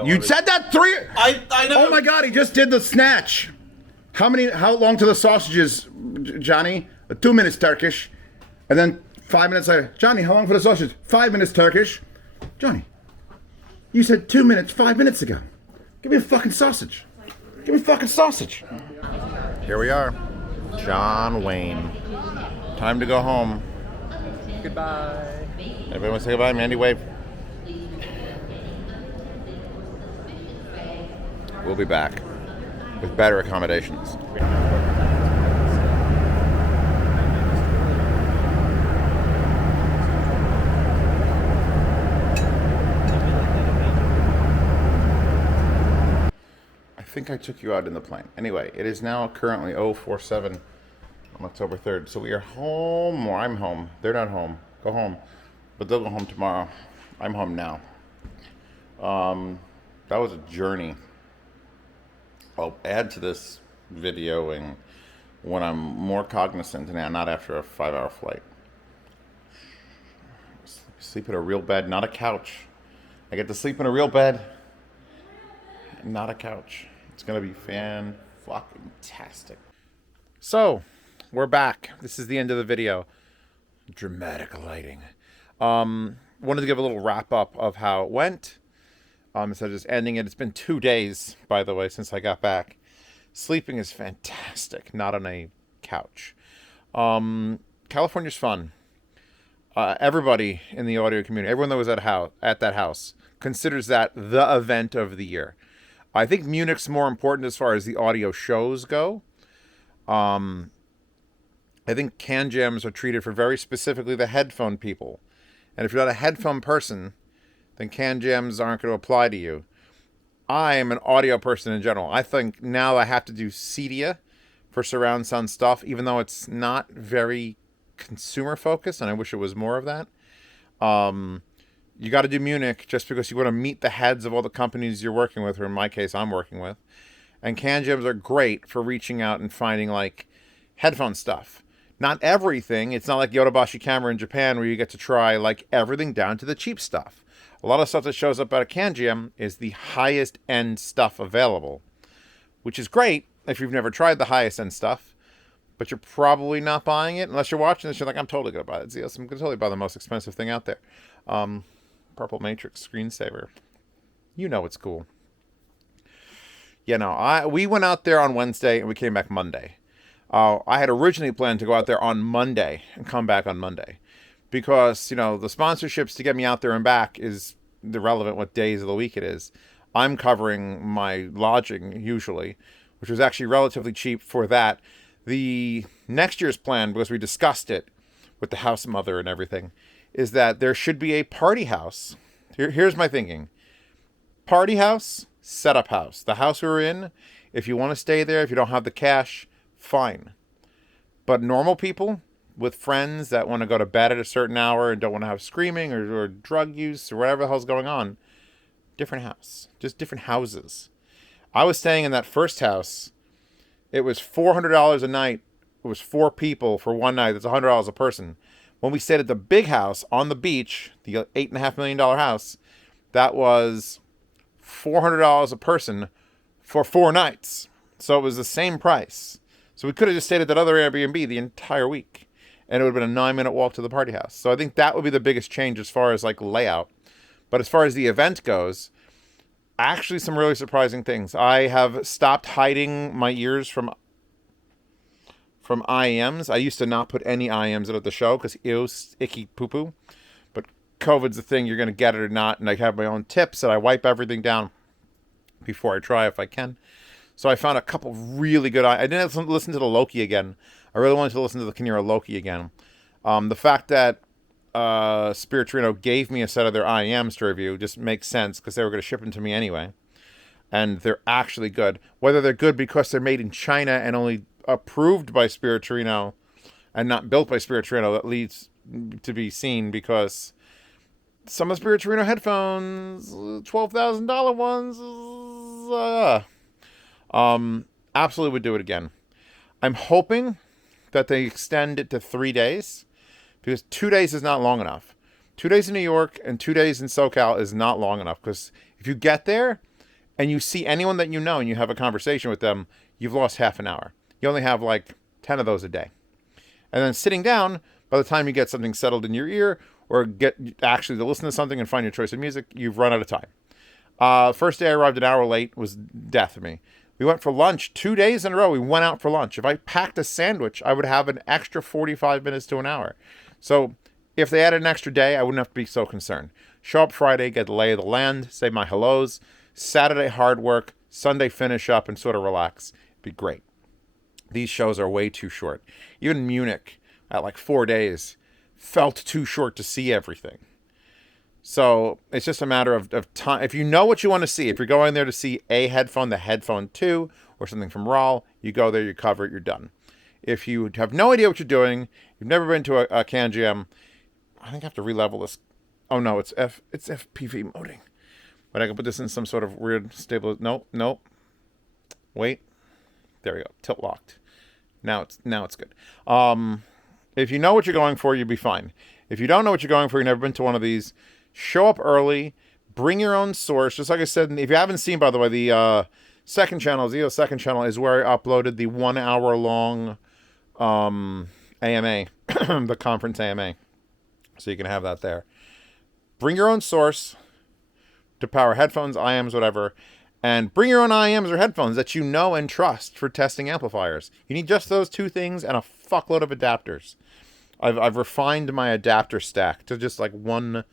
You said that 3. I know. Oh my God, he just did the snatch. How long to the sausages, Johnny? 2 minutes Turkish. And then 5 minutes later, Johnny, how long for the sausage? 5 minutes Turkish. Johnny, you said 2 minutes 5 minutes ago. Give me a fucking sausage. Give me a fucking sausage. Here we are. John Wayne. Time to go home. Goodbye. Everybody want to say goodbye? Mandy, wave. We'll be back with better accommodations. I think I took you out in the plane. Anyway, it is now currently 047 on October 3rd. So we are home, or I'm home. They're not home. Go home. But they'll go home tomorrow. I'm home now. That was a journey. I'll add to this videoing when I'm more cognizant and not after a 5-hour flight. Sleep in a real bed, not a couch. I get to sleep in a real bed, not a couch. It's gonna be fan-fucking-tastic. So, we're back. This is the end of the video. Dramatic lighting. Wanted to give a little wrap-up of how it went. Instead of just ending it. It's been 2 days, by the way, since I got back. Sleeping is fantastic, not on a couch. California's fun. Everybody in the audio community, everyone that was at that house, considers that the event of the year. I think Munich's more important as far as the audio shows go. I think Canjams are treated for very specifically the headphone people. And if you're not a headphone person, then Canjams aren't going to apply to you. I am an audio person in general. I think now I have to do Cedia for surround sound stuff, even though it's not very consumer focused, and I wish it was more of that. You got to do Munich just because you want to meet the heads of all the companies you're working with, or in my case, I'm working with. And Canjams are great for reaching out and finding like headphone stuff. Not everything. It's not like Yodobashi camera in Japan where you get to try like everything down to the cheap stuff. A lot of stuff that shows up at a Canjam is the highest end stuff available, which is great if you've never tried the highest end stuff, but you're probably not buying it unless you're watching this. You're like, I'm totally going to buy it. I'm going to totally buy the most expensive thing out there. Purple Matrix screensaver. You know it's cool. We went out there on Wednesday and we came back Monday. I had originally planned to go out there on Monday and come back on Monday. Because, the sponsorships to get me out there and back is irrelevant what days of the week it is. I'm covering my lodging, usually, which was actually relatively cheap for that. The next year's plan, because we discussed it with the house mother and everything, is that there should be a party house. Here's my thinking. Party house, setup house. The house we're in, if you want to stay there, if you don't have the cash, fine. But normal people with friends that want to go to bed at a certain hour and don't want to have screaming or drug use or whatever the hell's going on, different house. Just different houses. I was staying in that first house. It was $400 a night. It was 4 people for one night. That's $100 a person. When we stayed at the big house on the beach, the $8.5 million house, that was $400 a person for 4 nights. So it was the same price. So we could have just stayed at that other Airbnb the entire week. And it would have been a 9-minute walk to the party house. So I think that would be the biggest change as far as like layout. But as far as the event goes, actually some really surprising things. I have stopped hiding my ears from IEMs. I used to not put any IEMs in at the show because ew, icky poo-poo. But COVID's the thing, you're going to get it or not. And I have my own tips and I wipe everything down before I try if I can. So I found a couple really good. I didn't listen to the Loki again. I really wanted to listen to the Kinera Loki again. The fact that Spiritrino gave me a set of their IEMs to review just makes sense because they were going to ship them to me anyway. And they're actually good. Whether they're good because they're made in China and only approved by Spiritrino and not built by Spiritrino, that leads to be seen, because some of the Spiritrino headphones, $12,000 ones, absolutely would do it again. I'm hoping that they extend it to 3 days, because 2 days is not long enough. 2 days in New York and 2 days in SoCal is not long enough, because if you get there and you see anyone that you know and you have a conversation with them, you've lost half an hour. You only have like 10 of those a day. And then sitting down, by the time you get something settled in your ear or get actually to listen to something and find your choice of music, you've run out of time. First day I arrived an hour late was death for me. We went for lunch 2 days in a row. We went out for lunch. If I packed a sandwich, I would have an extra 45 minutes to an hour. So if they added an extra day, I wouldn't have to be so concerned. Show up Friday, get the lay of the land, say my hellos. Saturday, hard work. Sunday, finish up and sort of relax. It'd be great. These shows are way too short. Even Munich, at like 4 days, felt too short to see everything. So it's just a matter of time. If you know what you want to see, if you're going there to see a headphone, the headphone 2, or something from Rawl, you go there, you cover it, you're done. If you have no idea what you're doing, you've never been to a Canjam, I think I have to re-level this. Oh no, it's FPV moding. But I can put this in some sort of weird stable. Nope. Wait. There we go. Tilt locked. Now it's good. If you know what you're going for, you'll be fine. If you don't know what you're going for, you've never been to one of these, show up early, bring your own source. Just like I said, if you haven't seen, by the way, the second channel, Zeo's second channel, is where I uploaded the 1 hour long AMA, the conference AMA. So you can have that there. Bring your own source to power headphones, IMs, whatever. And bring your own IMs or headphones that you know and trust for testing amplifiers. You need just those two things and a fuckload of adapters. I've refined my adapter stack to just like one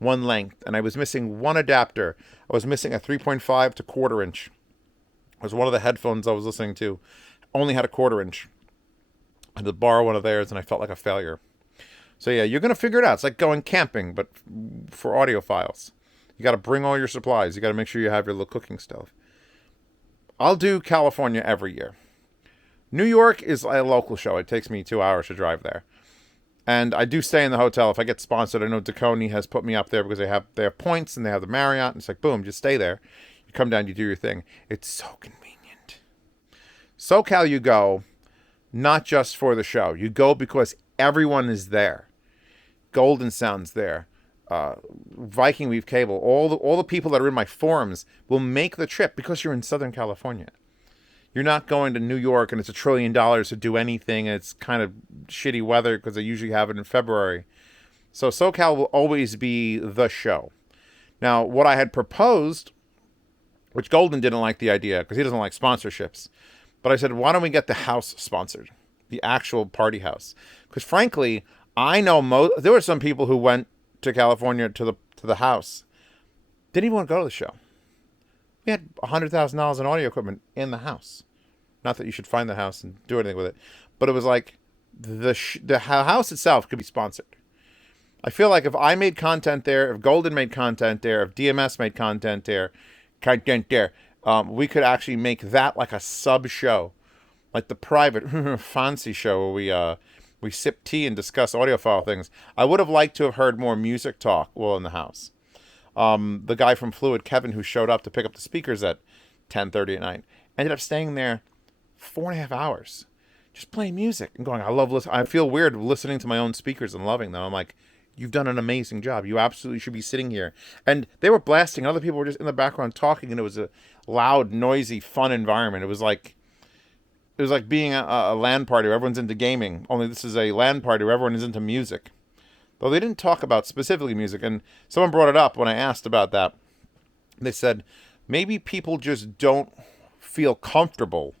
length, and I was missing one adapter. I was missing a 3.5 to 1/4 inch. It was one of the headphones I was listening to. Only had a 1/4 inch. I had to borrow one of theirs, and I felt like a failure. So yeah, you're gonna figure it out. It's like going camping, but for audiophiles. You got to bring all your supplies. You got to make sure you have your little cooking stove. I'll do California every year. New York is a local show. It takes me 2 hours to drive there. And I do stay in the hotel. If I get sponsored, I know Deconey has put me up there because they have points and they have the Marriott. And it's like, boom, just stay there. You come down, you do your thing. It's so convenient. SoCal you go, not just for the show. You go because everyone is there. Golden Sound's there. Viking Weave Cable, all the people that are in my forums will make the trip because you're in Southern California. You're not going to New York and it's $1 trillion to do anything. And it's kind of shitty weather because they usually have it in February. So SoCal will always be the show. Now, what I had proposed, which Golden didn't like the idea because he doesn't like sponsorships, but I said, why don't we get the house sponsored, the actual party house? Because frankly, I know there were some people who went to California to the house, didn't even want to go to the show. We had $100,000 in audio equipment in the house. Not that you should find the house and do anything with it, but it was like the house itself could be sponsored. I feel like if I made content there, if Golden made content there, if DMS made content there, we could actually make that like a sub show, like the private fancy show where we sip tea and discuss audiophile things. I would have liked to have heard more music talk while in the house. The guy from Fluid, Kevin, who showed up to pick up the speakers at 10:30 at night, ended up staying there 4.5 hours, just playing music and going, I love listening. I feel weird listening to my own speakers and loving them. I'm like, you've done an amazing job. You absolutely should be sitting here. And they were blasting. Other people were just in the background talking, and it was a loud, noisy, fun environment. It was like being a LAN party where everyone's into gaming, only this is a LAN party where everyone is into music. Though they didn't talk about specifically music, and someone brought it up when I asked about that. They said, maybe people just don't feel comfortable.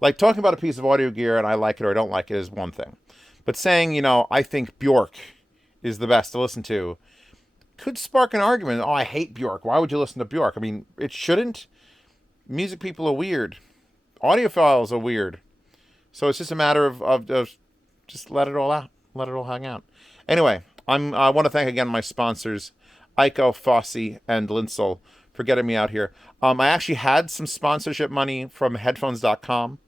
Like, talking about a piece of audio gear and I like it or I don't like it is one thing. But saying, you know, I think Bjork is the best to listen to could spark an argument. Oh, I hate Bjork. Why would you listen to Bjork? I mean, it shouldn't. Music people are weird. Audiophiles are weird. So it's just a matter of just let it all out. Let it all hang out. Anyway, I want to thank again my sponsors, Ico, Fossey, and Linsel, for getting me out here. I actually had some sponsorship money from headphones.com.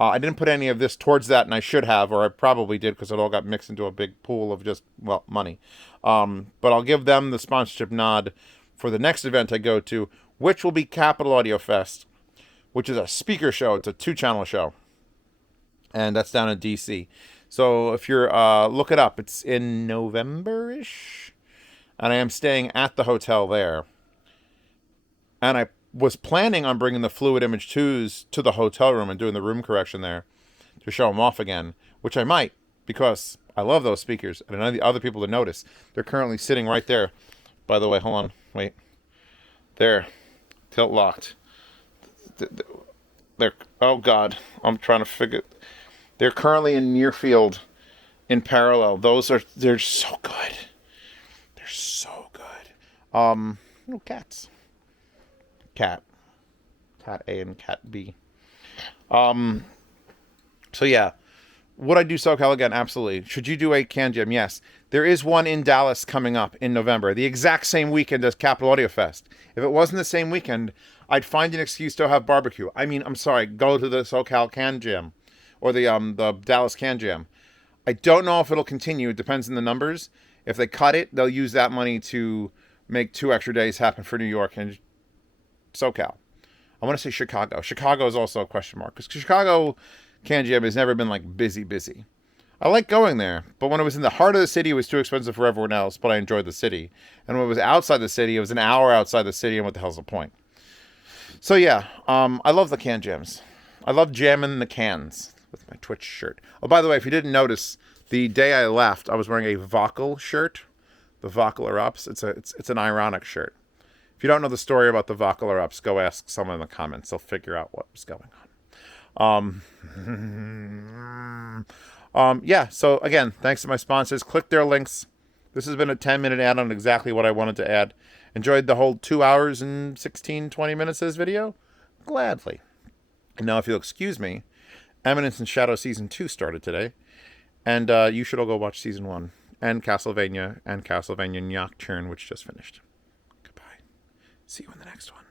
I didn't put any of this towards that, and I should have, or I probably did, because it all got mixed into a big pool of just, well, money. But I'll give them the sponsorship nod for the next event I go to, which will be Capital Audio Fest, which is a speaker show. It's a 2-channel show. And that's down in D.C. So if you're, look it up. It's in November-ish. And I am staying at the hotel there. And I was planning on bringing the Fluid Image 2s to the hotel room and doing the room correction there to show them off again, which I might, because I love those speakers. And I need the other people to notice. They're currently sitting right there. By the way, hold on. Wait. There. Tilt locked. They're, oh God. I'm trying to figure. They're currently in near field in parallel. They're so good. They're so good. Little cats. Cat A and Cat B. So yeah, would I do SoCal again? Absolutely. Should you do a Canjam? Yes. There is one in Dallas coming up in November, the exact same weekend as Capital Audio Fest. If it wasn't the same weekend, I'd find an excuse to have barbecue. I mean, I'm sorry, go to the SoCal Canjam or the Dallas Canjam. I don't know if it'll continue. It depends on the numbers. If they cut it, they'll use that money to make 2 extra days happen for New York and SoCal. I want to say Chicago. Chicago is also a question mark, because Chicago Canjam has never been like busy. I like going there, but when it was in the heart of the city, it was too expensive for everyone else, but I enjoyed the city. And when it was outside the city, it was an hour outside the city, and what the hell's the point? So yeah, I love the Canjams. I love jamming the cans with my Twitch shirt. Oh, by the way, if you didn't notice, the day I left, I was wearing a Vocal shirt. The Vocal Erupts. It's an ironic shirt. If you don't know the story about the Vocal Erupts, go ask someone in the comments. They'll figure out what was going on. Yeah, so again, thanks to my sponsors. Click their links. This has been a 10-minute ad on exactly what I wanted to add. Enjoyed the whole 2 hours and 16-20 minutes of this video? Gladly. And now, if you'll excuse me, Eminence and Shadow Season 2 started today. And you should all go watch Season 1. And Castlevania Nocturne, which just finished. Goodbye. See you in the next one.